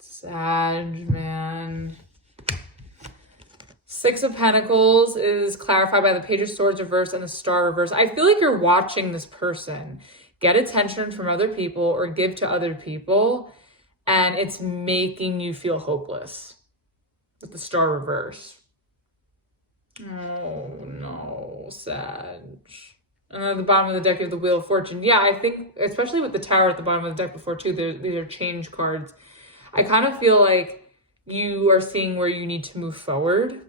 Sag, man. Six of Pentacles is clarified by the Page of Swords reverse and the Star reverse. I feel like you're watching this person get attention from other people or give to other people. and it's making you feel hopeless with the Star reverse. Oh no, Sag. And then at the bottom of the deck, you have the Wheel of Fortune. Yeah, I think, especially with the Tower at the bottom of the deck before too, these are change cards. I kind of feel like you are seeing where you need to move forward.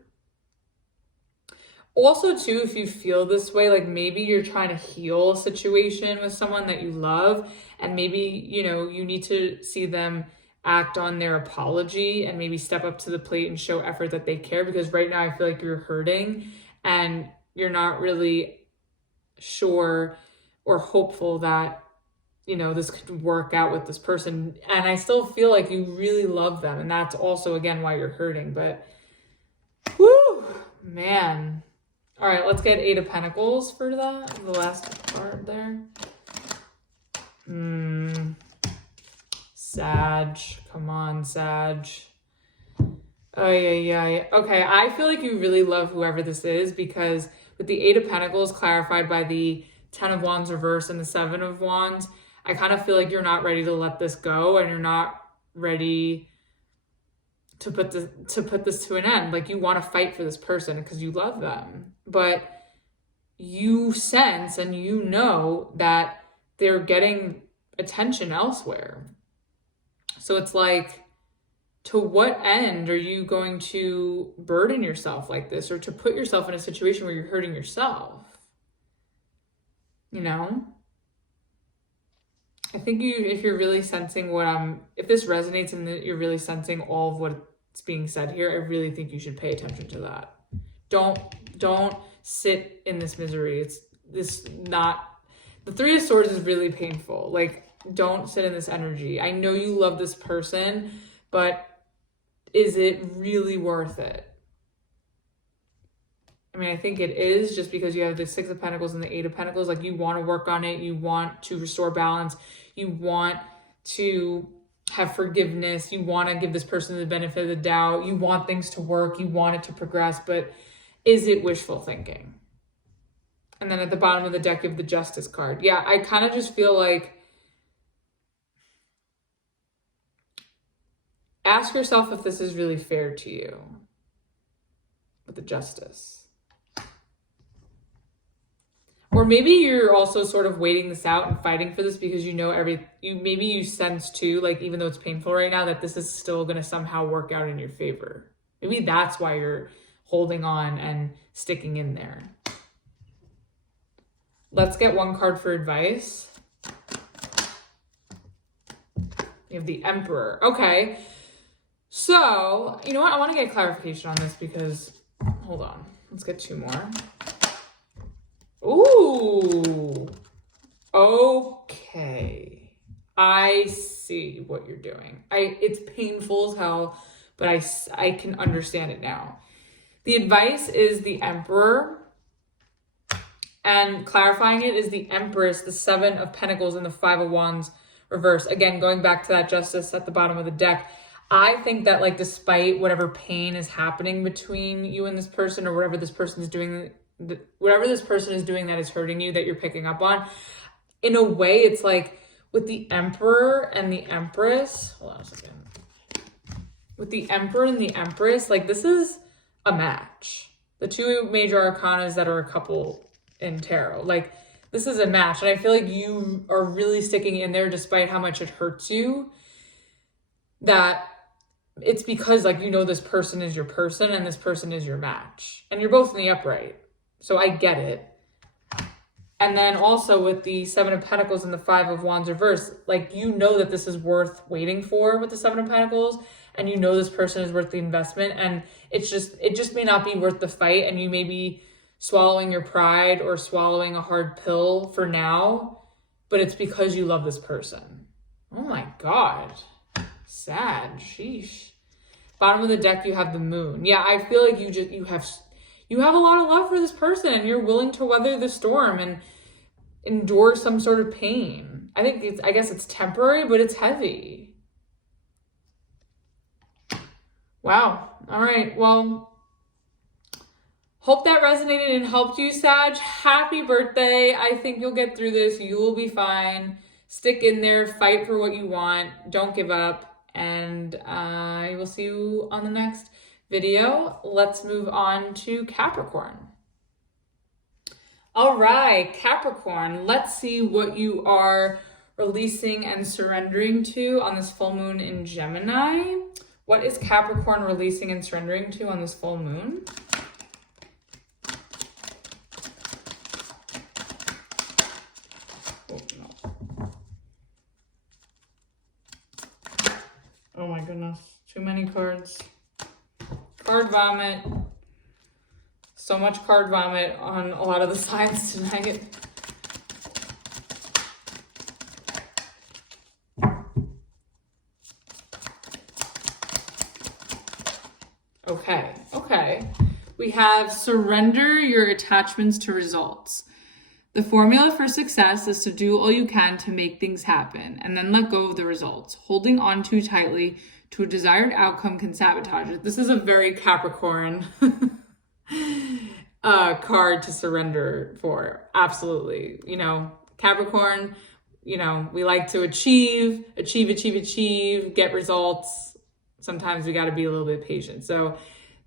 Also too, if you feel this way, like maybe you're trying to heal a situation with someone that you love, and maybe, you know, you need to see them act on their apology and maybe step up to the plate and show effort that they care, because right now I feel like you're hurting and you're not really sure or hopeful that, you know, this could work out with this person. And I still feel like you really love them, and that's also again why you're hurting. But whoo, man. All right, let's get 8 of Pentacles for that, the last card there. Sag, come on, Sag. Oh, yeah. Okay, I feel like you really love whoever this is, because with the 8 of Pentacles clarified by the 10 of Wands reverse and the 7 of Wands, I kind of feel like you're not ready to let this go, and you're not ready to put this to an end. Like, you want to fight for this person because you love them, but you sense and you know that they're getting attention elsewhere. So it's like, to what end are you going to burden yourself like this, or to put yourself in a situation where you're hurting yourself? You know? I think if you're really sensing if this resonates and that you're really sensing all of what's being said here, I really think you should pay attention to that. Don't sit in this misery. The 3 of Swords is really painful. Like, don't sit in this energy. I know you love this person, but is it really worth it? I mean, I think it is, just because you have the 6 of Pentacles and the 8 of Pentacles. Like, you want to work on it. You want to restore balance. You want to have forgiveness. You want to give this person the benefit of the doubt. You want things to work. You want it to progress. But is it wishful thinking? And then at the bottom of the deck, you have the Justice card. Yeah, I kind of just feel like, ask yourself if this is really fair to you with the Justice. Or maybe you're also sort of waiting this out and fighting for this because you know maybe you sense too, like, even though it's painful right now, that this is still going to somehow work out in your favor. Maybe that's why you're holding on and sticking in there. Let's get 1 card for advice. You have the Emperor. Okay. So, you know what? I want to get clarification on this because, hold on. Let's get 2 more. Ooh. Okay. I see what you're doing. It's painful as hell, but I can understand it now. The advice is the Emperor, and clarifying it is the Empress, the 7 of Pentacles, and the 5 of Wands reverse. Again, going back to that Justice at the bottom of the deck, I think that, like, despite whatever pain is happening between you and this person, or whatever this person is doing that is hurting you, that you're picking up on, in a way, it's like with the Emperor and the Empress, hold on a second. With the Emperor and the Empress, like, this is a match. The 2 major arcanas that are a couple in tarot, like, this is a match. And I feel like you are really sticking in there despite how much it hurts you, that it's because, like, you know, this person is your person and this person is your match, and you're both in the upright. So I get it. And then also with the 7 of Pentacles and the 5 of Wands reverse, like, you know that this is worth waiting for with the 7 of Pentacles, and you know this person is worth the investment, and it just may not be worth the fight, and you may be swallowing your pride or swallowing a hard pill for now, but it's because you love this person. Oh my God. Sad. Sheesh. Bottom of the deck, you have the Moon. Yeah, I feel like you have a lot of love for this person, and you're willing to weather the storm and endure some sort of pain. I guess it's temporary, but it's heavy. Wow. All right. Well, hope that resonated and helped you, Sag. Happy birthday. I think you'll get through this. You will be fine. Stick in there. Fight for what you want. Don't give up. and I will see you on the next video. Let's move on to Capricorn. All right, Capricorn, let's see what you are releasing and surrendering to on this full moon in Gemini. What is Capricorn releasing and surrendering to on this full moon? Oh, no. Oh my goodness, too many cards. Card vomit. So much card vomit on a lot of the signs tonight. Okay. We have surrender your attachments to results. The formula for success is to do all you can to make things happen and then let go of the results. Holding on too tightly to a desired outcome can sabotage it. This is a very Capricorn card to surrender for. Absolutely. You know, Capricorn, you know, we like to achieve, get results. Sometimes we got to be a little bit patient. So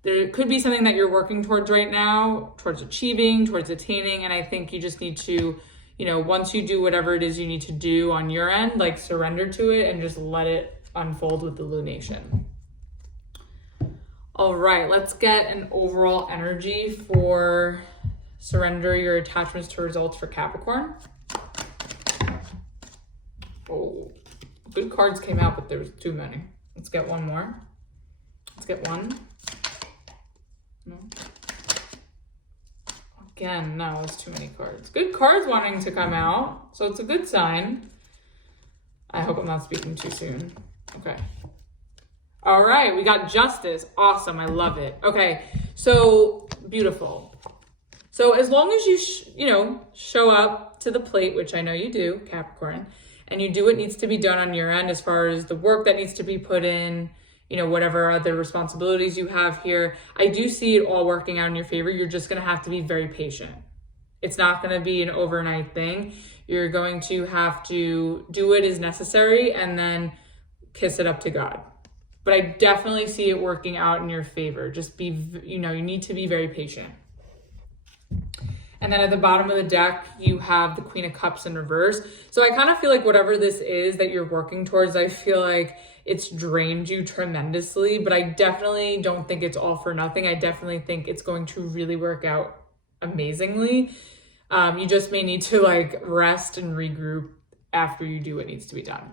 there could be something that you're working towards right now, towards achieving, towards attaining. And I think you just need to, you know, once you do whatever it is you need to do on your end, like surrender to it and just let it unfold with the lunation. All right, let's get an overall energy for surrender your attachments to results for Capricorn. Oh, good cards came out, but there's too many. Let's get one more. Let's get one. No. Again, no, it's too many cards. Good cards wanting to come out, so it's a good sign. I hope I'm not speaking too soon. Okay. All right, we got justice. Awesome, I love it. Okay, so beautiful. So as long as you, show up to the plate, which I know you do, Capricorn, and you do what needs to be done on your end as far as the work that needs to be put in, whatever other responsibilities you have here, I do see it all working out in your favor. You're just going to have to be very patient. It's not going to be an overnight thing. You're going to have to do what is necessary and then kiss it up to God. But I definitely see it working out in your favor. Just be, you need to be very patient. And then at the bottom of the deck, you have the Queen of Cups in reverse. So I kind of feel like whatever this is that you're working towards, I feel like it's drained you tremendously, but I definitely don't think it's all for nothing. I definitely think it's going to really work out amazingly. You just may need to rest and regroup after you do what needs to be done.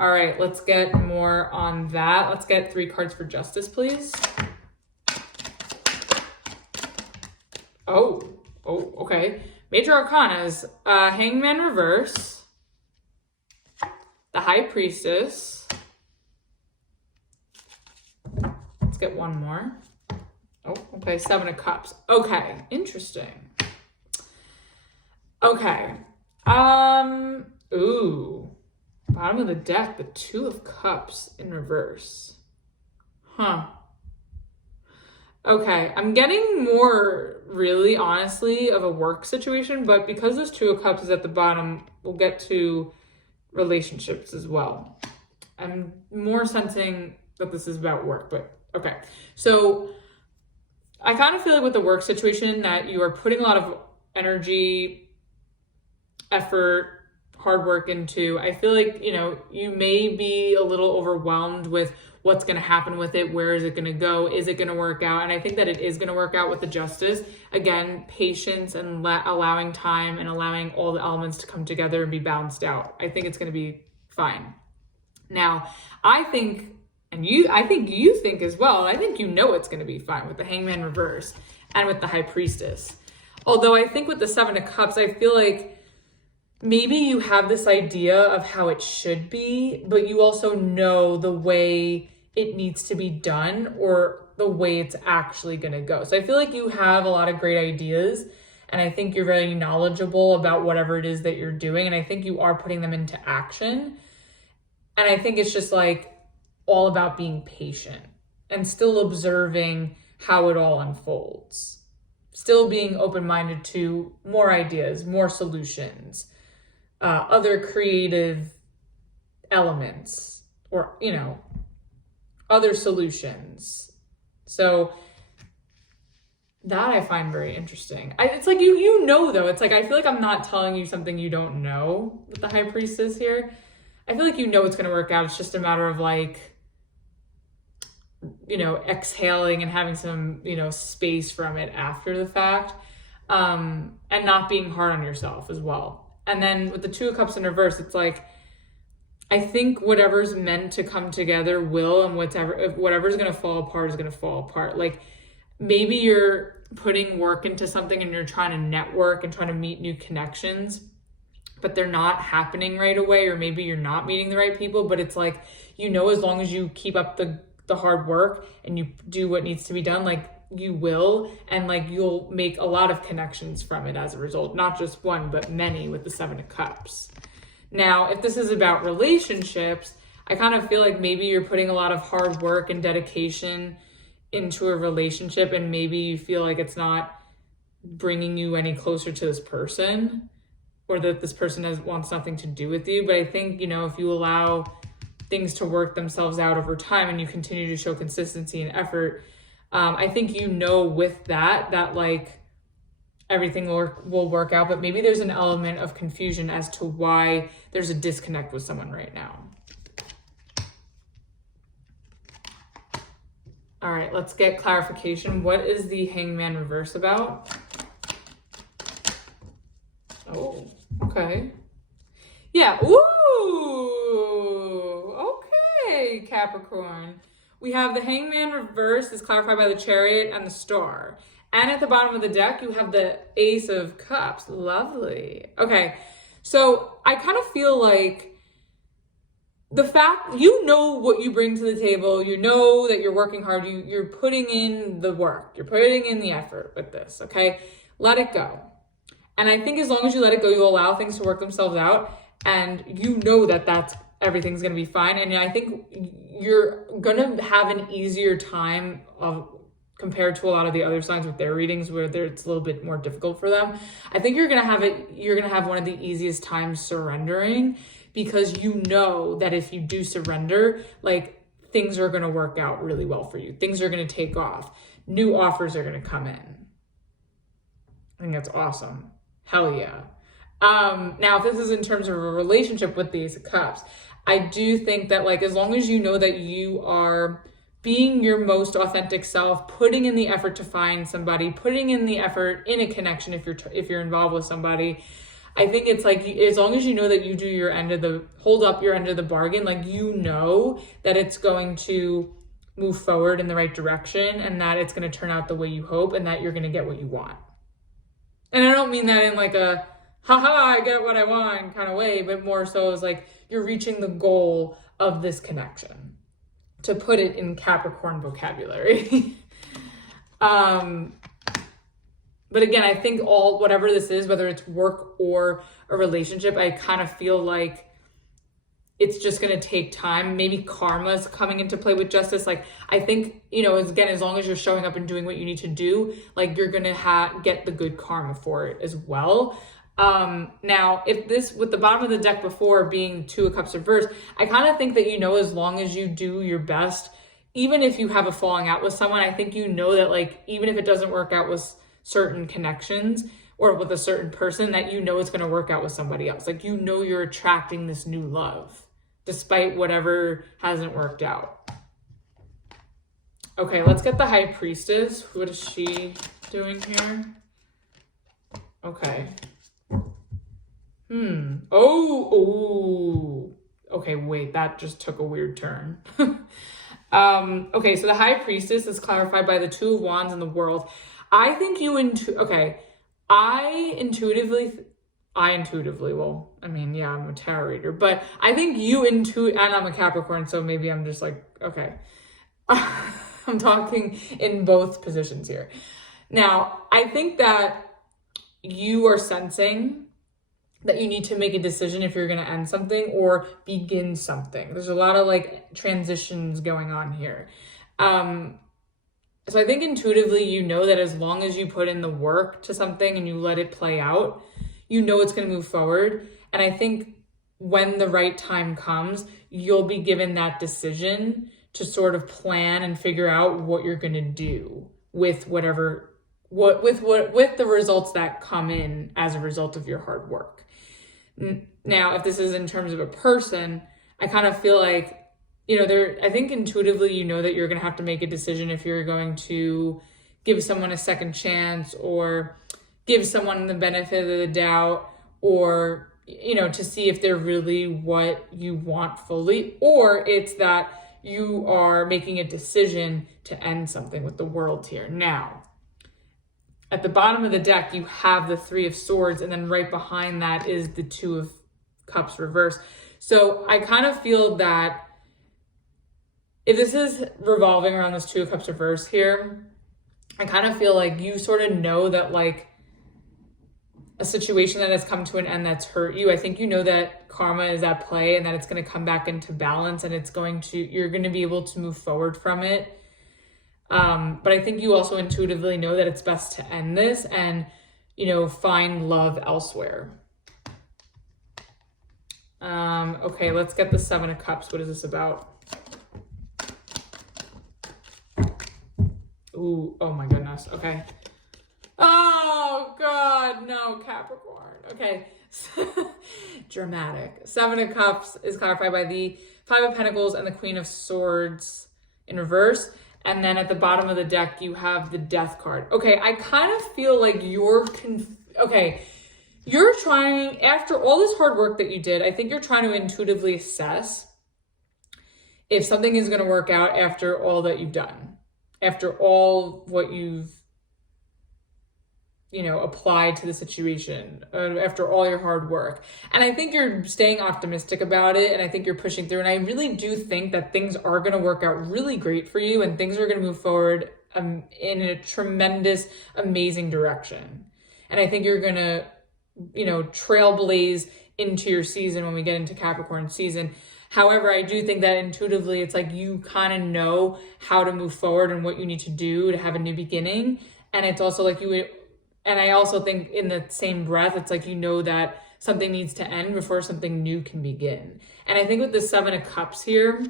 All right, let's get more on that. Let's get 3 cards for justice, please. Oh, okay. Major Arcanas, Hangman reverse, the High Priestess. Let's get one more. Oh, okay, 7 of Cups. Okay, interesting. Okay. Ooh. Bottom of the deck, the 2 of Cups in reverse. Huh. Okay, I'm getting more, really, honestly, of a work situation, but because this 2 of Cups is at the bottom, we'll get to relationships as well. I'm more sensing that this is about work, but okay. So I kind of feel like with the work situation that you are putting a lot of energy, effort, hard work into. I feel like, you may be a little overwhelmed with what's going to happen with it. Where is it going to go? Is it going to work out? And I think that it is going to work out with the justice. Again, patience and allowing time and allowing all the elements to come together and be balanced out. I think it's going to be fine. Now, I think you think as well, I think it's going to be fine with the Hangman reverse and with the High Priestess. Although I think with the 7 of Cups, I feel like maybe you have this idea of how it should be, but you also know the way it needs to be done or the way it's actually going to go. So I feel like you have a lot of great ideas, and I think you're very knowledgeable about whatever it is that you're doing, and I think you are putting them into action. And I think it's just all about being patient and still observing how it all unfolds. Still being open-minded to more ideas, more solutions, other creative elements, or, you know, other solutions. So that I find very interesting. It's like, you know, though, it's like, I feel like I'm not telling you something you don't know with the High Priestess here. I feel like you know it's going to work out. It's just a matter of like, you know, exhaling and having some, you know, space from it after the fact, and not being hard on yourself as well. And then with the Two of Cups in reverse, it's like, I think whatever's meant to come together will, and whatever's going to fall apart is going to fall apart. Like, maybe you're putting work into something and you're trying to network and trying to meet new connections, but they're not happening right away, or maybe you're not meeting the right people, but it's like, you know, as long as you keep up the hard work and you do what needs to be done, like, you will, and like, you'll make a lot of connections from it as a result, not just one, but many, with the Seven of Cups. Now, if this is about relationships, I kind of feel like maybe you're putting a lot of hard work and dedication into a relationship, and maybe you feel like it's not bringing you any closer to this person, or that this person wants nothing to do with you. But I think, you know, if you allow things to work themselves out over time and you continue to show consistency and effort, I think, you know, with that like everything will work out. But maybe there's an element of confusion as to why there's a disconnect with someone right now. All right, let's get clarification. What is the Hangman reverse about? Oh, okay. Yeah, ooh, okay, Capricorn. We have the Hangman reverse is clarified by the Chariot and the Star. And at the bottom of the deck, you have the Ace of Cups. Lovely. Okay, so I kind of feel like the fact, you know what you bring to the table, you know that you're working hard, you're putting in the work, you're putting in the effort with this, okay? Let it go. And I think as long as you let it go, you allow things to work themselves out, and you know that everything's gonna be fine. And I think you're gonna have an easier time compared to a lot of the other signs with their readings, where it's a little bit more difficult for them. I think you're gonna have one of the easiest times surrendering, because you know that if you do surrender, like, things are going to work out really well for you. Things are going to take off. New offers are going to come in. I think that's awesome. Hell yeah. Now, if this is in terms of a relationship with the Ace of Cups, I do think that, like, as long as you know that you are being your most authentic self, putting in the effort to find somebody, putting in the effort in a connection if you're involved with somebody, I think it's like, as long as you know that you do hold up your end of the bargain, like, you know that it's going to move forward in the right direction, and that it's going to turn out the way you hope, and that you're going to get what you want. And I don't mean that in like a, haha, I get what I want kind of way, but more so as like, you're reaching the goal of this connection, to put it in Capricorn vocabulary. But again, I think whatever this is, whether it's work or a relationship, I kind of feel like it's just going to take time. Maybe karma's coming into play with justice. Like, I think, you know, again, as long as you're showing up and doing what you need to do, like, you're going to get the good karma for it as well. Now, if this, with the bottom of the deck before being Two of Cups reverse, I kind of think that, you know, as long as you do your best, even if you have a falling out with someone, I think, you know, that, like, even if it doesn't work out with certain connections or with a certain person, that you know it's going to work out with somebody else. Like, you know, you're attracting this new love despite whatever hasn't worked out. Okay, let's get the High Priestess. What is she doing here? Okay. Oh. Okay, wait, that just took a weird turn. Okay, so the High Priestess is clarified by the Two of Wands and the World. I think I intuitively, well, I mean, yeah, I'm a tarot reader, but I think and I'm a Capricorn, so maybe I'm just like, okay. I'm talking in both positions here. Now, I think that you are sensing that you need to make a decision if you're going to end something or begin something. There's a lot of like transitions going on here. So I think intuitively, you know that as long as you put in the work to something and you let it play out, you know it's going to move forward. And I think when the right time comes, you'll be given that decision to sort of plan and figure out what you're going to do with whatever, with the results that come in as a result of your hard work. Now, if this is in terms of a person, I kind of feel like, you know, I think intuitively, you know that you're going to have to make a decision if you're going to give someone a second chance or give someone the benefit of the doubt, or, you know, to see if they're really what you want fully, or it's that you are making a decision to end something with the World here. Now, at the bottom of the deck, you have the Three of Swords, and then right behind that is the Two of Cups reversed. So I kind of feel that if this is revolving around this Two of Cups reversed here, I kind of feel like you sort of know that, like, a situation that has come to an end that's hurt you. I think you know that karma is at play and that it's going to come back into balance, and you're going to be able to move forward from it. But I think you also intuitively know that it's best to end this and, you know, find love elsewhere. Okay, let's get the Seven of Cups. What is this about? Ooh, oh my goodness. Okay. Oh God, no, Capricorn. Okay. Dramatic. Seven of Cups is clarified by the Five of Pentacles and the Queen of Swords in reverse. And then at the bottom of the deck, you have the Death card. Okay, I kind of feel like you're trying, after all this hard work that you did, I think you're trying to intuitively assess if something is going to work out after all that you've done, after all what you've, you know, applied to the situation, after all your hard work. And I think you're staying optimistic about it, and I think you're pushing through. And I really do think that things are going to work out really great for you, and things are going to move forward in a tremendous, amazing direction. And I think you're going to, you know, trailblaze into your season when we get into Capricorn season. However, I do think that intuitively, it's like you kind of know how to move forward and what you need to do to have a new beginning. And it's also like and I also think in the same breath, it's like you know that something needs to end before something new can begin. And I think with the Seven of Cups here,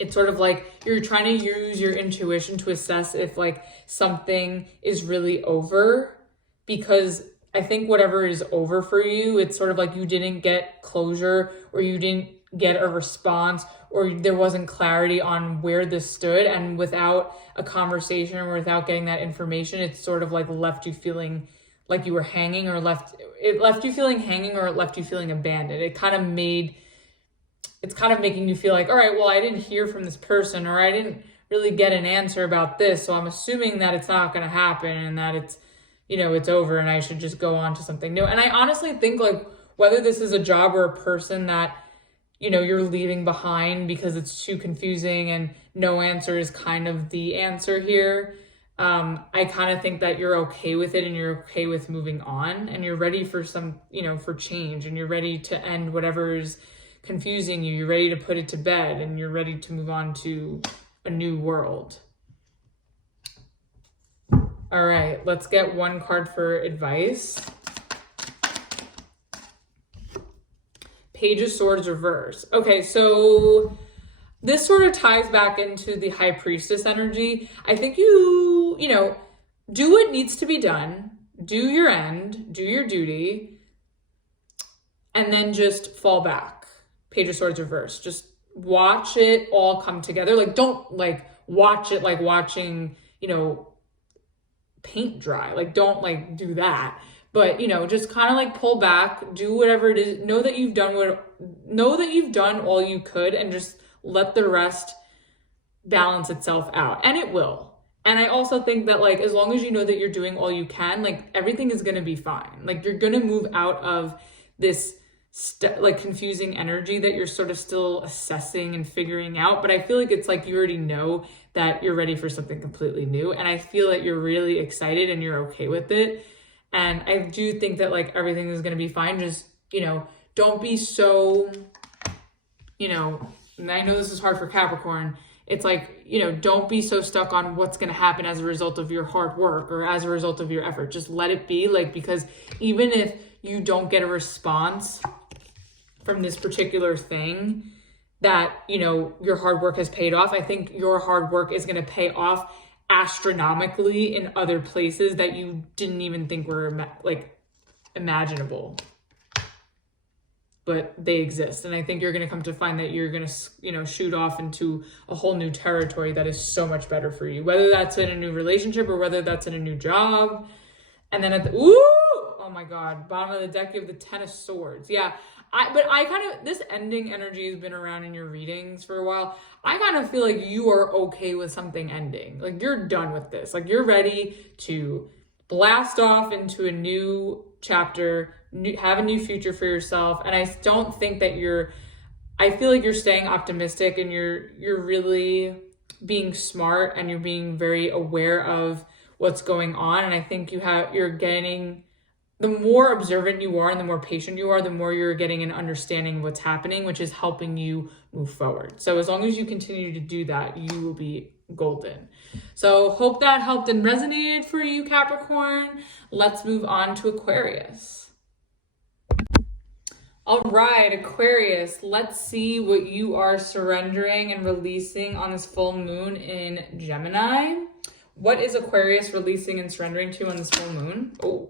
it's sort of like you're trying to use your intuition to assess if like something is really over, because I think whatever is over for you, it's sort of like you didn't get closure, or you didn't get a response, or there wasn't clarity on where this stood. And without a conversation or without getting that information, it's sort of like left you feeling like you were hanging, or it left you feeling hanging, or it left you feeling abandoned. It's kind of making you feel like, all right, well, I didn't hear from this person, or I didn't really get an answer about this, so I'm assuming that it's not going to happen and that it's, you know, it's over and I should just go on to something new. And I honestly think, like, whether this is a job or a person that, you know, you're leaving behind because it's too confusing and no answer is kind of the answer here, I kind of think that you're okay with it, and you're okay with moving on, and you're ready for some, you know, for change, and you're ready to end whatever is confusing you. You're ready to put it to bed, and you're ready to move on to a new world. All right, let's get one card for advice. Page of Swords reverse. Okay, so this sort of ties back into the High Priestess energy. I think you know, do what needs to be done, do your end, do your duty, and then just fall back. Page of Swords reverse. Just watch it all come together. Like, don't like watch it like watching, you know, paint dry. Like, don't like do that. But, you know, just kind of like pull back, do whatever it is. Know that you've done all you could, and just let the rest balance itself out. And it will. And I also think that, like, as long as you know that you're doing all you can, like, everything is going to be fine. Like, you're going to move out of this like confusing energy that you're sort of still assessing and figuring out. But I feel like it's like you already know that you're ready for something completely new. And I feel that you're really excited and you're okay with it. And I do think that, like, everything is going to be fine. Just, you know, don't be so, you know, and I know this is hard for Capricorn. It's like, you know, don't be so stuck on what's going to happen as a result of your hard work or as a result of your effort. Just let it be, like, because even if you don't get a response from this particular thing, that, you know, your hard work has paid off. I think your hard work is going to pay off astronomically in other places that you didn't even think were like imaginable, but they exist. And I think you're going to come to find that you're going to, you know, shoot off into a whole new territory that is so much better for you, whether that's in a new relationship or whether that's in a new job. And then at the, ooh, oh my God, bottom of the deck, you have the Ten of Swords. Yeah. But I kind of, this ending energy has been around in your readings for a while. I kind of feel like you are okay with something ending. Like you're done with this. Like you're ready to blast off into a new chapter, have a new future for yourself. And I don't think that I feel like you're staying optimistic and you're really being smart and you're being very aware of what's going on. And I think you're getting, the more observant you are and the more patient you are, the more you're getting an understanding of what's happening, which is helping you move forward. So as long as you continue to do that, you will be golden. So hope that helped and resonated for you, Capricorn. Let's move on to Aquarius. All right, Aquarius, let's see what you are surrendering and releasing on this full moon in Gemini. What is Aquarius releasing and surrendering to on this full moon? Oh,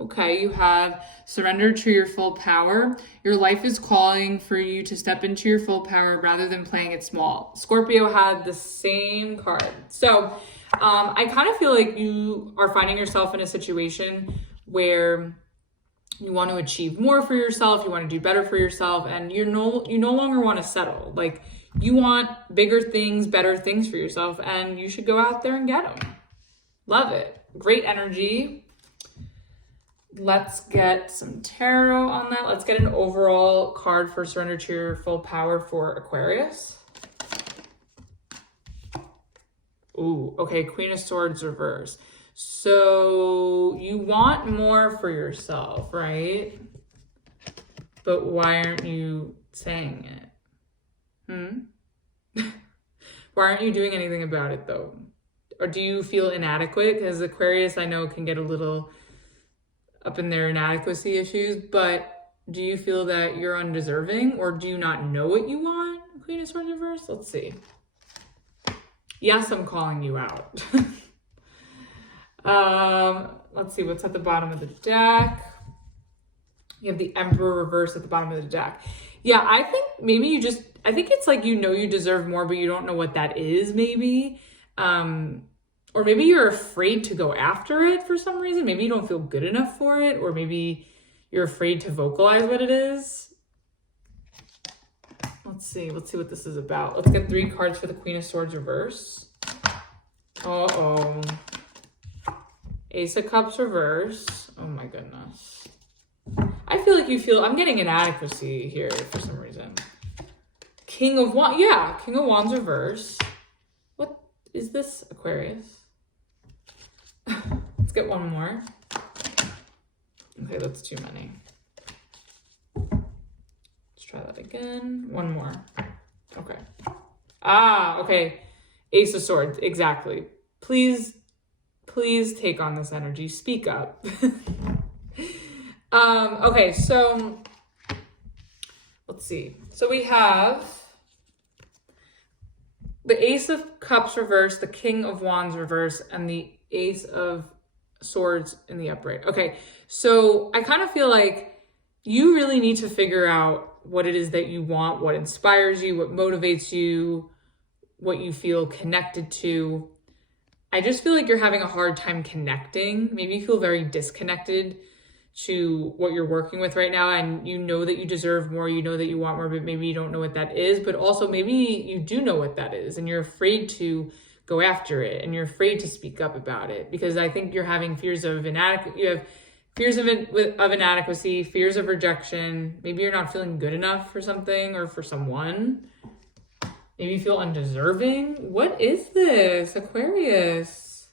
okay, you have surrender to your full power. Your life is calling for you to step into your full power rather than playing it small. Scorpio had the same card. So I kind of feel like you are finding yourself in a situation where you want to achieve more for yourself, you want to do better for yourself, and you no longer want to settle. Like you want bigger things, better things for yourself, and you should go out there and get them. Love it. Great energy. Let's get some tarot on that. Let's get an overall card for surrender to your full power for Aquarius. Ooh, okay, Queen of Swords reverse. So you want more for yourself, right? But why aren't you saying it? Why aren't you doing anything about it though? Or do you feel inadequate? Because Aquarius, I know, can get a little up in their inadequacy issues, but do you feel that you're undeserving, or do you not know what you want? Queen of Swords reverse? Let's see. Yes, I'm calling you out. Let's see what's at the bottom of the deck. You have the Emperor reverse at the bottom of the deck. Yeah, I think maybe I think it's like, you know, you deserve more, but you don't know what that is, maybe. Or maybe you're afraid to go after it for some reason. Maybe you don't feel good enough for it, or maybe you're afraid to vocalize what it is. Let's see what this is about. Let's get 3 cards for the Queen of Swords reverse. Uh-oh. Ace of Cups reverse. Oh my goodness. I feel like I'm getting inadequacy here for some reason. King of Wands, yeah, King of Wands reverse. What is this, Aquarius? Let's get one more. Okay, that's too many. Let's try that again. One more. Okay. Ah, okay. Ace of Swords, exactly. Please take on this energy. Speak up. Okay, so let's see. So we have the Ace of Cups reverse, the King of Wands reverse, and the Ace of Swords in the upright. Okay, so I kind of feel like you really need to figure out what it is that you want, what inspires you, what motivates you, what you feel connected to. I just feel like you're having a hard time connecting. Maybe you feel very disconnected to what you're working with right now, and you know that you deserve more, you know that you want more, but maybe you don't know what that is. But also maybe you do know what that is, and you're afraid to go after it, and you're afraid to speak up about it, because I think you're having fears of inadequacy. You have fears of inadequacy, fears of rejection. Maybe you're not feeling good enough for something or for someone. Maybe you feel undeserving. What is this, Aquarius?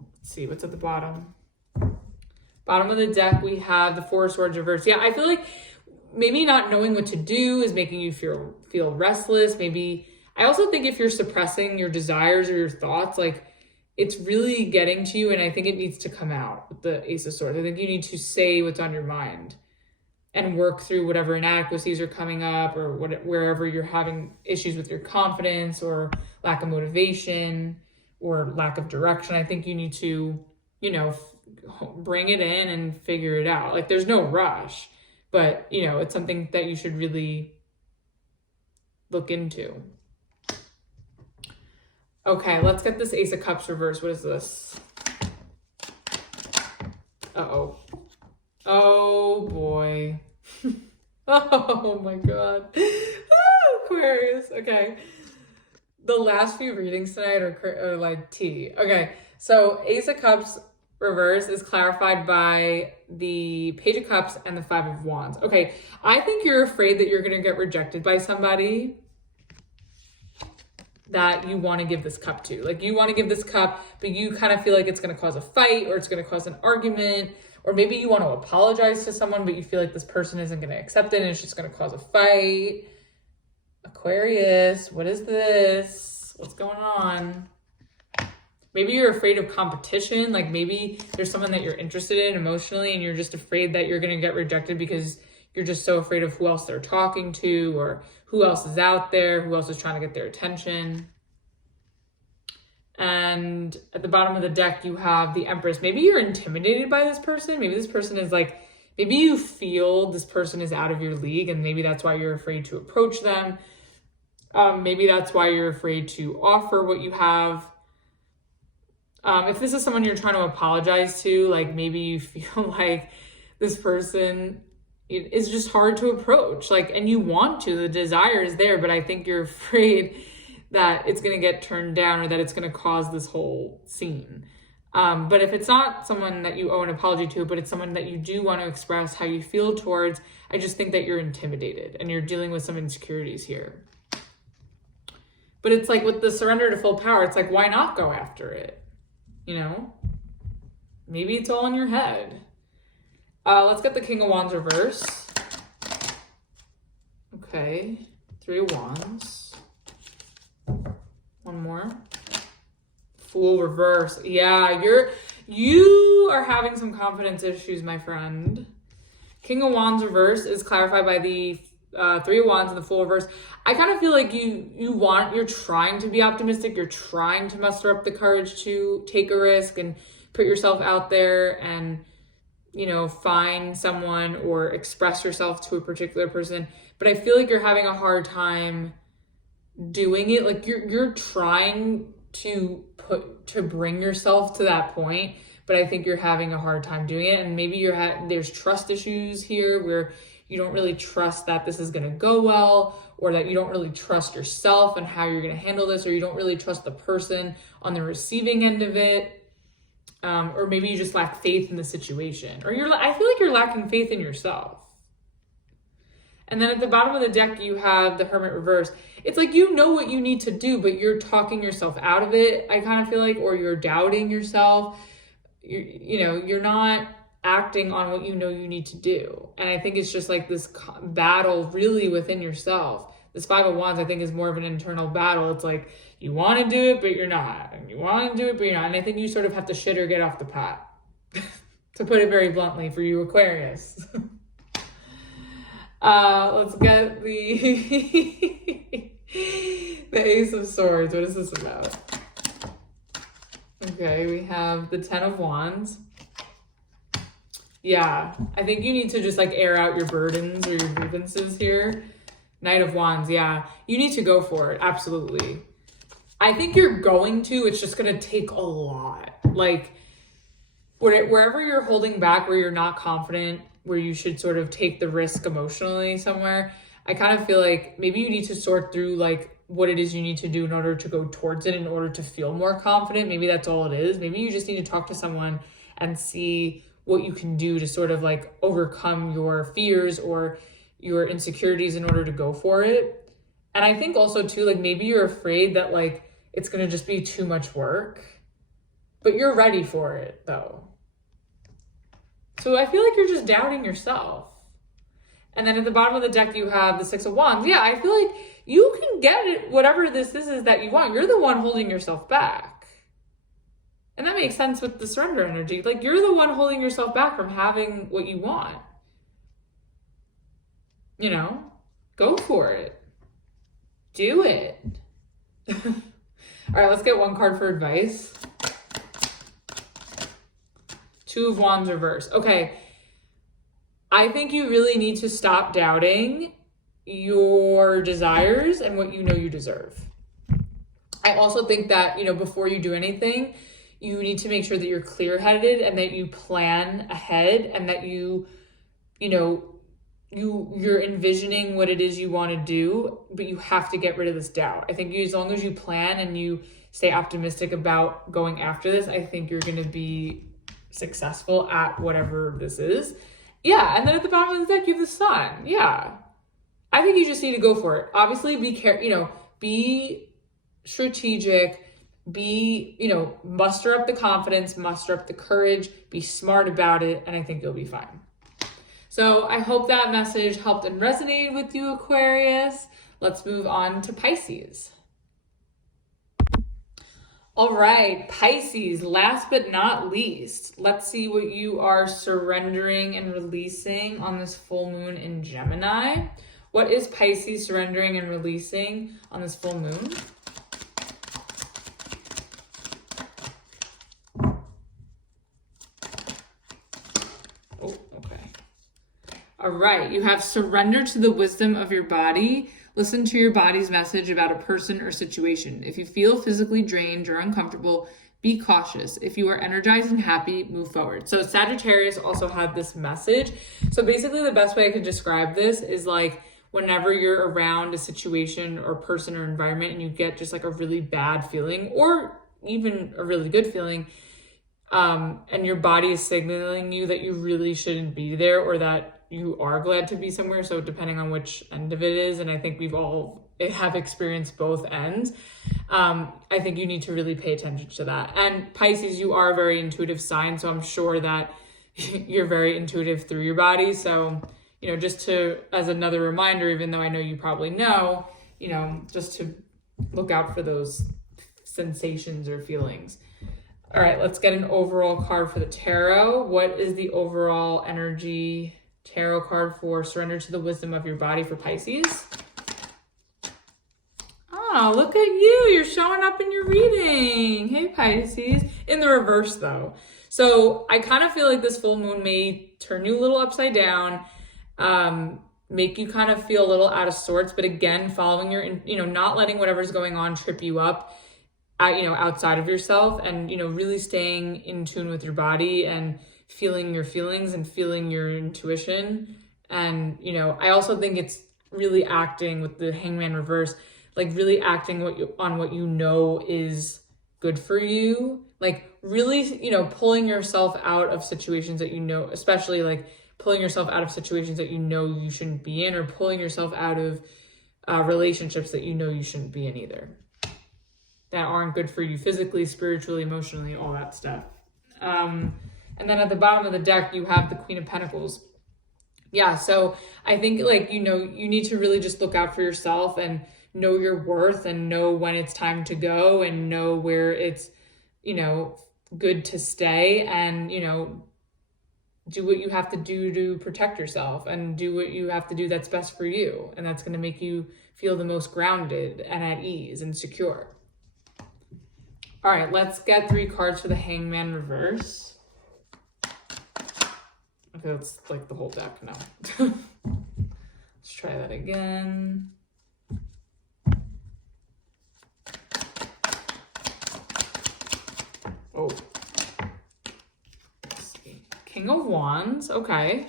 Let's see, what's at the bottom? Bottom of the deck, we have the Four of Swords reverse. Yeah, I feel like maybe not knowing what to do is making you feel restless. Maybe, I also think if you're suppressing your desires or your thoughts, like, it's really getting to you, and I think it needs to come out with the Ace of Swords. I think you need to say what's on your mind and work through whatever inadequacies are coming up, or wherever you're having issues with your confidence or lack of motivation or lack of direction. I think you need to, you know, bring it in and figure it out. Like, there's no rush, but, you know, it's something that you should really look into. Okay, let's get this Ace of Cups reversed. What is this? Uh-oh. Oh, boy. Oh, my God. Oh, Aquarius. Okay. The last few readings tonight are like tea. Okay, so Ace of Cups reverse is clarified by the Page of Cups and the Five of Wands. Okay, I think you're afraid that you're going to get rejected by somebody that you want to give this cup to. Like, you want to give this cup, but you kind of feel like it's going to cause a fight, or it's going to cause an argument, or maybe you want to apologize to someone, but you feel like this person isn't going to accept it and it's just going to cause a fight. Aquarius, what is this? What's going on? Maybe you're afraid of competition. Like, maybe there's someone that you're interested in emotionally and you're just afraid that you're going to get rejected because you're just so afraid of who else they're talking to, or who else is out there, who else is trying to get their attention. And at the bottom of the deck, you have the Empress. Maybe you're intimidated by this person. Maybe this person is like, maybe you feel this person is out of your league, and maybe that's why you're afraid to approach them. Maybe that's why you're afraid to offer what you have. If this is someone you're trying to apologize to, like, maybe you feel like this person is just hard to approach, like, and you want to, the desire is there, but I think you're afraid that it's going to get turned down, or that it's going to cause this whole scene. But if it's not someone that you owe an apology to, but it's someone that you do want to express how you feel towards, I just think that you're intimidated and you're dealing with some insecurities here. But it's like with the surrender to full power, it's like, why not go after it? You know, maybe it's all in your head. Let's get the King of Wands reverse. Okay, Three of Wands. One more. Fool reverse. Yeah, you are having some confidence issues, my friend. King of Wands reverse is clarified by the Three of Wands and the Fool reverse. I kind of feel like you're trying to be optimistic. You're trying to muster up the courage to take a risk and put yourself out there and, you know, find someone or express yourself to a particular person. But I feel like you're having a hard time doing it. Like, you're trying to bring yourself to that point, but I think you're having a hard time doing it. And maybe there's trust issues here where you don't really trust that this is going to go well, or that you don't really trust yourself and how you're going to handle this, or you don't really trust the person on the receiving end of it. Or maybe you just lack faith in the situation, or I feel like you're lacking faith in yourself. And then at the bottom of the deck, you have the Hermit reverse. It's like, you know what you need to do, but you're talking yourself out of it, I kind of feel like, or you're doubting yourself. You're not acting on what you know you need to do. And I think it's just like this battle really within yourself. This Five of Wands, I think, is more of an internal battle. It's like, you want to do it, but you're not. And you want to do it, but you're not. And I think you sort of have to shit or get off the pot, to put it very bluntly for you Aquarius. Let's get the Ace of Swords. What is this about? Okay, we have the Ten of Wands. Yeah, I think you need to just like air out your burdens or your grievances here. Knight of Wands, yeah. You need to go for it, absolutely. I think you're going to, it's just going to take a lot. Like, wherever you're holding back, where you're not confident, where you should sort of take the risk emotionally somewhere, I kind of feel like maybe you need to sort through like what it is you need to do in order to go towards it, in order to feel more confident. Maybe that's all it is. Maybe you just need to talk to someone and see what you can do to sort of like overcome your fears or your insecurities in order to go for it. And I think also too, like, maybe you're afraid that like it's going to just be too much work, but you're ready for it though. So I feel like you're just doubting yourself. And then at the bottom of the deck, you have the Six of Wands. Yeah, I feel like you can get it, whatever this is that you want. You're the one holding yourself back. And that makes sense with the surrender energy. Like, you're the one holding yourself back from having what you want. you know, go for it. Do it. All right, let's get one card for advice. Two of Wands reverse. Okay. I think you really need to stop doubting your desires and what you know you deserve. I also think that, you know, before you do anything, you need to make sure that you're clear-headed and that you plan ahead and that you're envisioning what it is you want to do, but you have to get rid of this doubt. I think as long as you plan and you stay optimistic about going after this, I think you're going to be successful at whatever this is. Yeah, and then at the bottom of the deck, you have the Sun. Yeah. I think you just need to go for it. Obviously, be strategic, muster up the confidence, muster up the courage, be smart about it, and I think you'll be fine. So I hope that message helped and resonated with you, Aquarius. Let's move on to Pisces. All right, Pisces, last but not least, let's see what you are surrendering and releasing on this full moon in Gemini. What is Pisces surrendering and releasing on this full moon? Oh, okay. All right, you have surrender to the wisdom of your body. Listen to your body's message about a person or situation. If you feel physically drained or uncomfortable, be cautious. If you are energized and happy, move forward. So Sagittarius also had this message. So basically the best way I could describe this is like whenever you're around a situation or person or environment and you get just like a really bad feeling or even a really good feeling, and your body is signaling you that you really shouldn't be there or that you are glad to be somewhere. So depending on which end of it is, and I think we've all have experienced both ends, I think you need to really pay attention to that. And Pisces, you are a very intuitive sign, so I'm sure that you're very intuitive through your body. So, you know, just as another reminder, even though I know you probably know, you know, just to look out for those sensations or feelings. All right, let's get an overall card for the tarot. What is the overall energy tarot card for surrender to the wisdom of your body for Pisces? Oh, look at you. You're showing up in your reading. Hey, Pisces. In the reverse, though. So I kind of feel like this full moon may turn you a little upside down, make you kind of feel a little out of sorts. But again, following your, not letting whatever's going on trip you up, outside of yourself, and, really staying in tune with your body and feeling your feelings and feeling your intuition. And, I also think it's really acting with the Hangman reverse, like really acting on what you know is good for you. Like really, pulling yourself out of situations that especially like pulling yourself out of situations that you shouldn't be in, or pulling yourself out of relationships that you shouldn't be in either, that aren't good for you physically, spiritually, emotionally, all that stuff. And then at the bottom of the deck, you have the Queen of Pentacles. Yeah, so I think you need to really just look out for yourself and know your worth and know when it's time to go and know where it's, good to stay, and, do what you have to do to protect yourself and do what you have to do that's best for you. And that's going to make you feel the most grounded and at ease and secure. All right, let's get 3 cards for the Hangman reverse. Okay, that's like the whole deck now. Let's try that again. Oh. Let's see. King of Wands, okay.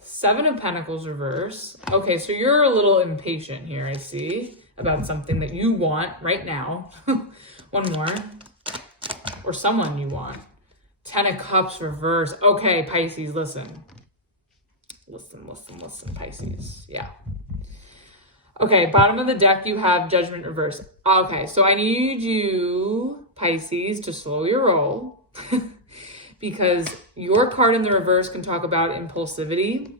7 of Pentacles reverse. Okay, so you're a little impatient here, I see, about something that you want right now. One more. Or someone you want. 10 of Cups reverse. Okay, Pisces, listen. Listen, Pisces. Yeah. Okay, bottom of the deck, you have Judgment reverse. Okay, so I need you, Pisces, to slow your roll because your card in the reverse can talk about impulsivity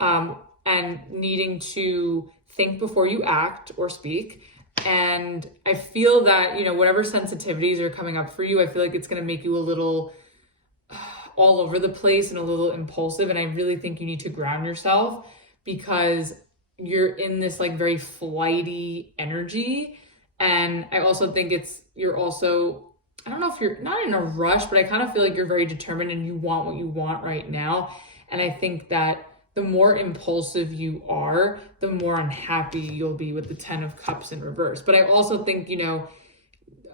and needing to think before you act or speak. And I feel that, whatever sensitivities are coming up for you, I feel like it's going to make you a little, all over the place and a little impulsive. And I really think you need to ground yourself because you're in this like very flighty energy. And I also think you're also, I don't know if you're not in a rush, but I kind of feel like you're very determined and you want what you want right now. And I think that the more impulsive you are, the more unhappy you'll be with the 10 of Cups in reverse. But I also think, you know,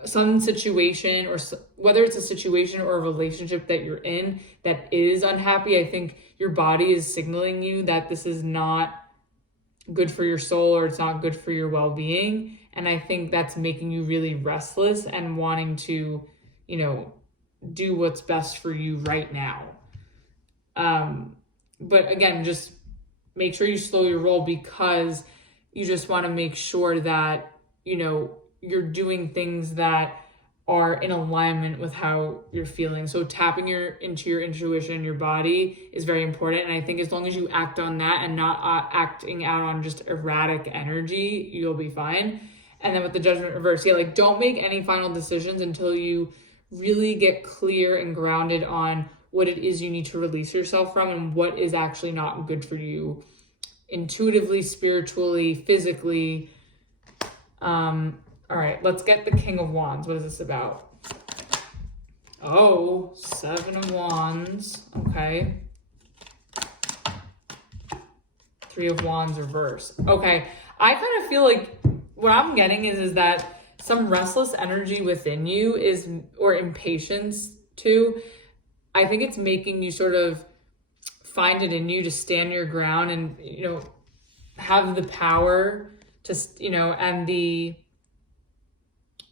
some situation, or whether it's a situation or a relationship that you're in that is unhappy, I think your body is signaling you that this is not good for your soul or it's not good for your well-being. And I think that's making you really restless and wanting to, you know, do what's best for you right now. But again, just make sure you slow your roll because you just want to make sure that, you know, you're doing things that are in alignment with how you're feeling. So tapping into your intuition, your body is very important. And I think as long as you act on that and not acting out on just erratic energy, you'll be fine. And then with the Judgment reverse, yeah, like don't make any final decisions until you really get clear and grounded on what it is you need to release yourself from and what is actually not good for you intuitively, spiritually, physically. All right, let's get the King of Wands. What is this about? Oh, 7 of Wands. Okay. 3 of Wands reverse. Okay, I kind of feel like what I'm getting is that some restless energy within you is, or impatience too. I think it's making you sort of find it in you to stand your ground and, you know, have the power to, you know, and the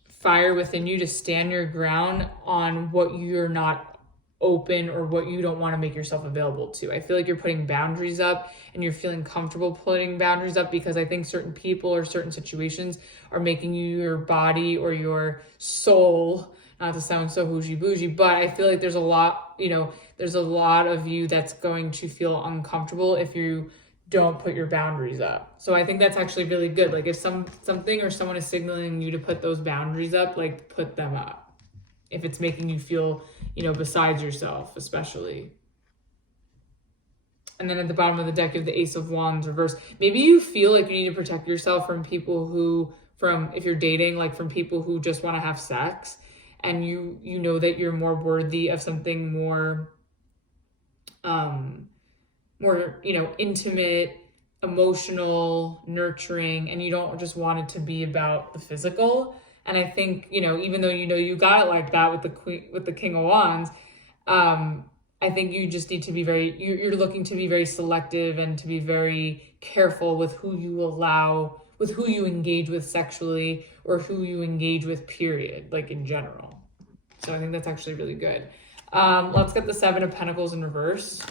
fire within you to stand your ground on what you're not open or what you don't want to make yourself available to. I feel like you're putting boundaries up and you're feeling comfortable putting boundaries up because I think certain people or certain situations are making you, your body or your soul, not to sound so bougie, but I feel like there's a lot, you know, there's a lot of you that's going to feel uncomfortable if you don't put your boundaries up. So I think that's actually really good. Like if something or someone is signaling you to put those boundaries up, like put them up. If it's making you feel, you know, besides yourself, especially. And then at the bottom of the deck, you have the Ace of Wands reverse. Maybe you feel like you need to protect yourself from people who, if you're dating, like from people who just want to have sex. And you know that you're more worthy of something more, you know, intimate, emotional, nurturing, and you don't just want it to be about the physical. And I think, you know, even though you know you got it like that with the King of Wands, I think you just need to be you're looking to be very selective and to be very careful with who you allow, with who you engage with sexually or who you engage with, period, like in general. So I think that's actually really good. Let's get the 7 of Pentacles in reverse.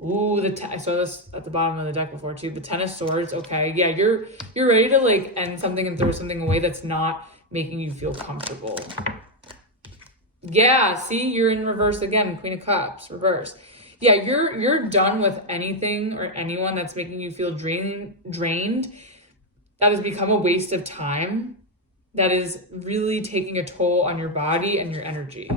Ooh, I saw this at the bottom of the deck before too. The 10 of Swords. Okay, yeah, you're ready to like end something and throw something away that's not making you feel comfortable. Yeah, see, you're in reverse again. Queen of Cups, reverse. Yeah, you're done with anything or anyone that's making you feel drained. That has become a waste of time. That is really taking a toll on your body and your energy.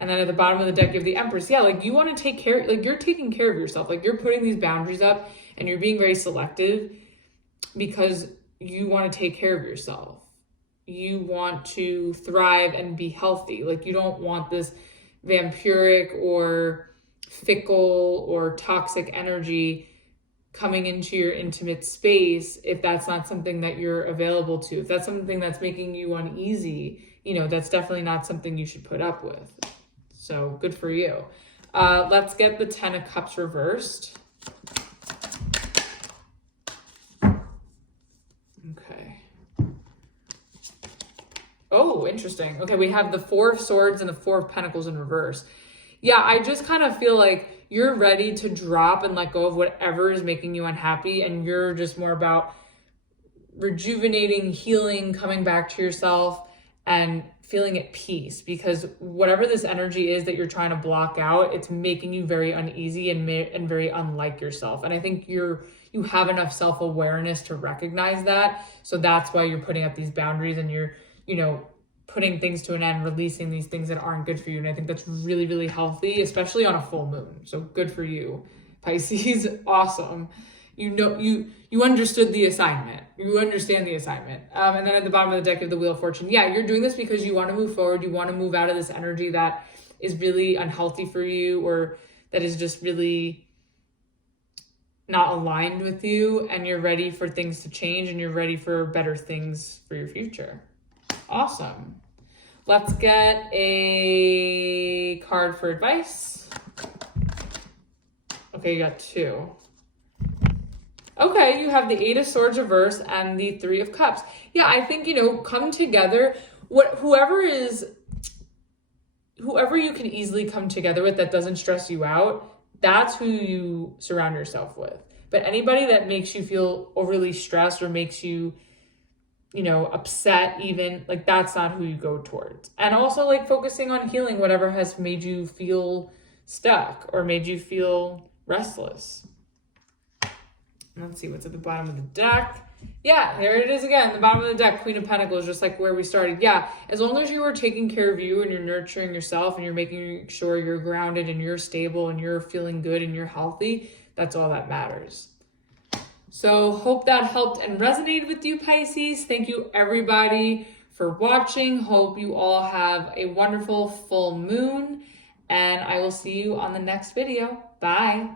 And then at the bottom of the deck, you have the Empress. Yeah, like you want to take care, like you're taking care of yourself. Like you're putting these boundaries up and you're being very selective because you want to take care of yourself. You want to thrive and be healthy. Like you don't want this vampiric or fickle or toxic energy coming into your intimate space if that's not something that you're available to. If that's something that's making you uneasy, you know, that's definitely not something you should put up with. So good for you. Let's get the 10 of Cups reversed. Okay. Oh, interesting. Okay, we have the 4 of Swords and the 4 of Pentacles in reverse. Yeah, I just kind of feel like you're ready to drop and let go of whatever is making you unhappy, and you're just more about rejuvenating, healing, coming back to yourself, and feeling at peace, because whatever this energy is that you're trying to block out, it's making you very uneasy and very unlike yourself. And I think you have enough self-awareness to recognize that. So that's why you're putting up these boundaries and you're, you know, putting things to an end, releasing these things that aren't good for you. And I think that's really, really healthy, especially on a full moon. So good for you, Pisces. Awesome. You know, you understood the assignment. You understand the assignment. And then at the bottom of the deck of the Wheel of Fortune, yeah, you're doing this because you want to move forward. You want to move out of this energy that is really unhealthy for you, or that is just really not aligned with you, and you're ready for things to change, and you're ready for better things for your future. Awesome. Let's get a card for advice. Okay, you got 2. Okay, you have the 8 of Swords reverse and the 3 of Cups. Yeah, I think, you know, come together. Whoever you can easily come together with that doesn't stress you out, that's who you surround yourself with. But anybody that makes you feel overly stressed or makes you, you know, upset even, like, that's not who you go towards. And also, like, focusing on healing whatever has made you feel stuck or made you feel restless. Let's see what's at the bottom of the deck. Yeah, there it is again, the bottom of the deck, Queen of Pentacles, just like where we started. Yeah, as long as you are taking care of you and you're nurturing yourself and you're making sure you're grounded and you're stable and you're feeling good and you're healthy, that's all that matters. So hope that helped and resonated with you, Pisces. Thank you everybody for watching. Hope you all have a wonderful full moon, and I will see you on the next video. Bye.